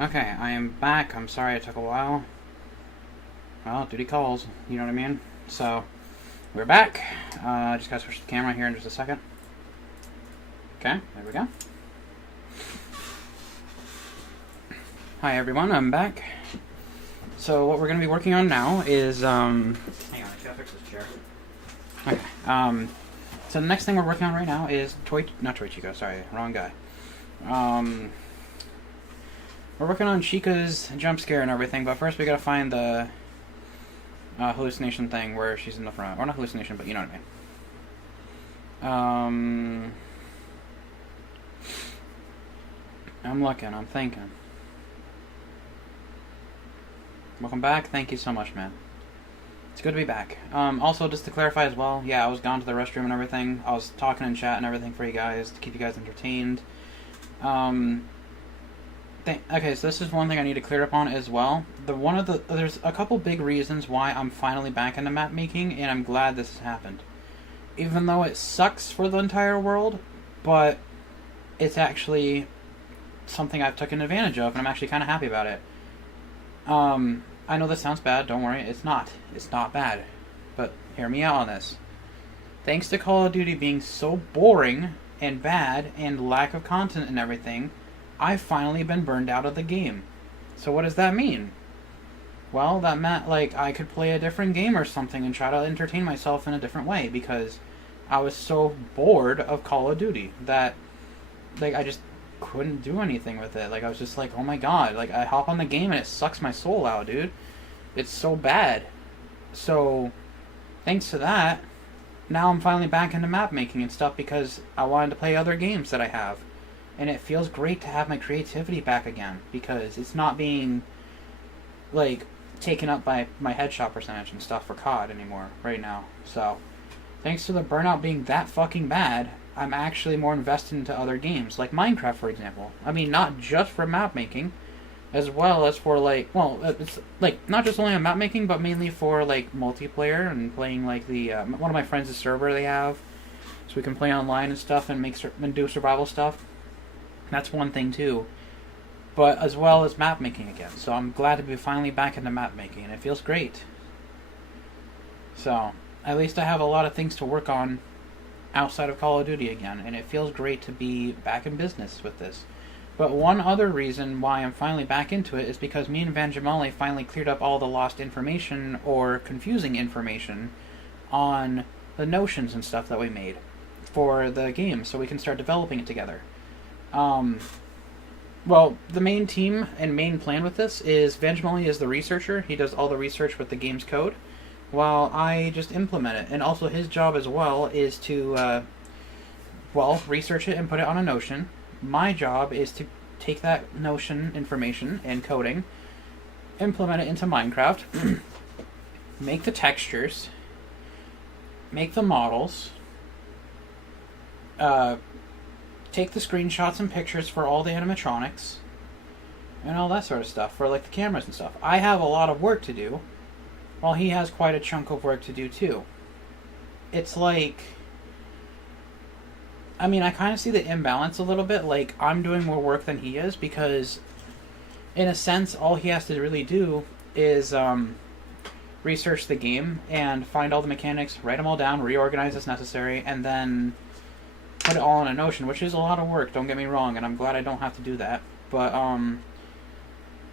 Okay, I am back. I'm sorry it took a while. Well, duty calls, you know what I mean? So, we're back. Just gotta switch the camera here in just a second. Okay, there we go. Hi everyone, I'm back. So what we're gonna be working on now is, hang on, I gotta fix this chair. Okay, so the next thing we're working on right now is not Toy Chico, sorry, wrong guy. We're working on Chica's jump scare and everything, but first we gotta find the hallucination thing where she's in the front. Or not hallucination, but you know what I mean. I'm looking, I'm thinking. Welcome back, thank you so much, man. It's good to be back. Also, just to clarify as well, yeah, I was gone to the restroom and everything. I was talking in chat and everything for you guys, to keep you guys entertained. Okay, so this is one thing I need to clear up on as well. There's a couple big reasons why I'm finally back into map making, and I'm glad this has happened. Even though it sucks for the entire world, but it's actually something I've taken advantage of, and I'm actually kind of happy about it. I know this sounds bad, don't worry, it's not. It's not bad. But hear me out on this. Thanks to Call of Duty being so boring and bad and lack of content and everything, I've finally been burned out of the game. So what does that mean? Well, that meant, like, I could play a different game or something and try to entertain myself in a different way, because I was so bored of Call of Duty that, like, I just couldn't do anything with it. Like, I was just like, oh my god, like, I hop on the game and it sucks my soul out, dude. It's so bad. So, thanks to that, now I'm finally back into map making and stuff because I wanted to play other games that I have. And it feels great to have my creativity back again, because it's not being, like, taken up by my headshot percentage and stuff for COD anymore right now. So, thanks to the burnout being that fucking bad, I'm actually more invested into other games, like Minecraft, for example. I mean, not just for map making, as well as for, like, well, it's, like, not just only on map making, but mainly for, like, multiplayer and playing, like, the, one of my friends' server they have, so we can play online and stuff and do survival stuff. That's one thing, too. But as well as map making again. So I'm glad to be finally back into map making, and it feels great. So, at least I have a lot of things to work on outside of Call of Duty again, and it feels great to be back in business with this. But one other reason why I'm finally back into it is because me and Vanjamali finally cleared up all the lost information or confusing information on the notions and stuff that we made for the game, so we can start developing it together. Well, the main team and main plan with this is Vanjamali is the researcher. He does all the research with the game's code, while I just implement it. And also his job as well is to, research it and put it on a Notion. My job is to take that Notion information and coding, implement it into Minecraft, make the textures, make the models, take the screenshots and pictures for all the animatronics, and all that sort of stuff, for, like, the cameras and stuff. I have a lot of work to do, while he has quite a chunk of work to do, too. It's like, I mean, I kind of see the imbalance a little bit. Like, I'm doing more work than he is, because, in a sense, all he has to really do is, research the game, and find all the mechanics, write them all down, reorganize as necessary, and then put it all in a Notion, which is a lot of work, don't get me wrong, and I'm glad I don't have to do that. But,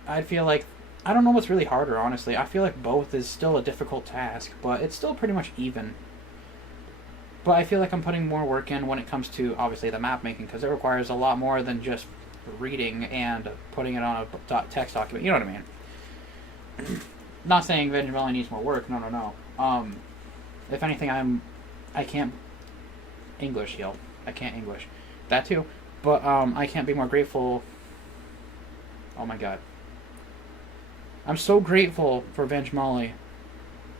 I feel like, I don't know what's really harder, honestly. I feel like both is still a difficult task, but it's still pretty much even. But I feel like I'm putting more work in when it comes to, obviously, the map making, because it requires a lot more than just reading and putting it on a text document. You know what I mean? Not saying Vanjamali needs more work, no. If anything, I can't English, yo. I can't English. That too. But, I can't be more grateful. Oh my god. I'm so grateful for Vanjamali,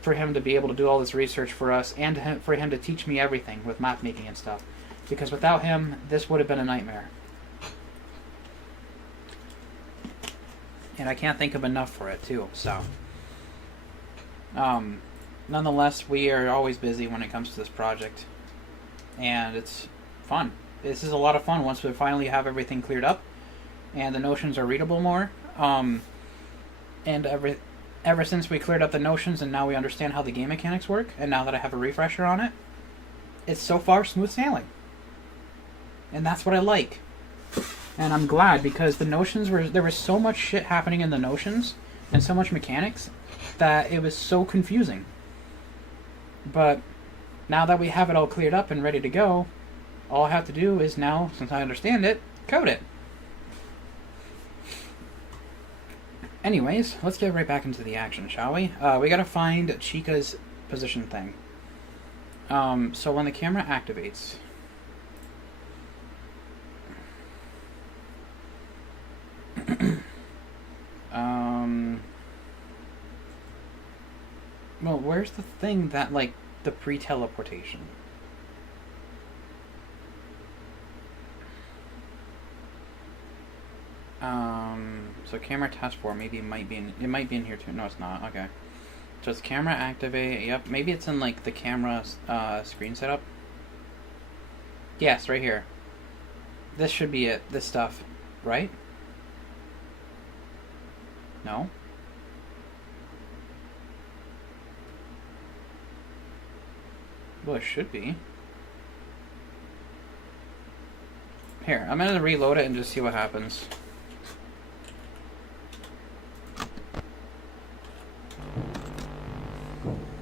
for him to be able to do all this research for us, and for him to teach me everything with map making and stuff. Because without him, this would have been a nightmare. And I can't think of enough for it, too, so. Nonetheless, we are always busy when it comes to this project. And it's fun. This is a lot of fun once we finally have everything cleared up, and the notions are readable more. And ever since we cleared up the notions and now we understand how the game mechanics work, and now that I have a refresher on it, it's so far smooth sailing. And that's what I like. And I'm glad, because the notions there was so much shit happening in the notions and so much mechanics that it was so confusing. But now that we have it all cleared up and ready to go, all I have to do is now, since I understand it, code it. Anyways, let's get right back into the action, shall we? We gotta find Chica's position thing. So when the camera activates... well, where's the thing that, like, the pre-teleportation? So camera task 4, maybe it might be in here too. No, it's not. Okay. So it's camera activate. Yep, maybe it's in, like, the camera screen setup. Yes, right here. This should be it. This stuff, right? No? Well, it should be. Here, I'm gonna reload it and just see what happens.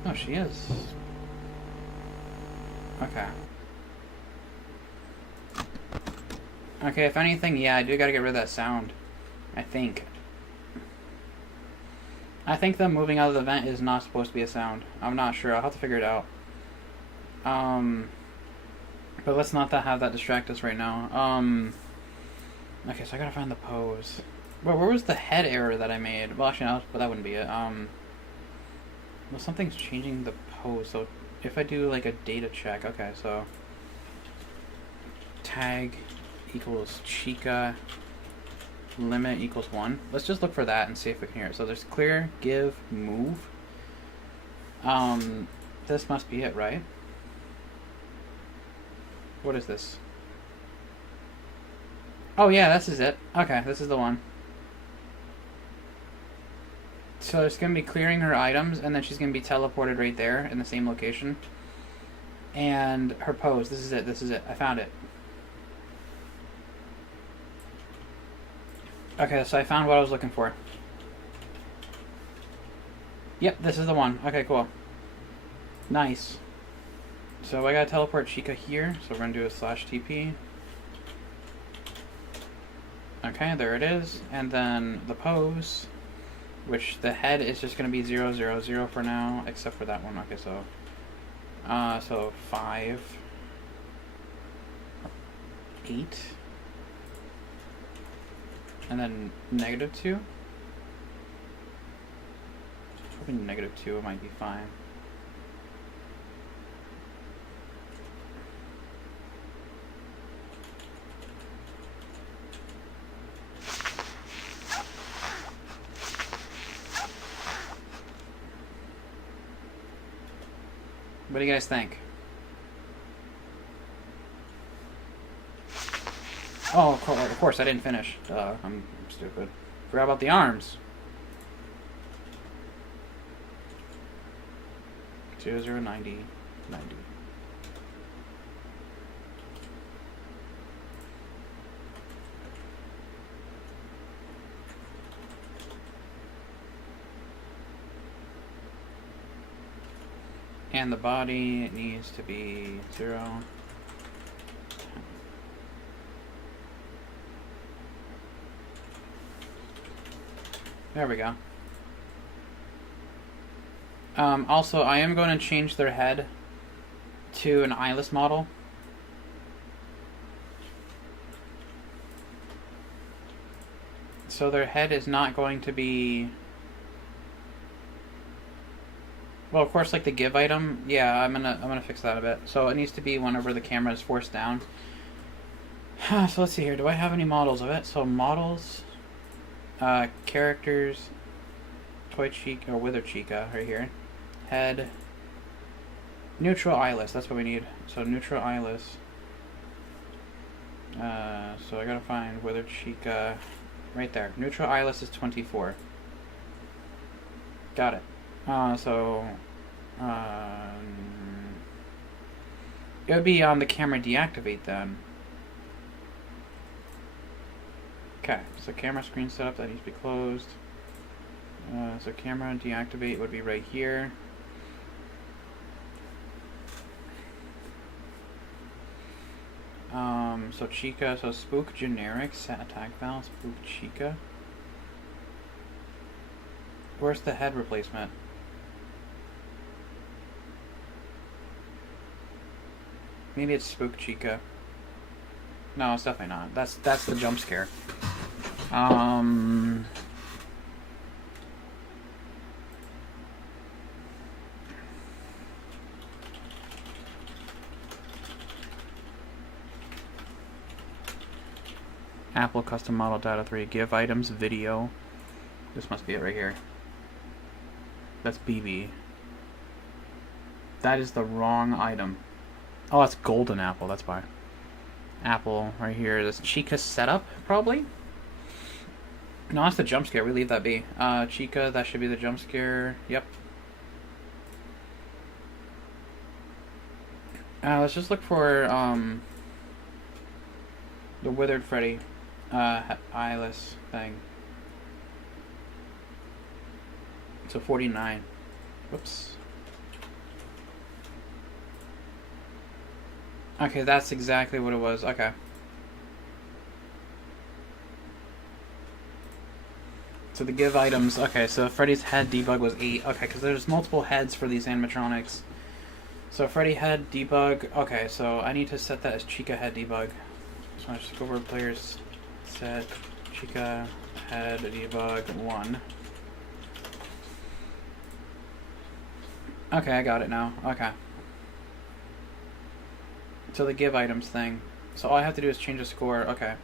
Oh, she is. Okay. Okay, if anything, yeah, I do gotta get rid of that sound. I think. I think them moving out of the vent is not supposed to be a sound. I'm not sure. I'll have to figure it out. But let's not have that distract us right now. Okay, so I gotta find the pose. Well, where was the head error that I made? Well, actually, no, but that wouldn't be it. Well, something's changing the pose. So if I do, like, a data check, okay, so tag equals Chica, limit equals 1. Let's just look for that and see if we can hear it. So there's clear, give, move. This must be it, right? What is this? Oh yeah, this is it. Okay, this is the one. So it's going to be clearing her items, and then she's going to be teleported right there in the same location. And her pose, this is it, this is it. I found it. Okay, so I found what I was looking for. Yep, this is the one. Okay, cool. Nice. So I gotta teleport Chica here, so we're gonna do a /TP. Okay, there it is. And then the pose, which the head is just gonna be 0, 0, 0 for now, except for that one. Okay, so so 5, 8, and then -2. Probably -2 might be fine. What do you guys think? Oh, of course, I didn't finish. I'm stupid. Forgot about the arms. 0, 0, 90, 90. And the body needs to be 0. 10. There we go. Also, I am going to change their head to an eyeless model. So their head is not going to be... Well, of course, like the give item, yeah, I'm gonna fix that a bit. So it needs to be whenever the camera is forced down. So let's see here. Do I have any models of it? So models, characters, toy Chica or Wither Chica right here. Head, neutral eyeless. That's what we need. So neutral eyeless. So I gotta find Wither Chica Right there. Neutral eyeless is 24. Got it. It would be on the camera deactivate then. Okay, so camera screen setup, that needs to be closed. So camera deactivate would be right here. So Chica, so spook generic, set attack valve, spook Chica. Where's the head replacement? Maybe it's spook Chica. No, it's definitely not. That's the jump scare. Apple custom model data 3. Give items video. This must be it right here. That's BB. That is the wrong item. Oh, that's golden apple. That's why. Apple right here. This Chica setup, probably? No, that's the jump scare. We leave that be. Chica, that should be the jump scare. Yep. Let's just look for the Withered Freddy eyeless thing. So 49. Whoops. Okay, that's exactly what it was. Okay. So the give items. Okay, so Freddy's head debug was 8. Okay, because there's multiple heads for these animatronics. So Freddy head debug. Okay, so I need to set that as Chica head debug. So I just go over players set Chica head debug 1. Okay, I got it now. Okay. So the give items thing. So all I have to do is change the score. Okay.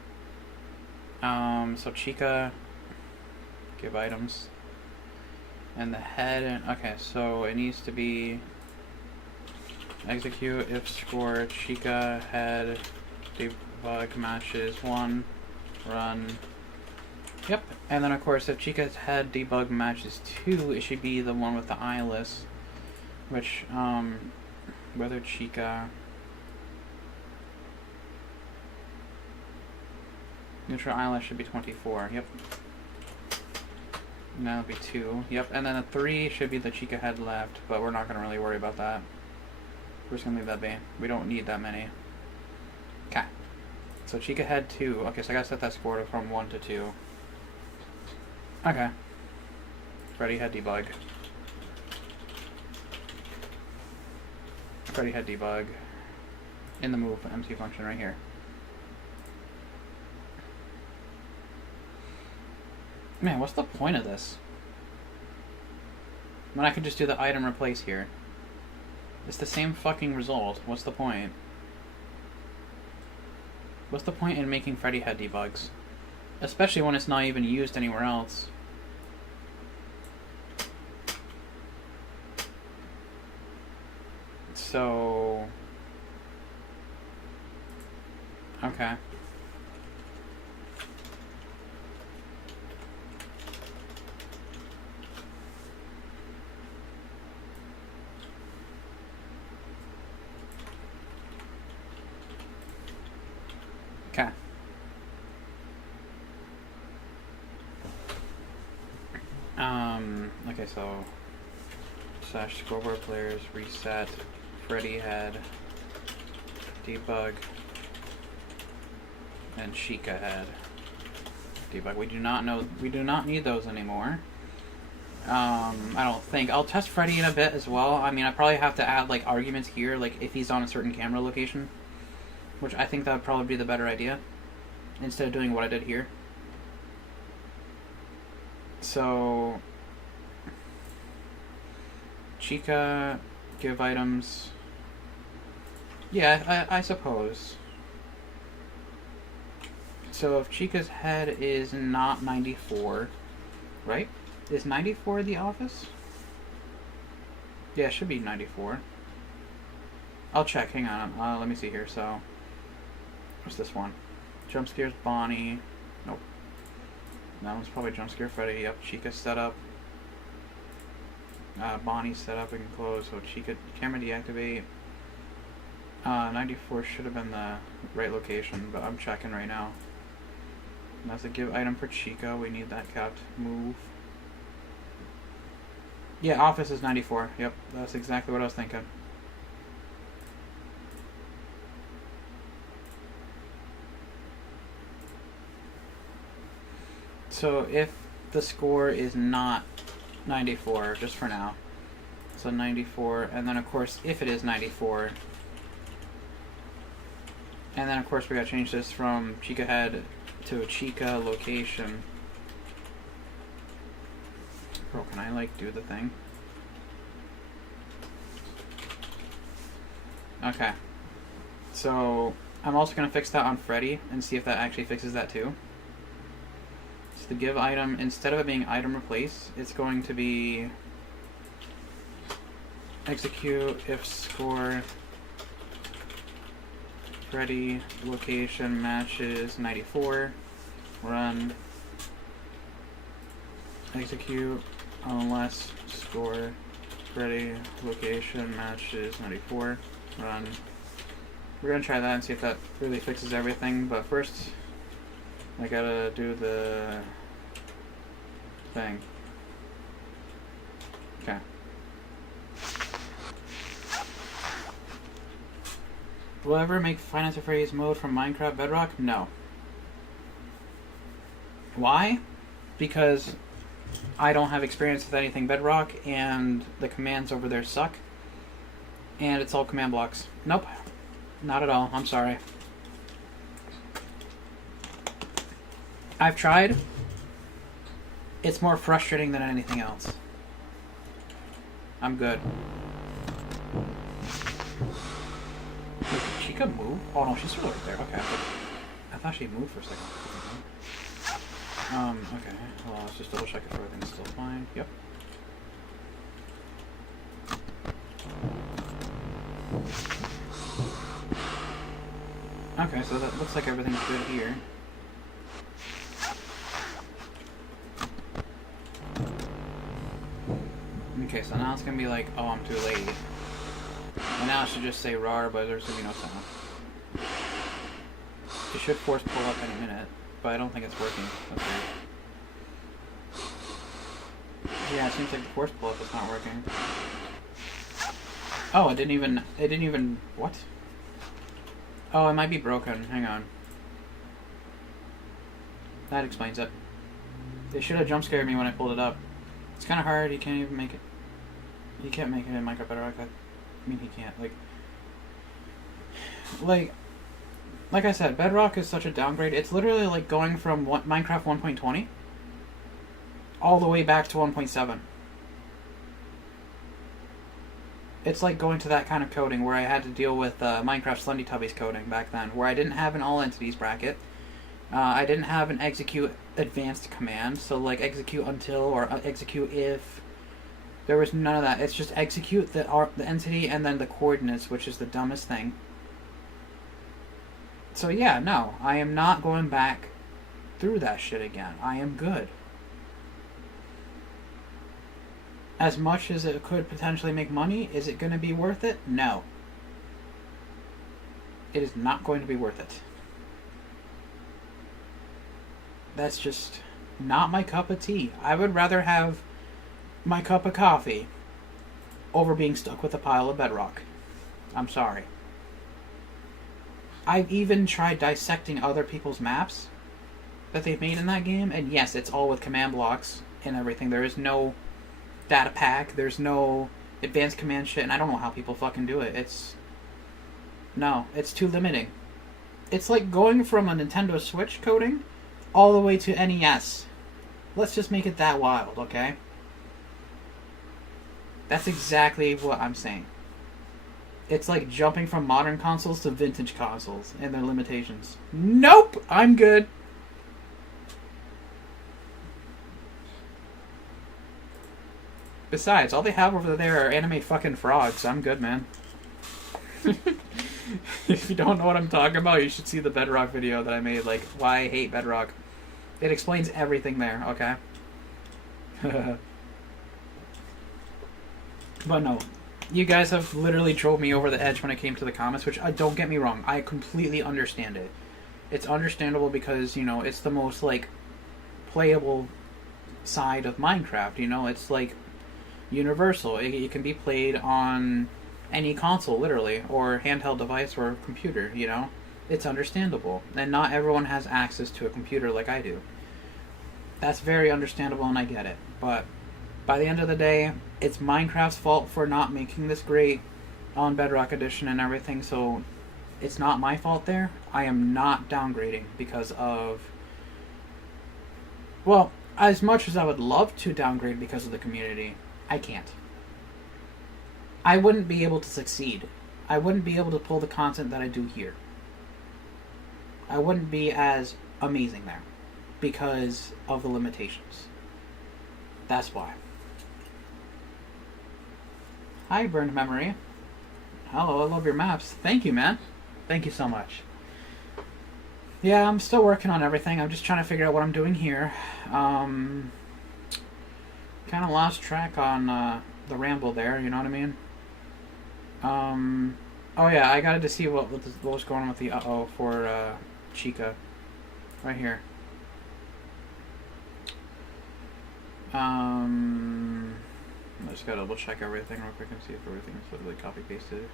So Chica give items. And the head. Okay, so it needs to be execute if score Chica head debug matches 1. Run. Yep. And then of course if Chica's head debug matches 2, it should be the one with the eyeless. Which, whether Chica neutral eyelash should be 24. Yep. Now it'll be 2. Yep. And then a 3 should be the Chica head left, but we're not going to really worry about that. We're just going to leave that be. We don't need that many. Okay. So Chica head 2. Okay, so I got to set that score from 1 to 2. Okay. Freddy head debug. Freddy head debug. In the move MC function right here. Man, what's the point of this? When I could just do the item replace here. It's the same fucking result. What's the point? What's the point in making Freddy head debugs? Especially when it's not even used anywhere else. So... Okay. Okay. Okay, so slash scoreboard players reset Freddy head debug and Chica head debug. We do not need those anymore. I don't think. I'll test Freddy in a bit as well. I mean, I probably have to add like arguments here, like if he's on a certain camera location, which I think that would probably be the better idea instead of doing what I did here. So Chica give items. Yeah, I suppose. So if Chica's head is not 94, right? Is 94 the office? Yeah, it should be 94. I'll check, hang on. Let me see here. So, what's this one? Jump scares Bonnie. Nope. That one's probably Jump Scare Freddy. Yep, Chica's set up. Bonnie's set up and close, so Chica, camera deactivate. 94 should have been the right location, but I'm checking right now. And that's a give item for Chica. We need that kept. Move. Yeah, office is 94. Yep, that's exactly what I was thinking. So if the score is not 94, just for now. So 94, and then of course if it is 94, and then of course we gotta change this from Chica head to a Chica location. Bro, can I like do the thing? Okay. So I'm also gonna fix that on Freddy and see if that actually fixes that too. So the give item, instead of it being item replace, it's going to be execute if score Freddy location matches 94, run, execute unless score Freddy location matches 94, run. We're gonna try that and see if that really fixes everything, but first I gotta do the thing. Okay. Will ever make Finance of Freddy's mode from Minecraft Bedrock? No. Why? Because I don't have experience with anything Bedrock, and the commands over there suck. And it's all command blocks. Nope. Not at all. I'm sorry. I've tried. It's more frustrating than anything else. I'm good. Wait, did Chica move? Oh no, she's still right there. Okay. I thought she moved for a second. Okay. Well, let's just double check if everything's still fine. Yep. Okay, so that looks like everything's good here. Okay, so now it's gonna be like, oh, I'm too late. And now it should just say RAR, but there's gonna be no sound. It should force pull up any minute, but I don't think it's working. That's weird. Yeah, it seems like the force pull up is not working. Oh, it didn't even, what? Oh, it might be broken. Hang on. That explains it. They should have jump scared me when I pulled it up. It's kind of hard. You can't even make it. You can't make it in Minecraft Bedrock. I mean, he can't. Like I said, Bedrock is such a downgrade. It's literally like going from Minecraft 1.20 all the way back to 1.7. It's like going to that kind of coding where I had to deal with Minecraft Slendytubbies coding back then, where I didn't have an all entities bracket. I didn't have an execute advanced command, so like execute until or execute if. There was none of that. It's just execute the entity and then the coordinates, which is the dumbest thing. So yeah, no, I am not going back through that shit again. I am good. As much as it could potentially make money, is it going to be worth it? No. It is not going to be worth it. That's just not my cup of tea. I would rather have my cup of coffee over being stuck with a pile of bedrock. I'm sorry. I've even tried dissecting other people's maps that they've made in that game, and yes, it's all with command blocks and everything. There is no data pack, there's no advanced command shit, and I don't know how people fucking do it. No, it's too limiting. It's like going from a Nintendo Switch coding all the way to NES. Let's just make it that wild, okay? That's exactly what I'm saying. It's like jumping from modern consoles to vintage consoles and their limitations. Nope! I'm good. Besides, all they have over there are anime fucking frogs. I'm good, man. If you don't know what I'm talking about, you should see the Bedrock video that I made, like, why I hate Bedrock. It explains everything there, okay? But no, you guys have literally drove me over the edge when it came to the comments, which, don't get me wrong, I completely understand it. It's understandable because, you know, it's the most, like, playable side of Minecraft, you know? It's, like, universal. It can be played on any console, literally, or handheld device or computer, you know? It's understandable. And not everyone has access to a computer like I do. That's very understandable, and I get it. But by the end of the day, it's Minecraft's fault for not making this great on Bedrock Edition and everything, so it's not my fault there. I am not downgrading because of... Well, as much as I would love to downgrade because of the community, I can't. I wouldn't be able to succeed. I wouldn't be able to pull the content that I do here. I wouldn't be as amazing there because of the limitations. That's why. Hi, Burned Memory. Hello, I love your maps. Thank you, man. Thank you so much. Yeah, I'm still working on everything. I'm just trying to figure out what I'm doing here. Kind of lost track on the ramble there, you know what I mean? Oh yeah, I gotta to see what was going on with the uh-oh for Chica. Right here. I just gotta double check everything real quick and see if everything is literally copy pasted.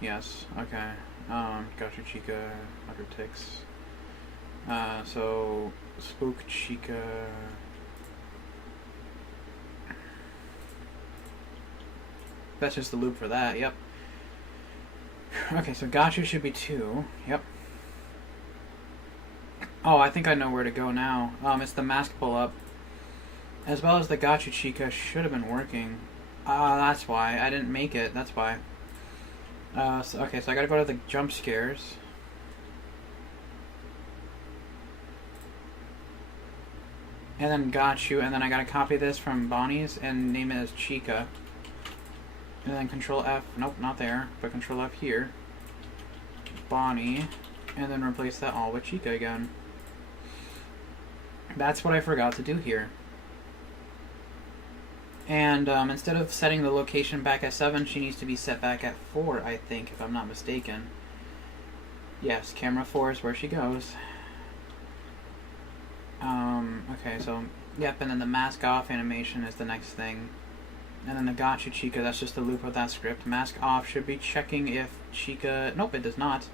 Yes, okay. Gotcha Chica, 100 ticks. So Spook Chica. That's just the loop for that, yep. Okay, so Gotcha should be 2, yep. Oh, I think I know where to go now. It's the mask pull-up. As well as the Gotcha Chica should have been working. That's why. I didn't make it, that's why. Okay, so I gotta go to the jump scares. And then got you, and then I gotta copy this from Bonnie's and name it as Chica. And then Control F, nope, not there, but Control F here. Bonnie, and then replace that all with Chica again. That's what I forgot to do here. And instead of setting the location back at 7, she needs to be set back at 4, I think, if I'm not mistaken. Yes, camera 4 is where she goes. Okay, so, yep, and then the mask off animation is the next thing. And then the Gotcha Chica, that's just the loop of that script. Mask off should be checking if Chica... Nope, it does not.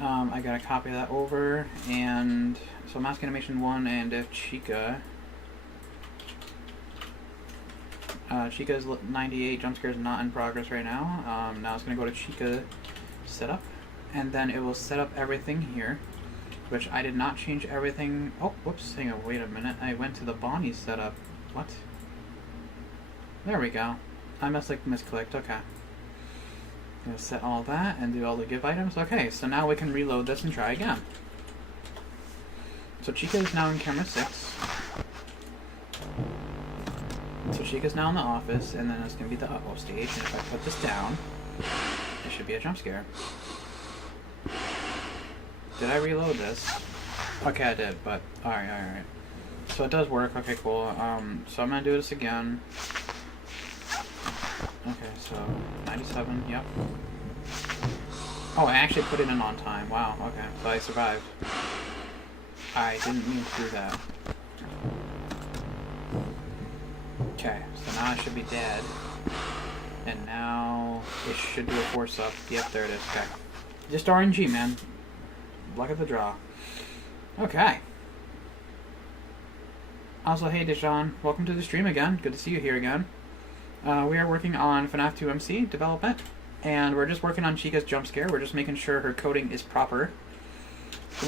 I gotta copy that over, and... So mask animation 1, and if Chica... Chica's 98, jump scare is not in progress right now. Now it's gonna go to Chica setup, and then it will set up everything here, which I did not change everything. Oh, whoops, hang on, wait a minute. I went to the Bonnie setup. What? There we go. I must have misclicked, okay. Gonna set all that and do all the give items. Okay, so now we can reload this and try again. So Chica is now in camera 6. So Chica's now in the office, and then it's going to be the uh-oh stage, and if I put this down, it should be a jump scare. Did I reload this? Okay, I did, but alright. So it does work, okay, cool. So I'm going to do this again. Okay, so 97, yep. Oh, I actually put it in on time, wow, okay, so I survived. I didn't mean to do that. Okay, so now I should be dead. And now it should do a force up. Yep, there it is. Okay. Just RNG, man. Luck of the draw. Okay. Also, hey Deshaun, welcome to the stream again. Good to see you here again. We are working on FNAF2 MC development, and we're just working on Chica's jump scare. We're just making sure her coding is proper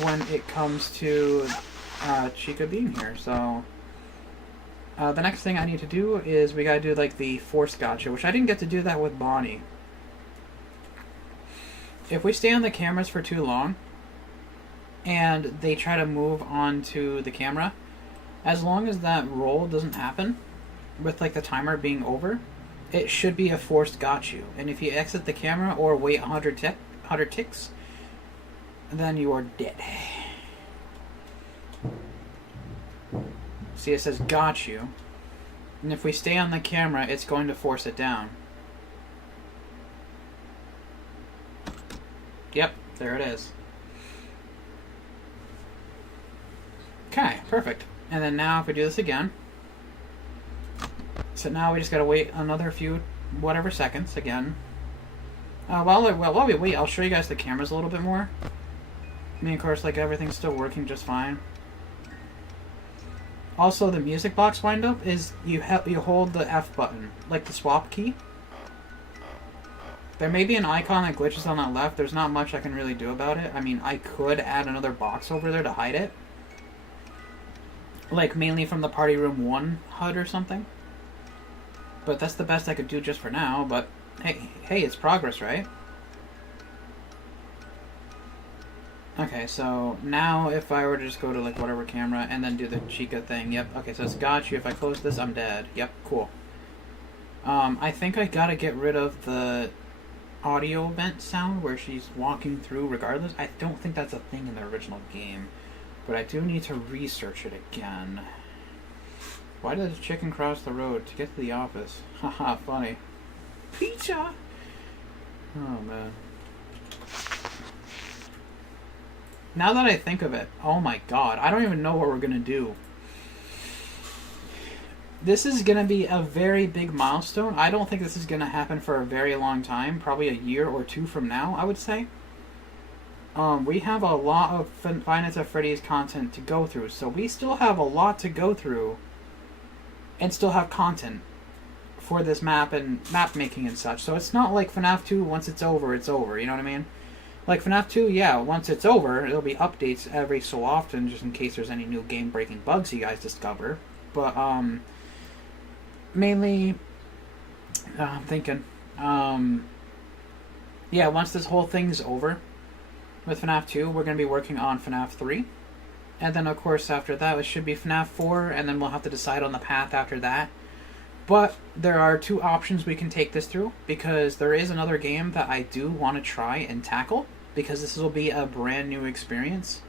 when it comes to Chica being here. So the next thing I need to do is we gotta do like the force gotcha, which I didn't get to do that with Bonnie. If we stay on the cameras for too long and they try to move onto the camera, as long as that roll doesn't happen with like the timer being over, it should be a forced got you. And if you exit the camera or wait 100 ticks, then you are dead. See, it says got you. And if we stay on the camera, it's going to force it down. Yep, there it is. Okay, perfect. And then now if we do this again. So now we just gotta wait another few, whatever seconds again. While we wait, I'll show you guys the cameras a little bit more. I mean, of course, like, everything's still working just fine. Also, the music box windup is you hold the F button, like the swap key. There may be an icon that glitches on that left. There's not much I can really do about it. I mean, I could add another box over there to hide it. Like, mainly from the Party Room 1 HUD or something. But that's the best I could do just for now, but hey, it's progress, right? Okay, so now if I were to just go to, like, whatever camera and then do the Chica thing, yep, okay, so it's got you. If I close this, I'm dead. Yep, cool. I think I gotta get rid of the audio vent sound where she's walking through regardless. I don't think that's a thing in the original game, but I do need to research it again. Why does a chicken cross the road to get to the office? Haha, funny. Pizza! Oh, man. Now that I think of it, oh my god, I don't even know what we're gonna do. This is gonna be a very big milestone. I don't think this is gonna happen for a very long time. Probably a year or two from now, I would say. We have a lot of Five Nights at Freddy's content to go through, so we still have a lot to go through and still have content for this map and map making and such. So it's not like FNAF 2, once it's over, you know what I mean? Like FNAF 2, yeah, once it's over, there'll be updates every so often, just in case there's any new game-breaking bugs you guys discover. But, mainly, I'm thinking, yeah, once this whole thing's over with FNAF 2, we're going to be working on FNAF 3. And then, of course, after that, it should be FNAF 4, and then we'll have to decide on the path after that. But there are two options we can take this through, because there is another game that I do want to try and tackle, because this will be a brand new experience.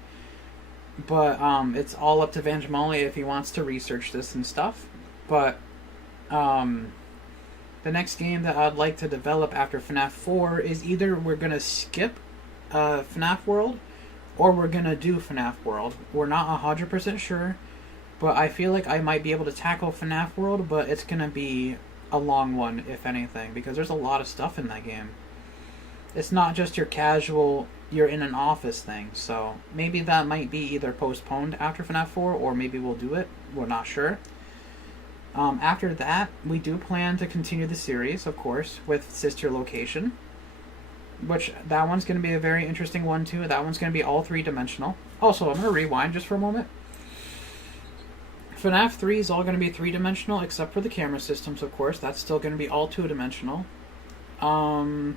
But it's all up to Vangemoli if he wants to research this and stuff. But the next game that I'd like to develop after FNAF 4 is either we're going to skip FNAF World, or we're going to do FNAF World. We're not 100% sure. But I feel like I might be able to tackle FNAF World, but it's going to be a long one, if anything, because there's a lot of stuff in that game. It's not just your casual, you're in an office thing, so maybe that might be either postponed after FNAF 4, or maybe we'll do it. We're not sure. After that, we do plan to continue the series, of course, with Sister Location, which that one's going to be a very interesting one, too. That one's going to be all three-dimensional. Also, I'm going to rewind just for a moment. FNAF 3 is all going to be three-dimensional, except for the camera systems, of course. That's still going to be all two-dimensional. FNAF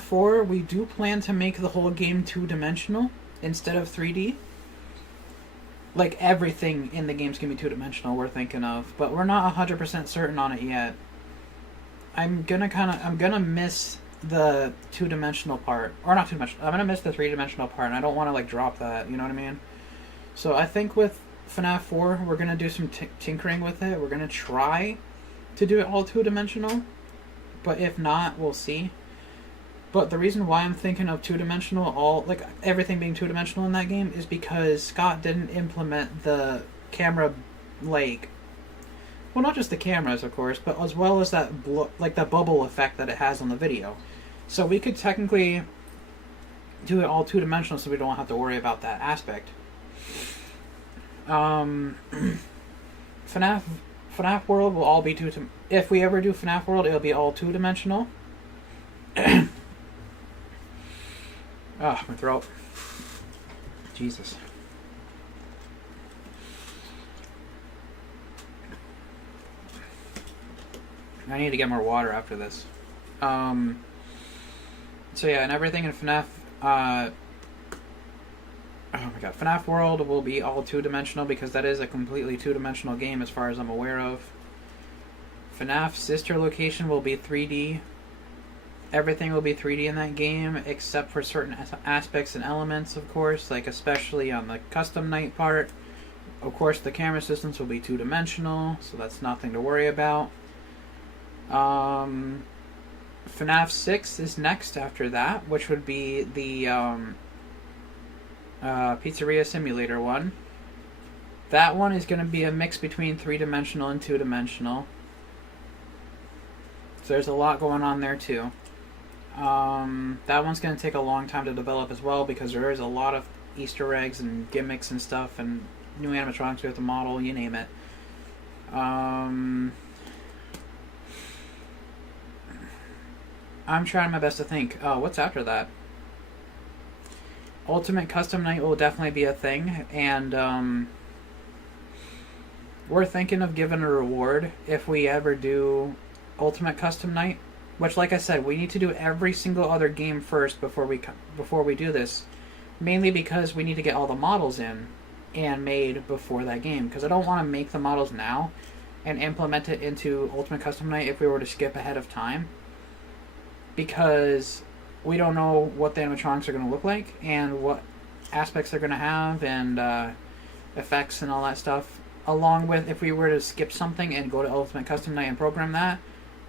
4, we do plan to make the whole game two-dimensional instead of 3D. Like, everything in the game's going to be two-dimensional, we're thinking of. But we're not 100% certain on it yet. I'm going to miss the two-dimensional part. Or not two-dimensional. I'm going to miss the three-dimensional part, and I don't want to, like, drop that, you know what I mean? So I think with FNAF 4, we're going to do some tinkering with it. We're going to try to do it all two-dimensional. But if not, we'll see. But the reason why I'm thinking of two-dimensional, like everything being two-dimensional in that game, is because Scott didn't implement the camera, like, well, not just the cameras, of course, but as well as that, like, the bubble effect that it has on the video. So we could technically do it all two-dimensional, so we don't have to worry about that aspect. FNAF World will all be if we ever do FNAF World, it'll be all two-dimensional. Ah, my throat. Jesus. I need to get more water after this. So yeah, and everything in FNAF, oh my god, FNAF World will be all two-dimensional because that is a completely two-dimensional game as far as I'm aware of. FNAF Sister Location will be 3D. Everything will be 3D in that game, except for certain aspects and elements, of course, like especially on the custom night part. Of course, the camera systems will be two-dimensional, so that's nothing to worry about. FNAF 6 is next after that, which would be the Pizzeria Simulator one. That one is going to be a mix between three-dimensional and two-dimensional. So there's a lot going on there too. That one's going to take a long time to develop as well because there is a lot of Easter eggs and gimmicks and stuff and new animatronics with the model, you name it. I'm trying my best to think. What's after that? Ultimate Custom Night will definitely be a thing, and we're thinking of giving a reward if we ever do Ultimate Custom Night. Which, like I said, we need to do every single other game first before we do this. Mainly because we need to get all the models in and made before that game. Because I don't want to make the models now and implement it into Ultimate Custom Night if we were to skip ahead of time. Because we don't know what the animatronics are going to look like and what aspects they're going to have and effects and all that stuff. Along with, if we were to skip something and go to Ultimate Custom Night and program that,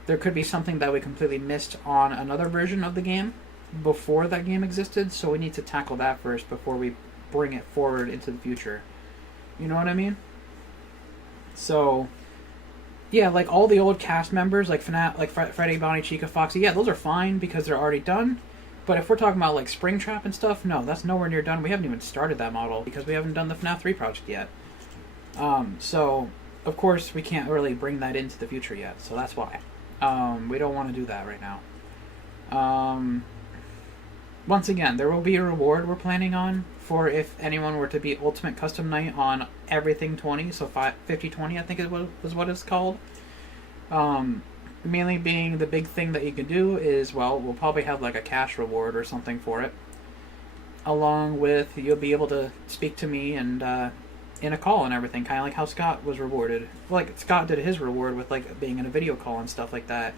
there could be something that we completely missed on another version of the game before that game existed, so we need to tackle that first before we bring it forward into the future. You know what I mean? So, yeah, like all the old cast members, like FNAF, like Freddy, Bonnie, Chica, Foxy, yeah, those are fine because they're already done. But if we're talking about like Springtrap and stuff, no, that's nowhere near done. We haven't even started that model because we haven't done the FNAF 3 project yet. So, of course, we can't really bring that into the future yet, so that's why. We don't want to do that right now. Once again, there will be a reward we're planning on for if anyone were to be Ultimate Custom Night on everything 20, so 50-20 I think it was what it's called. Mainly being the big thing that you can do is, well, we'll probably have like a cash reward or something for it. Along with, you'll be able to speak to me and in a call and everything, kind of like how Scott was rewarded. Like, Scott did his reward with like being in a video call and stuff like that.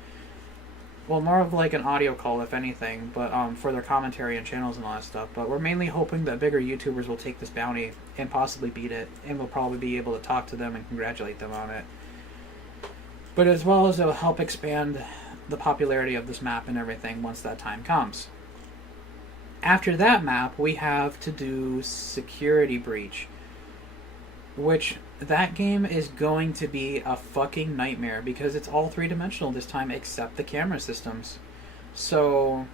Well, more of like an audio call, if anything, but for their commentary and channels and all that stuff. But we're mainly hoping that bigger YouTubers will take this bounty and possibly beat it, and we'll probably be able to talk to them and congratulate them on it. But as well as it'll help expand the popularity of this map and everything once that time comes. After that map, we have to do Security Breach, which that game is going to be a fucking nightmare because it's all three-dimensional this time except the camera systems. So,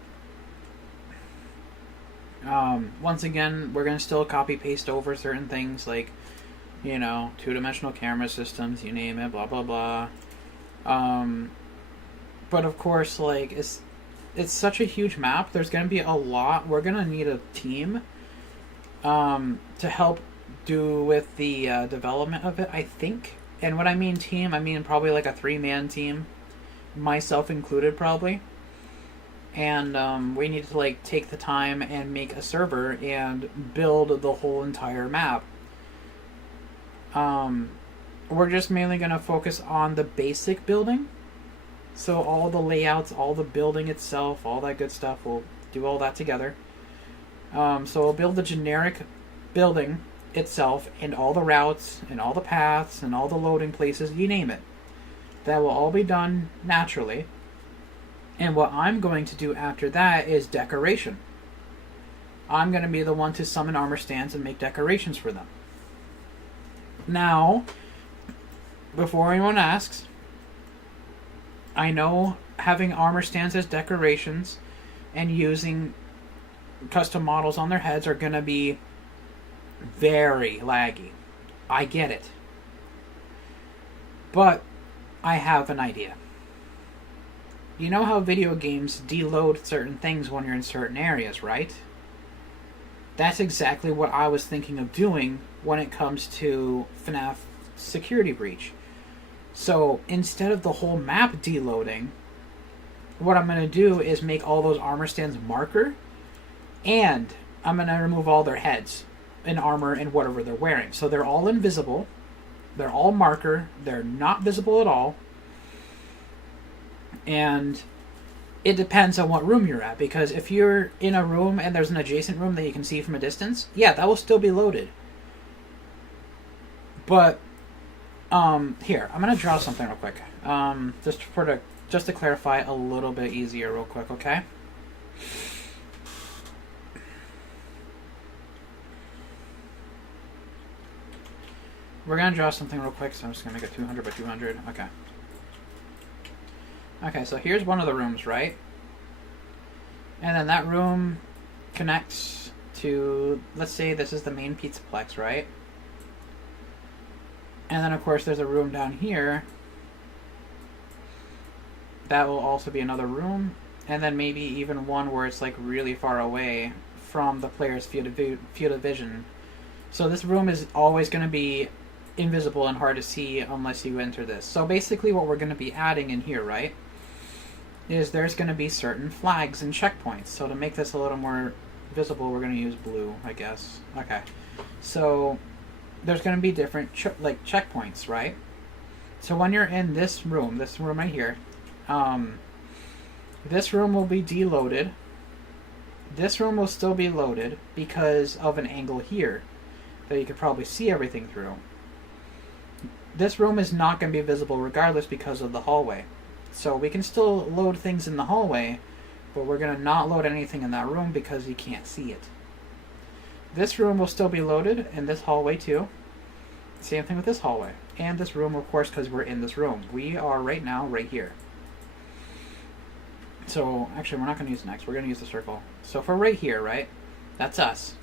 once again, we're going to still copy-paste over certain things like, you know, two-dimensional camera systems, you name it, blah, blah, blah. But of course, like, it's such a huge map, there's going to be a lot. We're going to need a team to help do with the development of it, I think. And when I mean team, I mean probably like a 3-man team, myself included probably. And we need to like take the time and make a server and build the whole entire map. We're just mainly going to focus on the basic building. So all the layouts, all the building itself, all that good stuff, we'll do all that together. So we'll build the generic building itself and all the routes and all the paths and all the loading places, you name it. That will all be done naturally. And what I'm going to do after that is decoration. I'm going to be the one to summon armor stands and make decorations for them. Now, before anyone asks, I know having armor stands as decorations and using custom models on their heads are going to be very laggy. I get it. But I have an idea. You know how video games deload certain things when you're in certain areas, right? That's exactly what I was thinking of doing when it comes to FNAF Security Breach. So instead of the whole map deloading, what I'm going to do is make all those armor stands marker, and I'm going to remove all their heads and armor and whatever they're wearing. So they're all invisible, they're all marker, they're not visible at all, and it depends on what room you're at, because if you're in a room and there's an adjacent room that you can see from a distance, yeah, that will still be loaded. But here, I'm gonna draw something real quick. Just to clarify a little bit easier, real quick, okay? We're gonna draw something real quick, so I'm just gonna make it 200 by 200. Okay. Okay, so here's one of the rooms, right? And then that room connects to, let's say this is the main Pizzaplex, right? And then, of course, there's a room down here. That will also be another room. And then maybe even one where it's, like, really far away from the player's field of vision. So this room is always going to be invisible and hard to see unless you enter this. So basically what we're going to be adding in here, right, is there's going to be certain flags and checkpoints. So to make this a little more visible, we're going to use blue, I guess. Okay. So there's going to be different checkpoints, right? So when you're in this room right here, this room will be deloaded. This room will still be loaded because of an angle here that you could probably see everything through. This room is not going to be visible regardless because of the hallway. So we can still load things in the hallway, but we're going to not load anything in that room because you can't see it. This room will still be loaded, and this hallway too. Same thing with this hallway. And this room, of course, because we're in this room. We are right now right here. So, actually, we're not going to use next. We're going to use the circle. So if we're right here, right? That's us.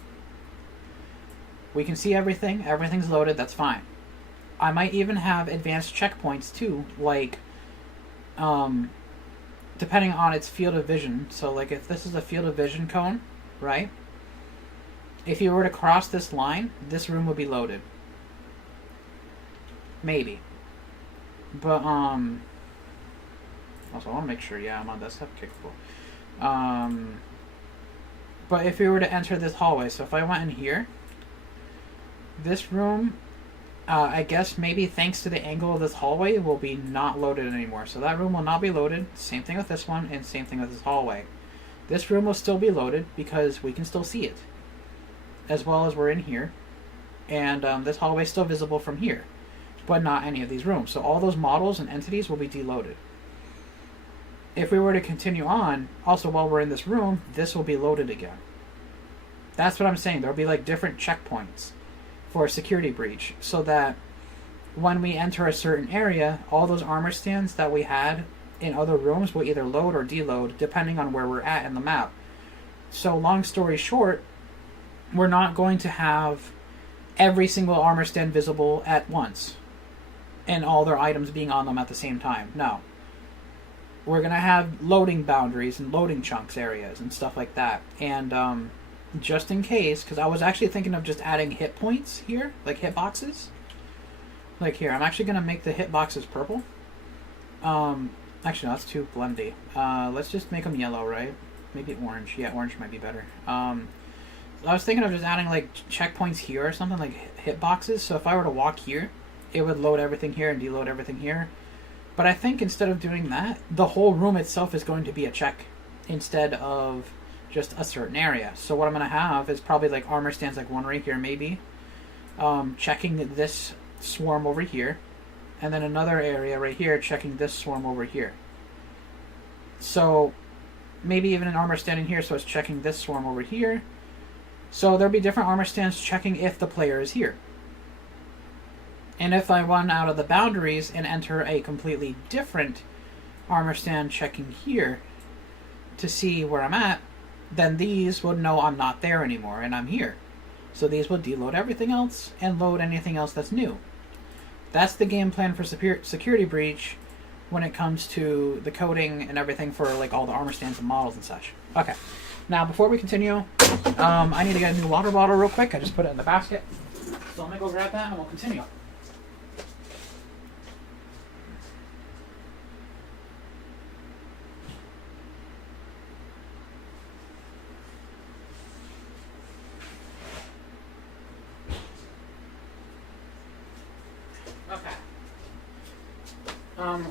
We can see everything. Everything's loaded. That's fine. I might even have advanced checkpoints too, like, depending on its field of vision. So, like, if this is a field of vision cone, right? If you were to cross this line, this room would be loaded. Maybe. But, also, I want to make sure, yeah, I'm on desktop. Okay, cool. But if we were to enter this hallway, so if I went in here, this room, I guess maybe thanks to the angle of this hallway, will be not loaded anymore. So that room will not be loaded. Same thing with this one, and same thing with this hallway. This room will still be loaded because we can still see it, as well as we're in here. And this hallway is still visible from here, but not any of these rooms. So all those models and entities will be deloaded. If we were to continue on, also while we're in this room, this will be loaded again. That's what I'm saying. There will be like different checkpoints for a security breach, so that when we enter a certain area, all those armor stands that we had in other rooms will either load or deload depending on where we're at in the map. So long story short, we're not going to have every single armor stand visible at once and all their items being on them at the same time. No. We're going to have loading boundaries and loading chunks areas and stuff like that. And just in case, because I was actually thinking of just adding hit points here, like hit boxes. Like here, I'm actually going to make the hit boxes purple. Actually, no, that's too blendy. Let's just make them yellow, right? Maybe orange. Yeah, orange might be better. I was thinking of just adding like checkpoints here or something, like hit boxes. So if I were to walk here, it would load everything here and deload everything here. But I think instead of doing that, the whole room itself is going to be a check instead of just a certain area. So what I'm going to have is probably like armor stands, like one right here maybe, checking this swarm over here, and then another area right here checking this swarm over here. So maybe even an armor stand in here, so it's checking this swarm over here. So there'll be different armor stands checking if the player is here. And if I run out of the boundaries and enter a completely different armor stand checking here to see where I'm at, then these would know I'm not there anymore and I'm here. So these will deload everything else and load anything else that's new. That's the game plan for security breach when it comes to the coding and everything for like all the armor stands and models and such. Okay, now before we continue, I need to get a new water bottle real quick. I just put it in the basket. So let me go grab that and we'll continue.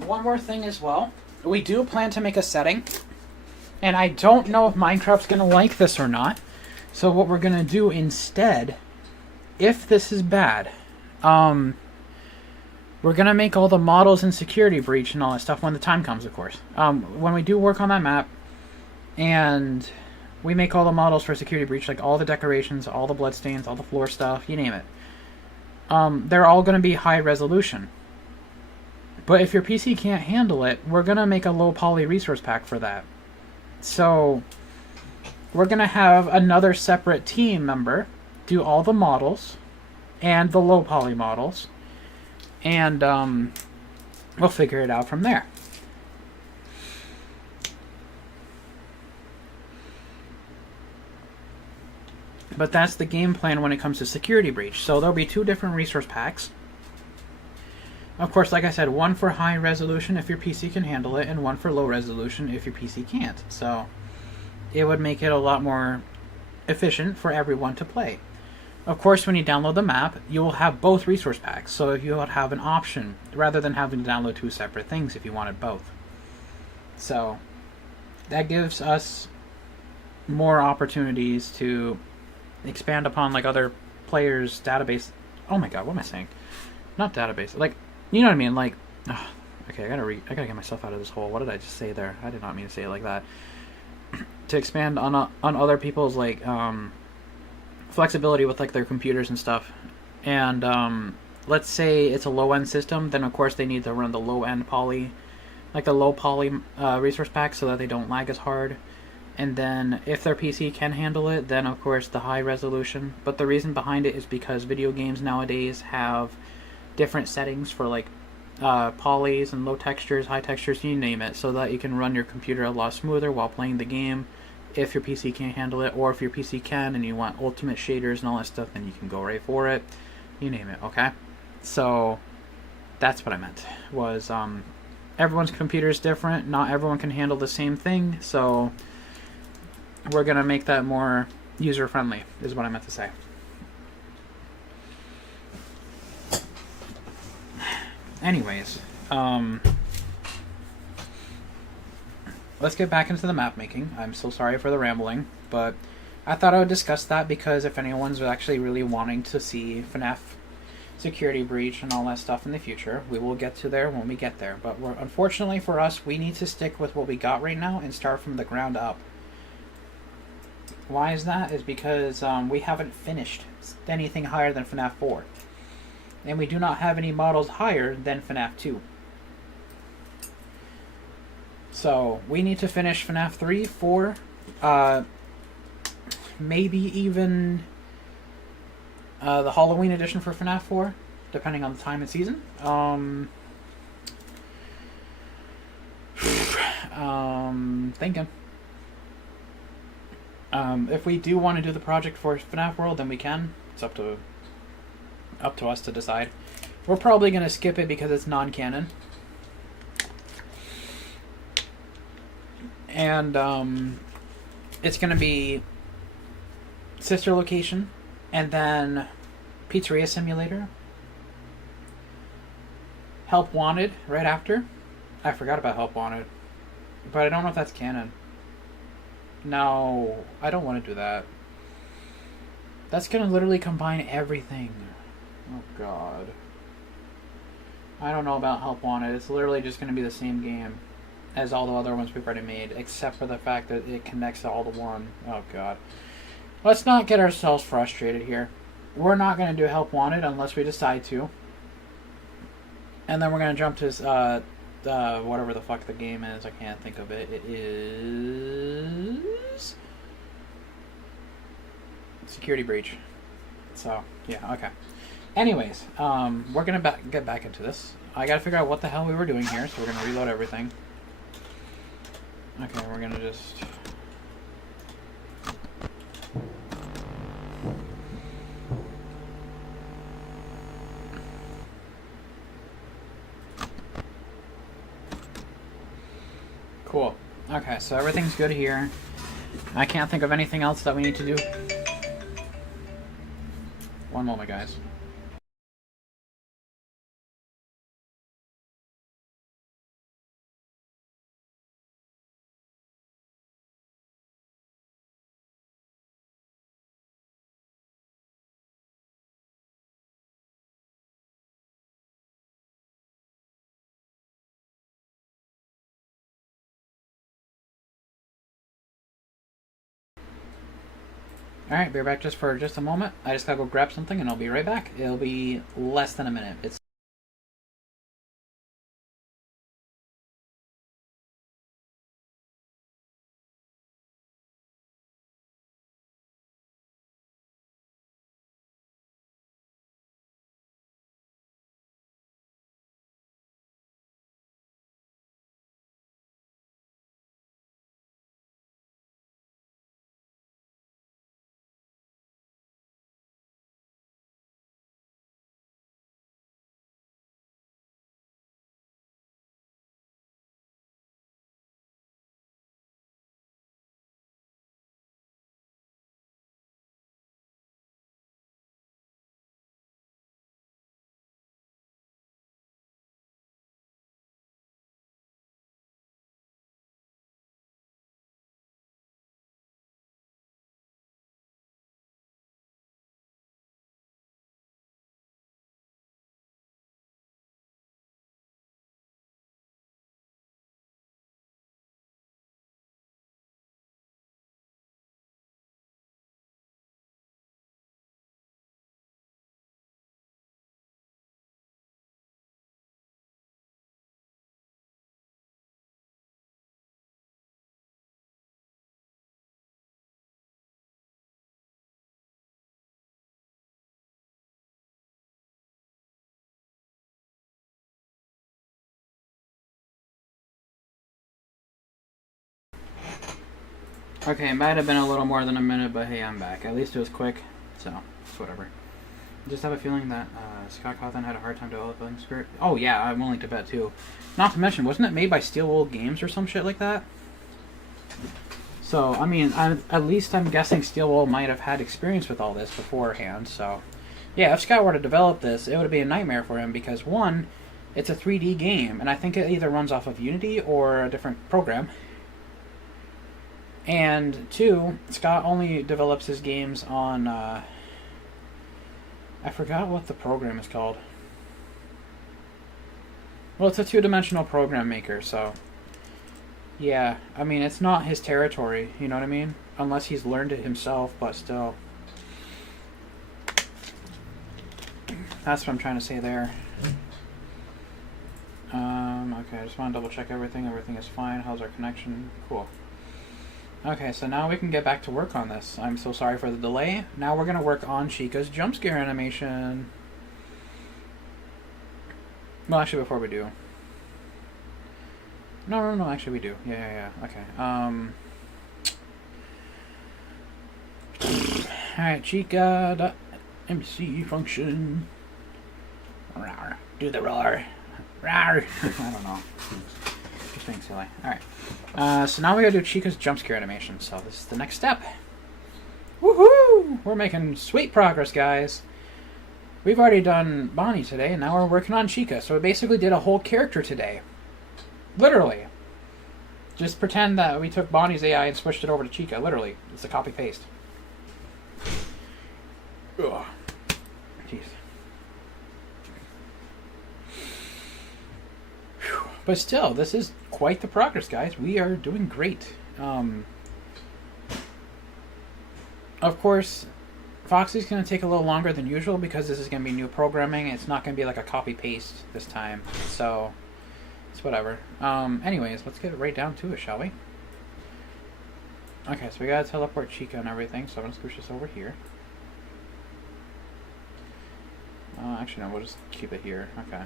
One more thing as well. We do plan to make a setting, and I don't know if Minecraft's going to like this or not. So what we're going to do instead, if this is bad, We're going to make all the models in Security Breach and all that stuff when the time comes, of course. When we do work on that map, and we make all the models for Security Breach, like all the decorations, all the bloodstains, all the floor stuff, you name it. They're all going to be high resolution. But if your PC can't handle it, we're going to make a low poly resource pack for that. So we're going to have another separate team member do all the models and the low poly models. And we'll figure it out from there. But that's the game plan when it comes to Security Breach. So there'll be 2 different resource packs. Of course, like I said, one for high resolution if your PC can handle it, and one for low resolution if your PC can't. So it would make it a lot more efficient for everyone to play. Of course, when you download the map, you will have both resource packs, so you would have an option, rather than having to download 2 separate things if you wanted both. So that gives us more opportunities to expand upon like other players' database. Oh my god, what am I saying? Not database. Like, you know what I mean? Like, okay, I gotta get myself out of this hole. What did I just say there? I did not mean to say it like that. To expand on other people's like flexibility with like their computers and stuff. And let's say it's a low end system, then of course they need to run the low end poly, like the low poly resource pack, so that they don't lag as hard. And then if their PC can handle it, then of course the high resolution. But the reason behind it is because video games nowadays have different settings for like polys and low textures, high textures, you name it, so that you can run your computer a lot smoother while playing the game if your PC can't handle it. Or if your PC can and you want ultimate shaders and all that stuff, then you can go right for it. You name it, okay? So that's what I meant, was everyone's computer is different. Not everyone can handle the same thing, so we're going to make that more user-friendly, is what I meant to say. Anyways, let's get back into the map making. I'm so sorry for the rambling, but I thought I would discuss that because if anyone's actually really wanting to see FNAF Security Breach and all that stuff in the future, we will get to there when we get there. But unfortunately for us, we need to stick with what we got right now and start from the ground up. Why is that? Is because we haven't finished anything higher than FNAF 4. And we do not have any models higher than FNAF 2. So we need to finish FNAF 3, 4, maybe even the Halloween edition for FNAF 4, depending on the time and season. Thinking. If we do want to do the project for FNAF World, then we can. It's up to us to decide. We're probably going to skip it because it's non-canon. And it's going to be Sister Location, and then Pizzeria Simulator, Help Wanted right after. I forgot about Help Wanted, but I don't know if that's canon. No, I don't want to do that. That's going to literally combine everything. Oh god. I don't know about Help Wanted. It's literally just going to be the same game as all the other ones we've already made, except for the fact that it connects to all to one. Oh god. Let's not get ourselves frustrated here. We're not going to do Help Wanted unless we decide to. And then we're going to jump to whatever the fuck the game is. I can't think of it. It is Security Breach. So, yeah, okay. Anyways, we're going to get back into this. I got to figure out what the hell we were doing here, so we're going to reload everything. Okay, we're going to just... Cool. Okay, so everything's good here. I can't think of anything else that we need to do. One moment, guys. Alright, be back just for just a moment. I just gotta go grab something and I'll be right back. It'll be less than a minute. It's okay, it might have been a little more than a minute, but hey, I'm back. At least it was quick, so it's whatever. I just have a feeling that Scott Cawthon had a hard time developing script. Oh yeah, I'm willing to bet too. Not to mention, wasn't it made by Steel Wool Games or some shit like that? So, I mean, at least I'm guessing Steel Wool might have had experience with all this beforehand, so... Yeah, if Scott were to develop this, it would be a nightmare for him because, one, it's a 3D game, and I think it either runs off of Unity or a different program. And two, Scott only develops his games on, I forgot what the program is called. Well, it's a two-dimensional program maker, so... Yeah, I mean, it's not his territory, you know what I mean? Unless he's learned it himself, but still. That's what I'm trying to say there. Okay, I just want to double check everything. Everything is fine. How's our connection? Cool. Okay, so now we can get back to work on this. I'm so sorry for the delay. Now we're going to work on Chica's jump scare animation. Well, actually, before we do. No, actually we do. Yeah, okay. Alright, Chica.mc function. Rawr. Do the roar. Rawr. I don't know. Just being silly. Alright. So now we gotta do Chica's jump scare animation. So this is the next step. Woohoo! We're making sweet progress, guys. We've already done Bonnie today, and now we're working on Chica. So we basically did a whole character today. Literally. Just pretend that we took Bonnie's AI and switched it over to Chica. Literally. It's a copy-paste. Ugh. Jeez. Whew. But still, this is quite the progress, guys. We are doing great. Of course, Foxy's going to take a little longer than usual because this is going to be new programming. It's not going to be like a copy-paste this time. So... it's whatever. Anyways, let's get right down to it, shall we? Okay, so we gotta teleport Chica and everything, so I'm gonna scoosh this over here. Actually, no, we'll just keep it here. Okay.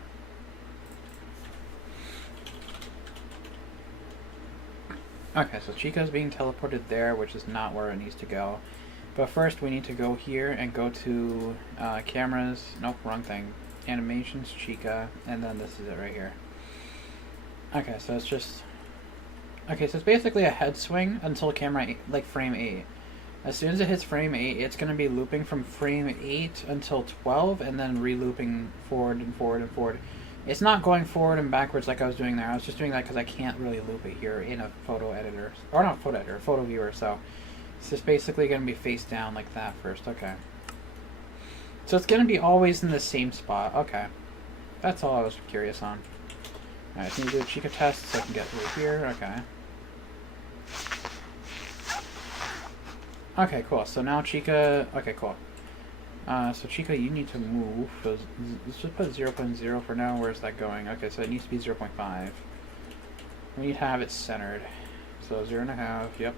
Okay, so Chica's being teleported there, which is not where it needs to go. But first, we need to go here and go to cameras. Nope, wrong thing. Animations, Chica, and then this is it right here. Okay, so it's just... okay, so it's basically a head swing until camera 8, like frame 8. As soon as it hits frame 8, it's going to be looping from frame 8 until 12, and then re-looping forward and forward and forward. It's not going forward and backwards like I was doing there. I was just doing that because I can't really loop it here in a photo editor. Or not photo editor, photo viewer, so... it's just basically going to be face down like that first. Okay. So it's going to be always in the same spot. Okay. That's all I was curious on. Alright, so we do a Chica test so I can get through here. Okay. Okay, cool. So now Chica... Okay, cool. So Chica, you need to move. So let's just put 0.0 for now. Where's that going? Okay, so it needs to be 0.5. We need to have it centered. So 0.5, yep.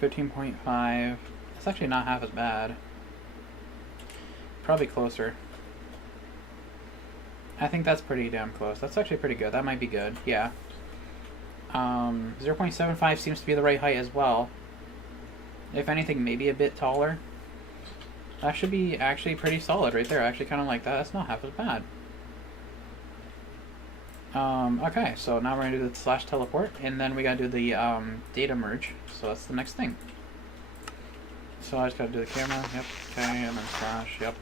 15.5. That's actually not half as bad. Probably closer. I think that's pretty damn close. That's actually pretty good. That might be good, yeah. 0.75 seems to be the right height as well. If anything, maybe a bit taller. That should be actually pretty solid right there. I actually kind of like that. That's not half as bad. Okay, so now we're going to do the slash teleport, and then we got to do the data merge. So that's the next thing. So I just got to do the camera. Yep. Okay, and then slash. Yep.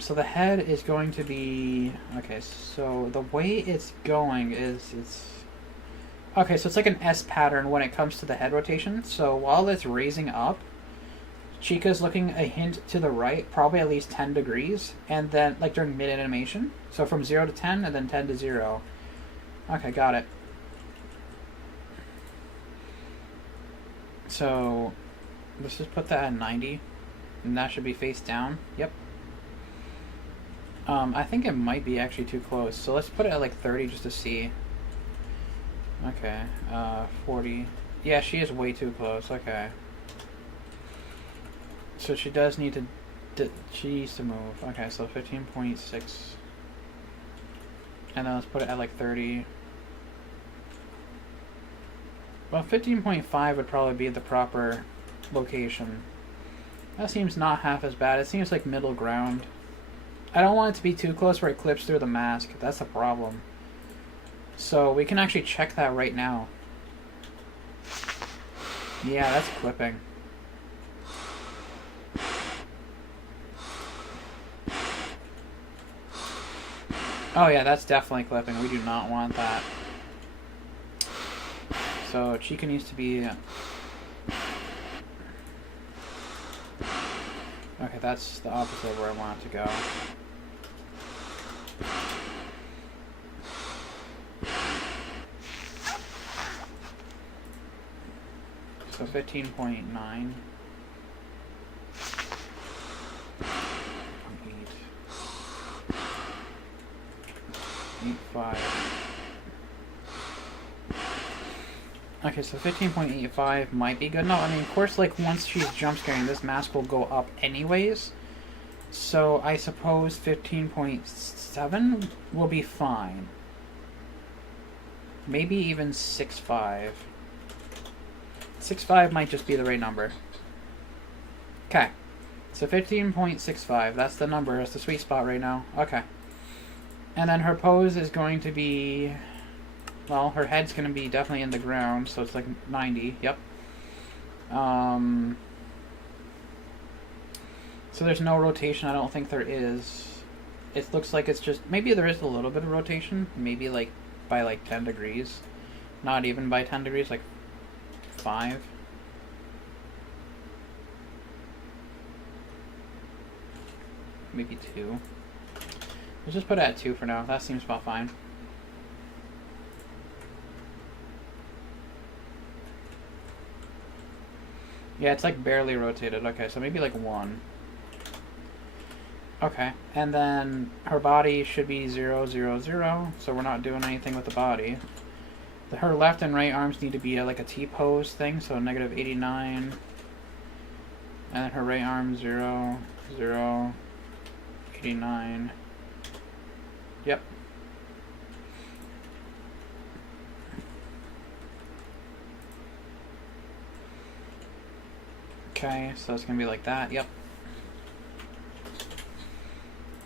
So the head is going to be... Okay, so the way it's going is it's... Okay, so it's like an S pattern when it comes to the head rotation. So while it's raising up, Chica's looking a hint to the right, probably at least 10 degrees, and then, like, during mid-animation. So from 0 to 10, and then 10 to 0. Okay, got it. So, let's just put that at 90, and that should be face down. Yep. I think it might be actually too close, so let's put it at, like, 30 just to see. Okay, 40. Yeah, she is way too close, okay. So she does need to, she needs to move. Okay, so 15.6. And then let's put it at like 30. Well, 15.5 would probably be the proper location. That seems not half as bad. It seems like middle ground. I don't want it to be too close where it clips through the mask. That's the problem. So we can actually check that right now. Yeah, that's clipping. Oh yeah, that's definitely clipping. We do not want that. So Chica needs to be... Okay, that's the opposite of where I want it to go. So 15.9. 8.5. Okay, so 15.85 might be good. No, I mean, of course, like, once she's jump scaring, this mask will go up anyways. So I suppose 15.7 will be fine. Maybe even 6.5. 6.5 might just be the right number. Okay. So 15.65. That's the number. That's the sweet spot right now. Okay. And then her pose is going to be... Well, her head's going to be definitely in the ground, so it's like 90. Yep. So there's no rotation. I don't think there is. It looks like it's just... Maybe there is a little bit of rotation. Maybe like by like 10 degrees. Not even by 10 degrees, like 5. Maybe 2. Let's just put it at 2 for now. That seems about fine. Yeah, it's like barely rotated. Okay, so maybe like 1. Okay, and then her body should be 0, 0, 0, so we're not doing anything with the body. Her left and right arms need to be like a T-pose thing, so negative 89. And then her right arm, 0, 0, 89. Yep. Okay, so it's going to be like that, yep.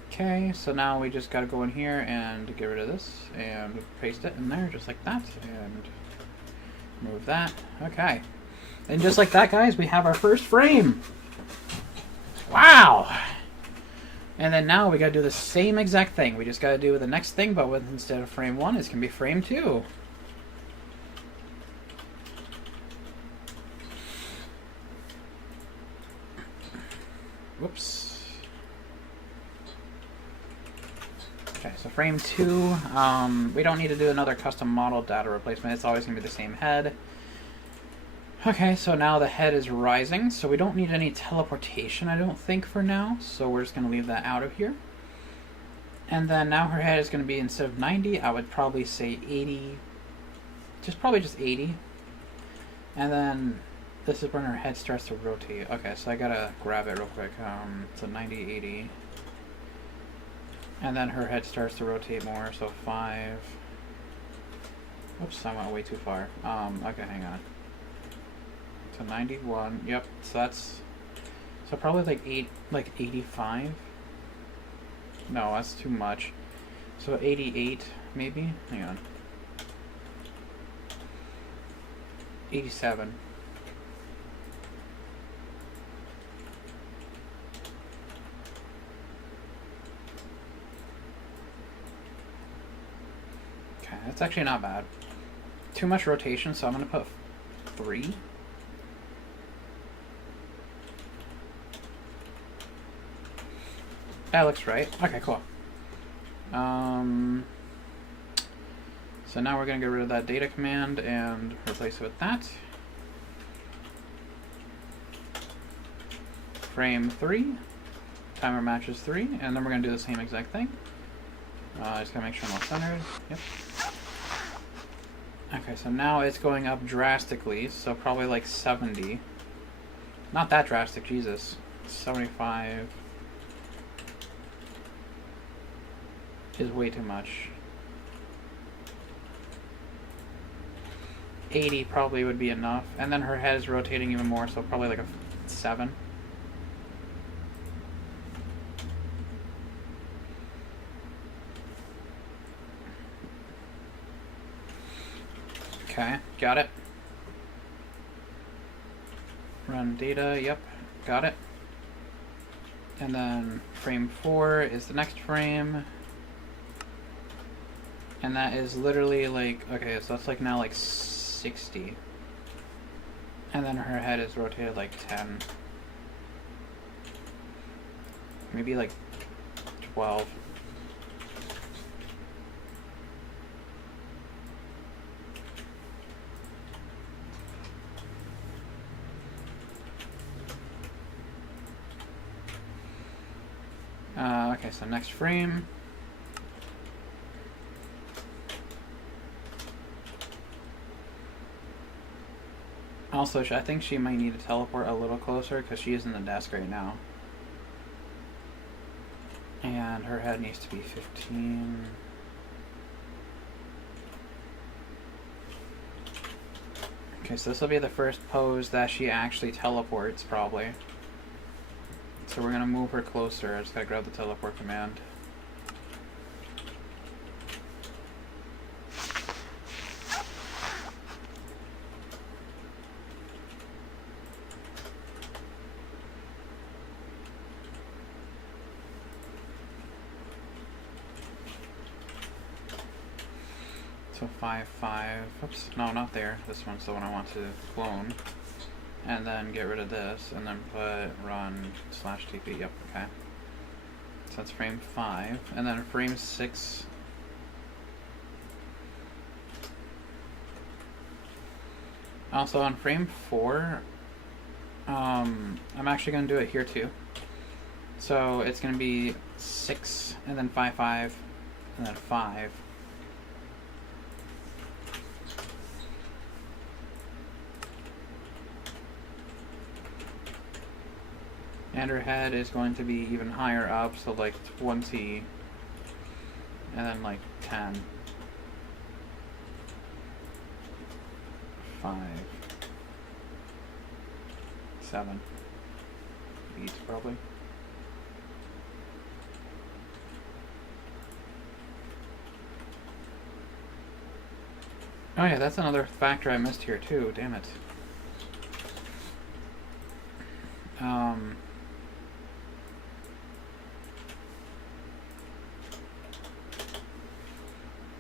Okay, so now we just gotta go in here and get rid of this and paste it in there just like that and move that. Okay. And just like that, guys, we have our first frame. Wow! And then now we gotta do the same exact thing. We just gotta do the next thing, but with instead of frame 1, it's gonna be frame 2. Whoops. Okay, so frame 2, we don't need to do another custom model data replacement. It's always going to be the same head. Okay, so now the head is rising, so we don't need any teleportation, I don't think, for now. So we're just going to leave that out of here. And then now her head is going to be, instead of 90, I would probably say 80. Probably just 80. And then this is when her head starts to rotate. Okay, so I gotta grab it real quick. So 90, 80. And then her head starts to rotate more, so 5. Oops, I went way too far. Okay, hang on. So 91, yep, so that's, so probably like 85? No, that's too much. So 88, maybe? Hang on. 87. Okay, that's actually not bad. Too much rotation, so I'm gonna put 3. That looks right. Okay, cool. So now we're going to get rid of that data command and replace it with that. Frame 3. Timer matches 3. And then we're going to do the same exact thing. Just going to make sure I'm all centered. Yep. Okay, so now it's going up drastically. So probably like 70. Not that drastic, Jesus. 75 is way too much. 80 probably would be enough. And then her head is rotating even more, so probably like a 7. Okay, got it. Run data, yep, got it. And then frame 4 is the next frame. And that is literally like, okay, so that's like now like 60. And then her head is rotated like 10. Maybe like 12. Okay, so next frame. Also, I think she might need to teleport a little closer because she is in the desk right now. And her head needs to be 15. Okay, so this will be the first pose that she actually teleports, probably. So we're going to move her closer. I just got to grab the teleport command. So 5, 5. Oops, no, not there. This one's the one I want to clone. And then get rid of this, and then put run /TP. Yep, okay. So that's frame 5. And then frame 6. Also on frame 4, I'm actually going to do it here too. So it's going to be 6, and then 5, 5, and then 5. And her head is going to be even higher up, so like 20, and then like 10, 5, 7, 8 probably. Oh yeah, that's another factor I missed here too, damn it.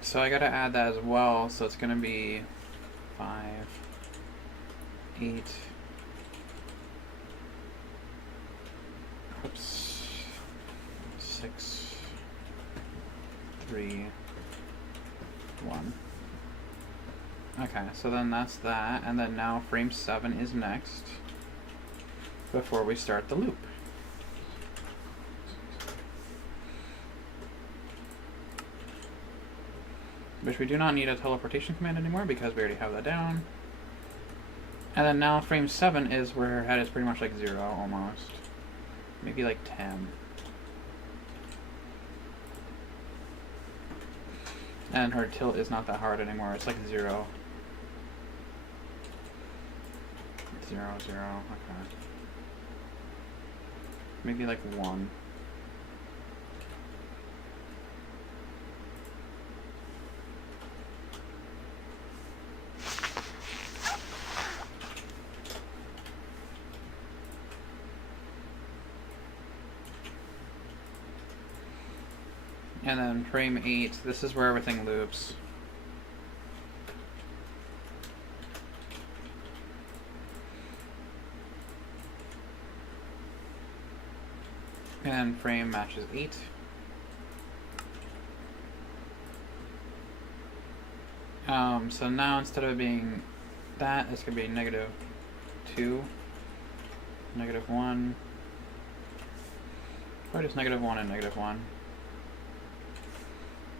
So I gotta add that as well, so it's gonna be 5, 8, oops, 6, 3, 1. Okay, so then that's that, and then now frame 7 is next before we start the loop. Which we do not need a teleportation command anymore because we already have that down. And then now frame 7 is where her head is pretty much like 0 almost. Maybe like 10. And her tilt is not that hard anymore, it's like 0. 0, 0, okay. Maybe like 1. And then frame 8, this is where everything loops. And frame matches 8. So now instead of it being that, it's going to be -2, -1, or just -1 and -1.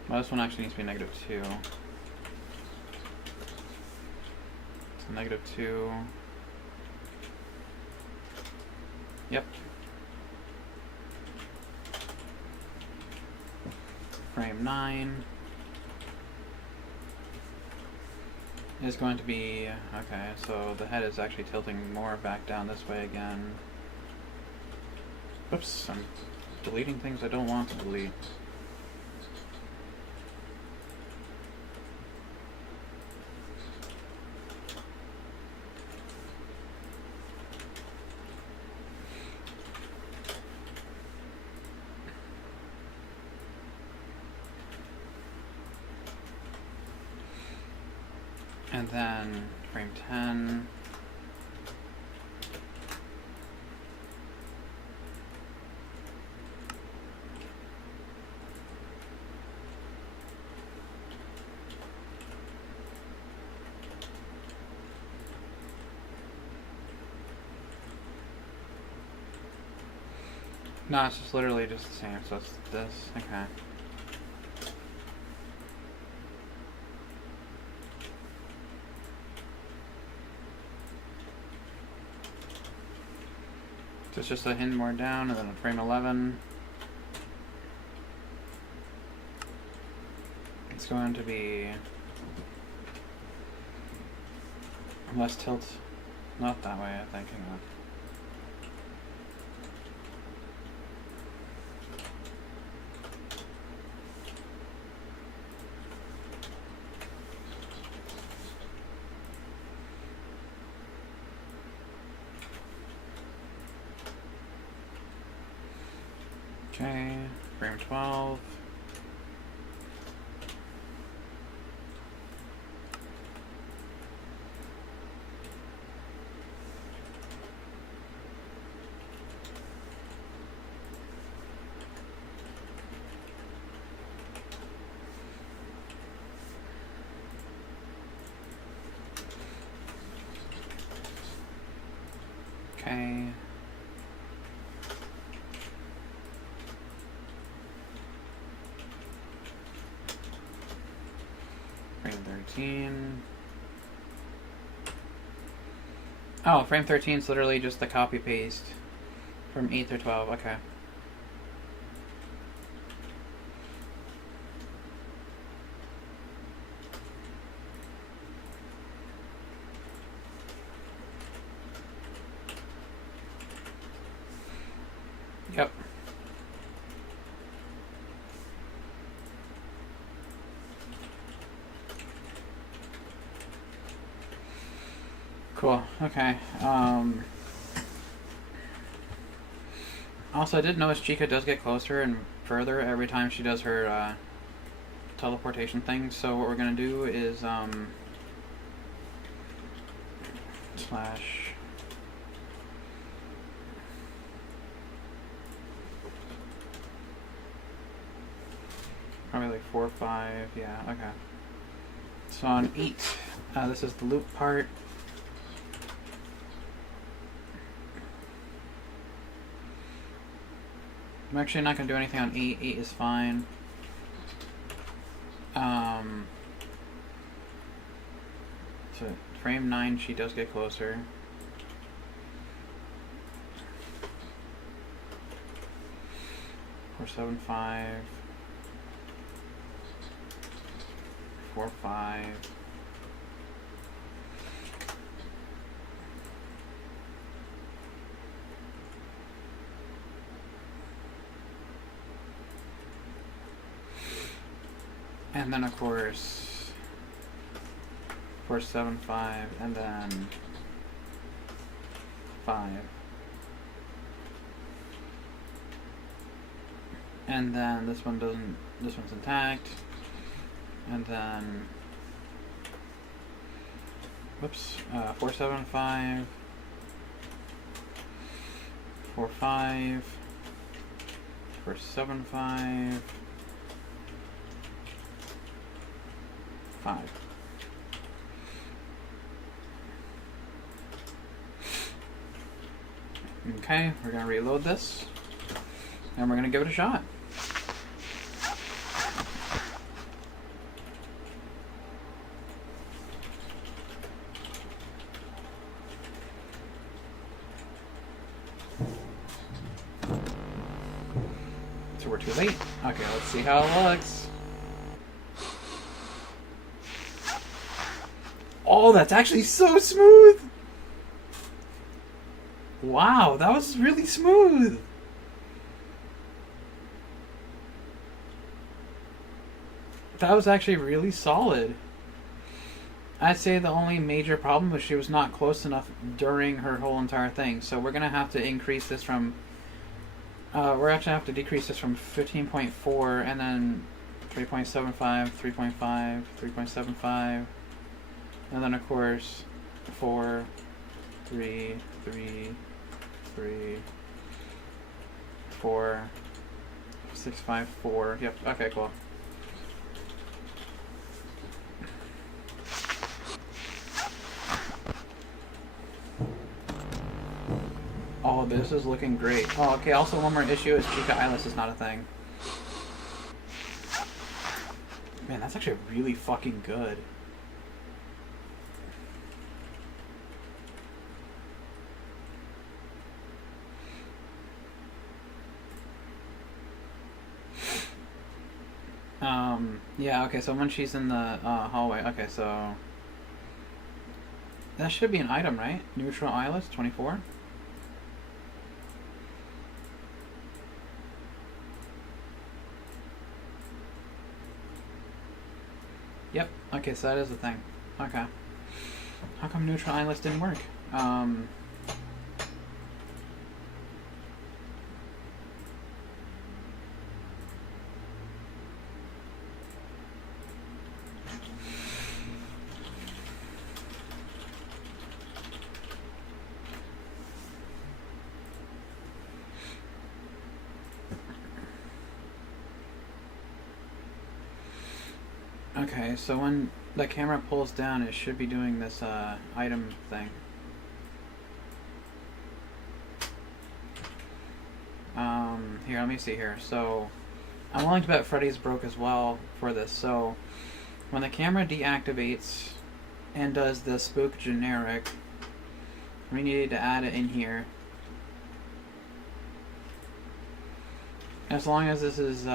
Well, this one actually needs to be -2. So -2. Yep. Frame 9 is going to be, okay, so the head is actually tilting more back down this way again. Oops, I'm deleting things I don't want to delete. And then frame 10. No, it's just literally just the same, so it's this, okay. So it's just a hint more down, and then a frame 11. It's going to be less tilt, not that way, I think, hang on. Okay, frame 12. Okay. Frame 13. Oh, frame 13 is literally just the copy paste from 8 through 12. Okay. Yep. Cool. Okay. Also, I did notice Chica does get closer and further every time she does her teleportation thing. So what we're gonna do is slash. Probably like 4 or 5. Yeah. Okay. So on 8, This is the loop part. I'm actually not going to do anything on 8. 8 is fine. So frame 9, she does get closer. Four, 7, 5. 4, 5. And then of course 4, 7, 5, and then 5. And then this one doesn't, this one's intact. And then, whoops, 4, 7, 5, 4, 5, 4, 7, 5, 5. Okay, we're gonna reload this, and we're gonna give it a shot. So we're too late. Okay, let's see how it looks. Oh, that's actually so smooth! Wow, that was really smooth! That was actually really solid. I'd say the only major problem was she was not close enough during her whole entire thing. So we're gonna have to increase this from we're actually gonna have to decrease this from 15.4 and then 3.75, 3.5, 3.75, and then of course 4, 3, 3, 3, 4, 6, 5, 4. Yep, okay, cool. Oh, this is looking great. Oh, okay, also one more issue is Chica Eyeless is not a thing. Man, that's actually really fucking good. Yeah, okay, so when she's in the hallway, okay, so that should be an item, right? Neutral Eyeless, 24. Yep, okay, so that is the thing. Okay. How come Neutral Eyeless didn't work? Okay, so when the camera pulls down, it should be doing this item thing. Here, let me see here. So, I'm willing to bet Freddy's broke as well for this. So, when the camera deactivates and does the spook generic, we need to add it in here. As long as this is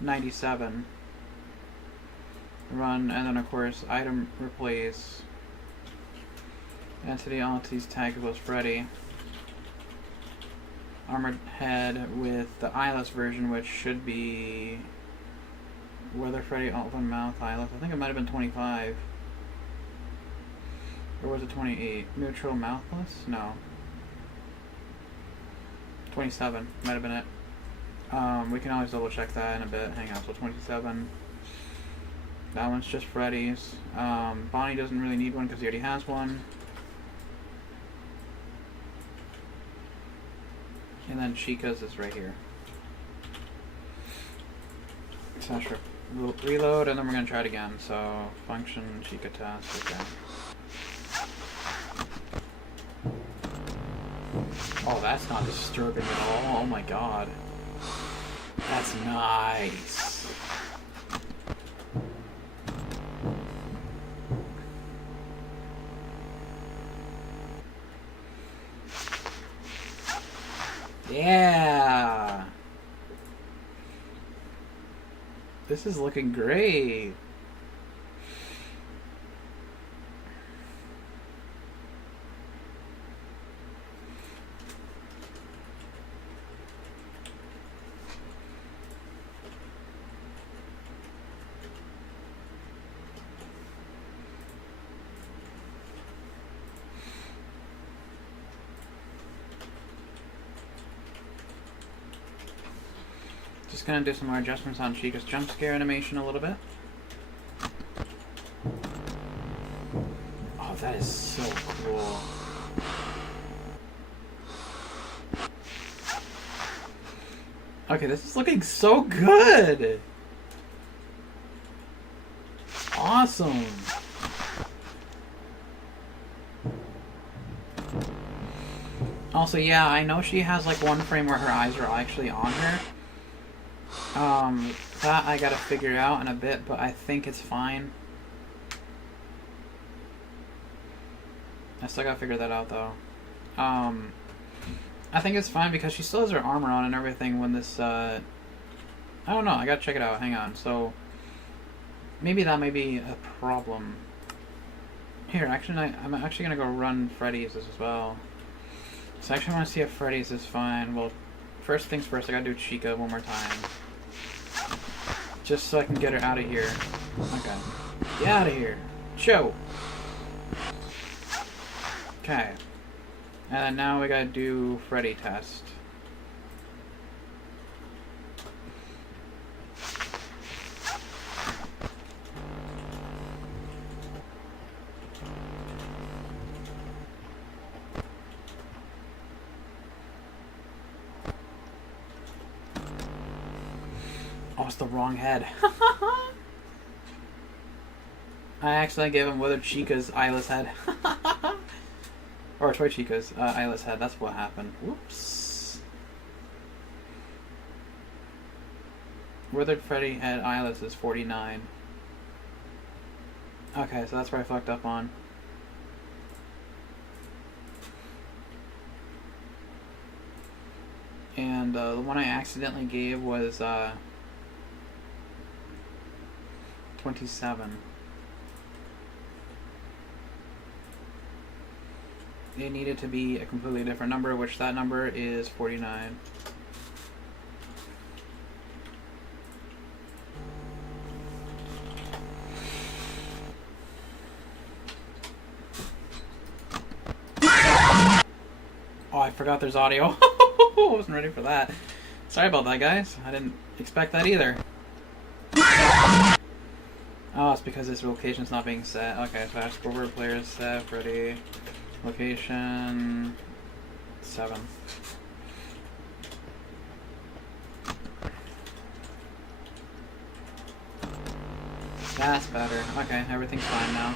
97. Run, and then of course item replace entity entities tag equals Freddy. Armored head with the eyeless version, which should be whether Freddy open mouth eyeless. I think it might have been 25. Or was it 28? Neutral mouthless? No. 27 might have been it. We can always double check that in a bit. Hang on, so 27. That one's just Freddy's. Bonnie doesn't really need one because he already has one. And then Chica's is right here. So not sure we'll reload, and then we're going to try it again. So, function, Chica test, okay. Oh, that's not disturbing at all. Oh my god. That's nice. Yeah. This is looking great. Just gonna do some more adjustments on Chica's jump scare animation a little bit. Oh, that is so cool. Okay, this is looking so good! Awesome! Also, yeah, I know she has like one frame where her eyes are actually on her. That I gotta figure out in a bit, but I think it's fine. I still gotta figure that out though. I think it's fine because she still has her armor on and everything when this, I don't know, I gotta check it out, hang on. So, maybe that may be a problem. Here, actually, I'm actually gonna go run Freddy's as well. So I actually want to see if Freddy's is fine. Well, first things first, I gotta do Chica one more time. Just so I can get her out of here. Okay. Get out of here. Show! Okay. And now we gotta do Freddy test. Oh, it's the wrong head. I accidentally gave him Withered Chica's eyeless head. Or Toy Chica's eyeless head. That's what happened. Whoops. Withered Freddy head eyeless is 49. Okay, so that's where I fucked up on. And the one I accidentally gave was 27. It needed to be a completely different number, which that number is 49. Oh, I forgot there's audio. I wasn't ready for that. Sorry about that, guys. I didn't expect that either. Oh, it's because this location's not being set. Okay, so ask over player set, Freddy. Location 7. That's better. Okay, everything's fine now.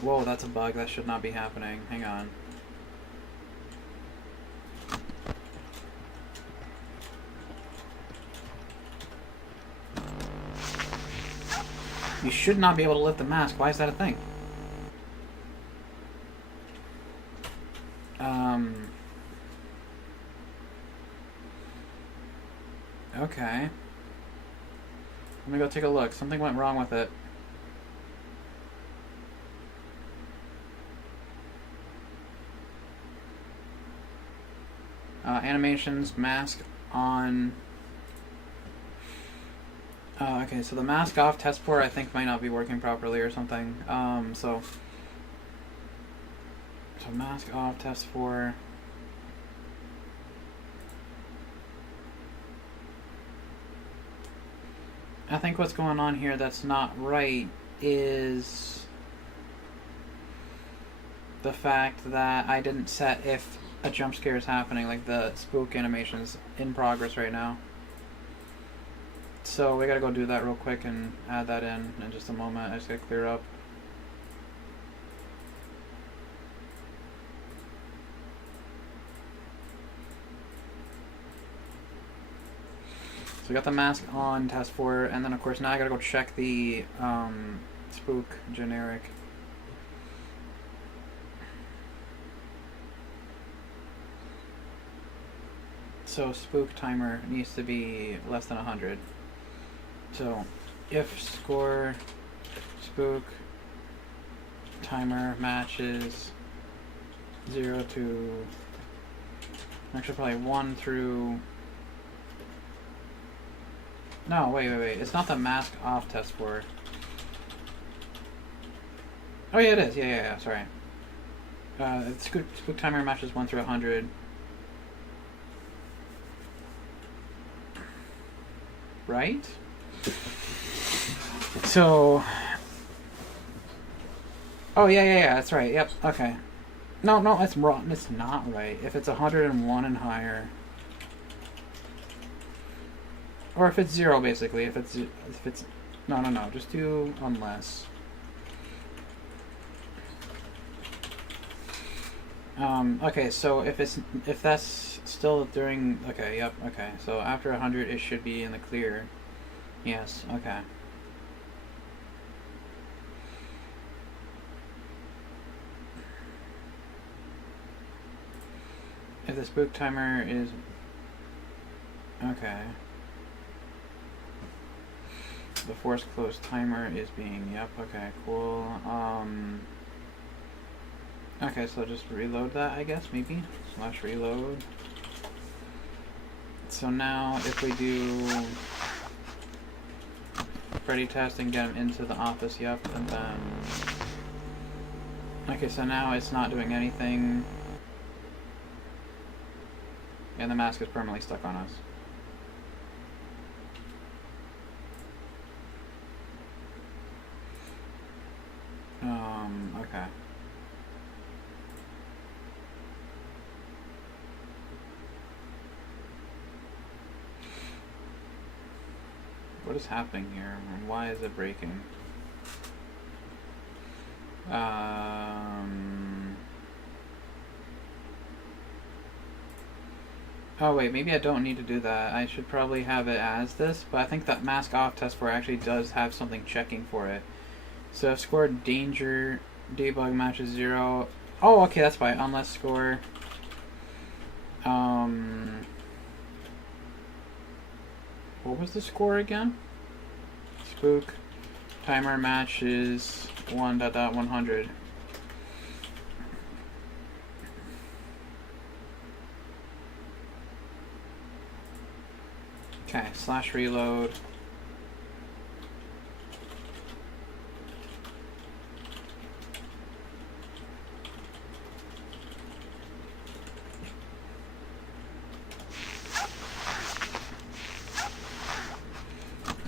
Whoa, that's a bug. That should not be happening. Hang on. You should not be able to lift the mask. Why is that a thing? Okay. Let me go take a look. Something went wrong with it. Animations, mask on. Okay, so the mask off test port I think might not be working properly or something. So mask off test 4. I think what's going on here that's not right is the fact that I didn't set if a jump scare is happening, like the spook animation's in progress right now. So we gotta go do that real quick and add that in just a moment. I just gotta clear up. So we got the mask on task 4, and then of course now I gotta go check the spook generic. So spook timer needs to be less than 100. So if score spook timer matches 0 to actually probably 1 through. No, wait. It's not the mask off test for. Oh yeah, it is. Yeah. Sorry. Spook timer matches 1 through 100. Right? So. Oh yeah. That's right. Yep. Okay. No, that's wrong. It's not right. If it's 101 and higher. Or if it's 0, basically. If it's no. Just do unless. Okay, so if that's still during. Okay, yep. Okay, so after 100, it should be in the clear. Yes. Okay. If the spook timer is. Okay. The force close timer is being. Yep. Okay. Cool. Okay, so just reload that, I guess, maybe? / reload. So now, if we do Freddy test and get him into the office, yep, and then. Okay, so now it's not doing anything. And the mask is permanently stuck on us. Okay. What is happening here? And why is it breaking? Oh wait, maybe I don't need to do that. I should probably have it as this, but I think that mask off test 4 actually does have something checking for it. So if score danger debug matches 0. Oh, okay, that's fine. Unless score. What was the score again? Spook timer matches 1.100. Okay, / reload.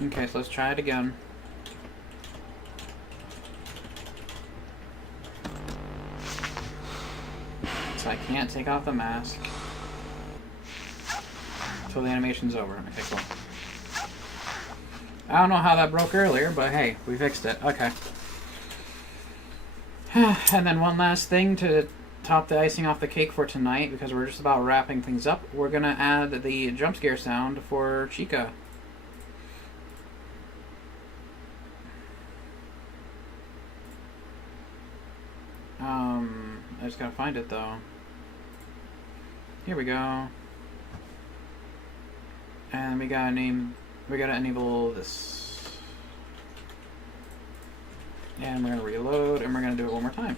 Okay, so let's try it again. So I can't take off the mask until the animation's over. Okay, cool. I don't know how that broke earlier, but hey, we fixed it. Okay. And then one last thing to top the icing off the cake for tonight, because we're just about wrapping things up. We're gonna add the jump scare sound for Chica. I just gotta find it though. Here we go. And we gotta enable this. And we're gonna reload, and we're gonna do it one more time.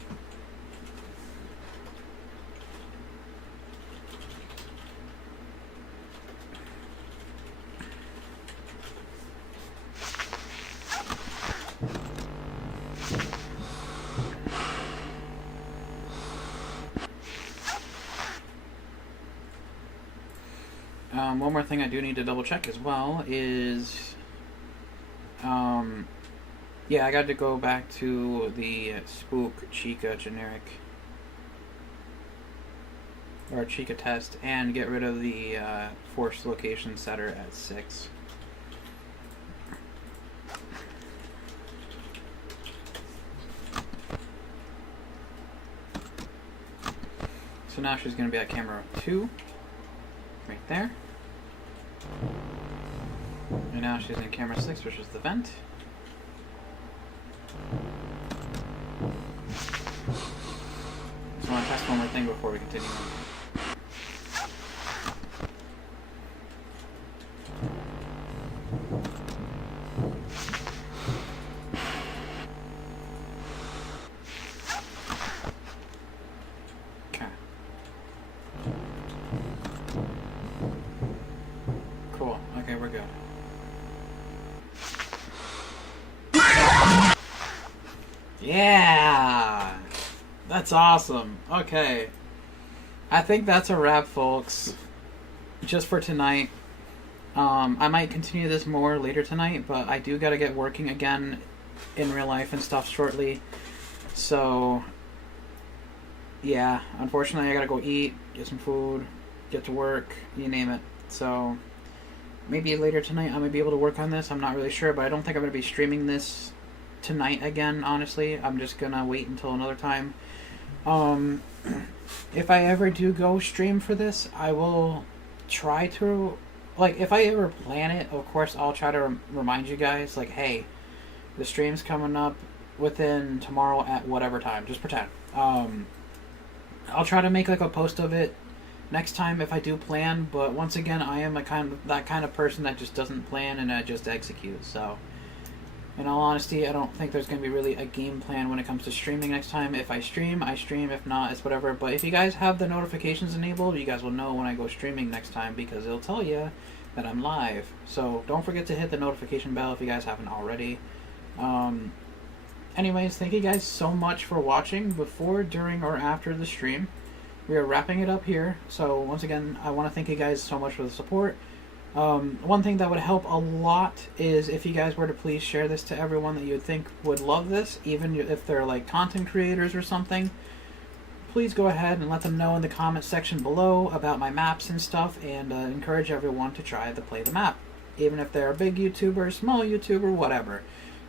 One more thing I do need to double check as well is, yeah, I got to go back to the Spook Chica generic, or Chica test, and get rid of the force location setter at 6. So now she's going to be at camera 2. Right there. And now she's in camera 6, which is the vent. So I want to test one more thing before we continue. Okay. Cool. Okay, we're good. Yeah! That's awesome. Okay. I think that's a wrap, folks. Just for tonight. I might continue this more later tonight, but I do gotta get working again in real life and stuff shortly. So, yeah. Unfortunately, I gotta go eat, get some food, get to work, you name it. So, maybe later tonight I might be able to work on this. I'm not really sure, but I don't think I'm gonna be streaming this tonight again, honestly. I'm just gonna wait until another time. If I ever do go stream for this, I will try to, like, if I ever plan it, of course I'll try to remind you guys, like, hey, the stream's coming up within tomorrow at whatever time. Just pretend. I'll try to make like a post of it next time if I do plan, but once again, I am that kind of person that just doesn't plan and I just execute. So, in all honesty, I don't think there's going to be really a game plan when it comes to streaming next time. If I stream, I stream. If not, it's whatever. But if you guys have the notifications enabled, you guys will know when I go streaming next time because it'll tell you that I'm live. So don't forget to hit the notification bell if you guys haven't already. Anyways, thank you guys so much for watching before, during, or after the stream. We are wrapping it up here. So once again, I want to thank you guys so much for the support. One thing that would help a lot is if you guys were to please share this to everyone that you would think would love this, even if they're like content creators or something. Please go ahead and let them know in the comment section below about my maps and stuff, and encourage everyone to try to play the map. Even if they're a big YouTuber, small YouTuber, whatever.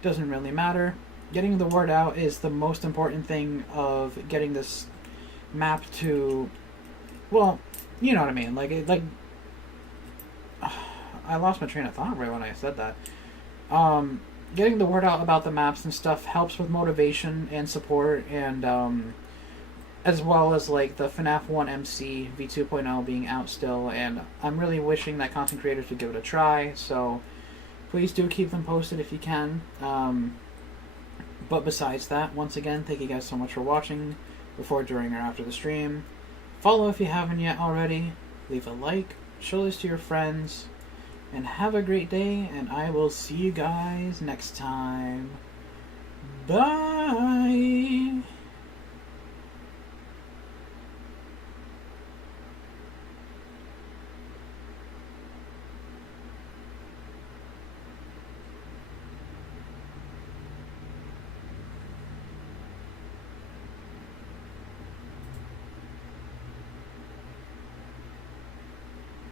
Doesn't really matter. Getting the word out is the most important thing of getting this map to, well, you know what I mean. Like I lost my train of thought right when I said that. Getting the word out about the maps and stuff helps with motivation and support, and as well as like the FNAF1 MC V2.0 being out still, and I'm really wishing that content creators would give it a try, so please do keep them posted if you can. But besides that, once again, thank you guys so much for watching before, during, or after the stream. Follow if you haven't yet already. Leave a like. Show this to your friends. And have a great day. And I will see you guys next time. Bye!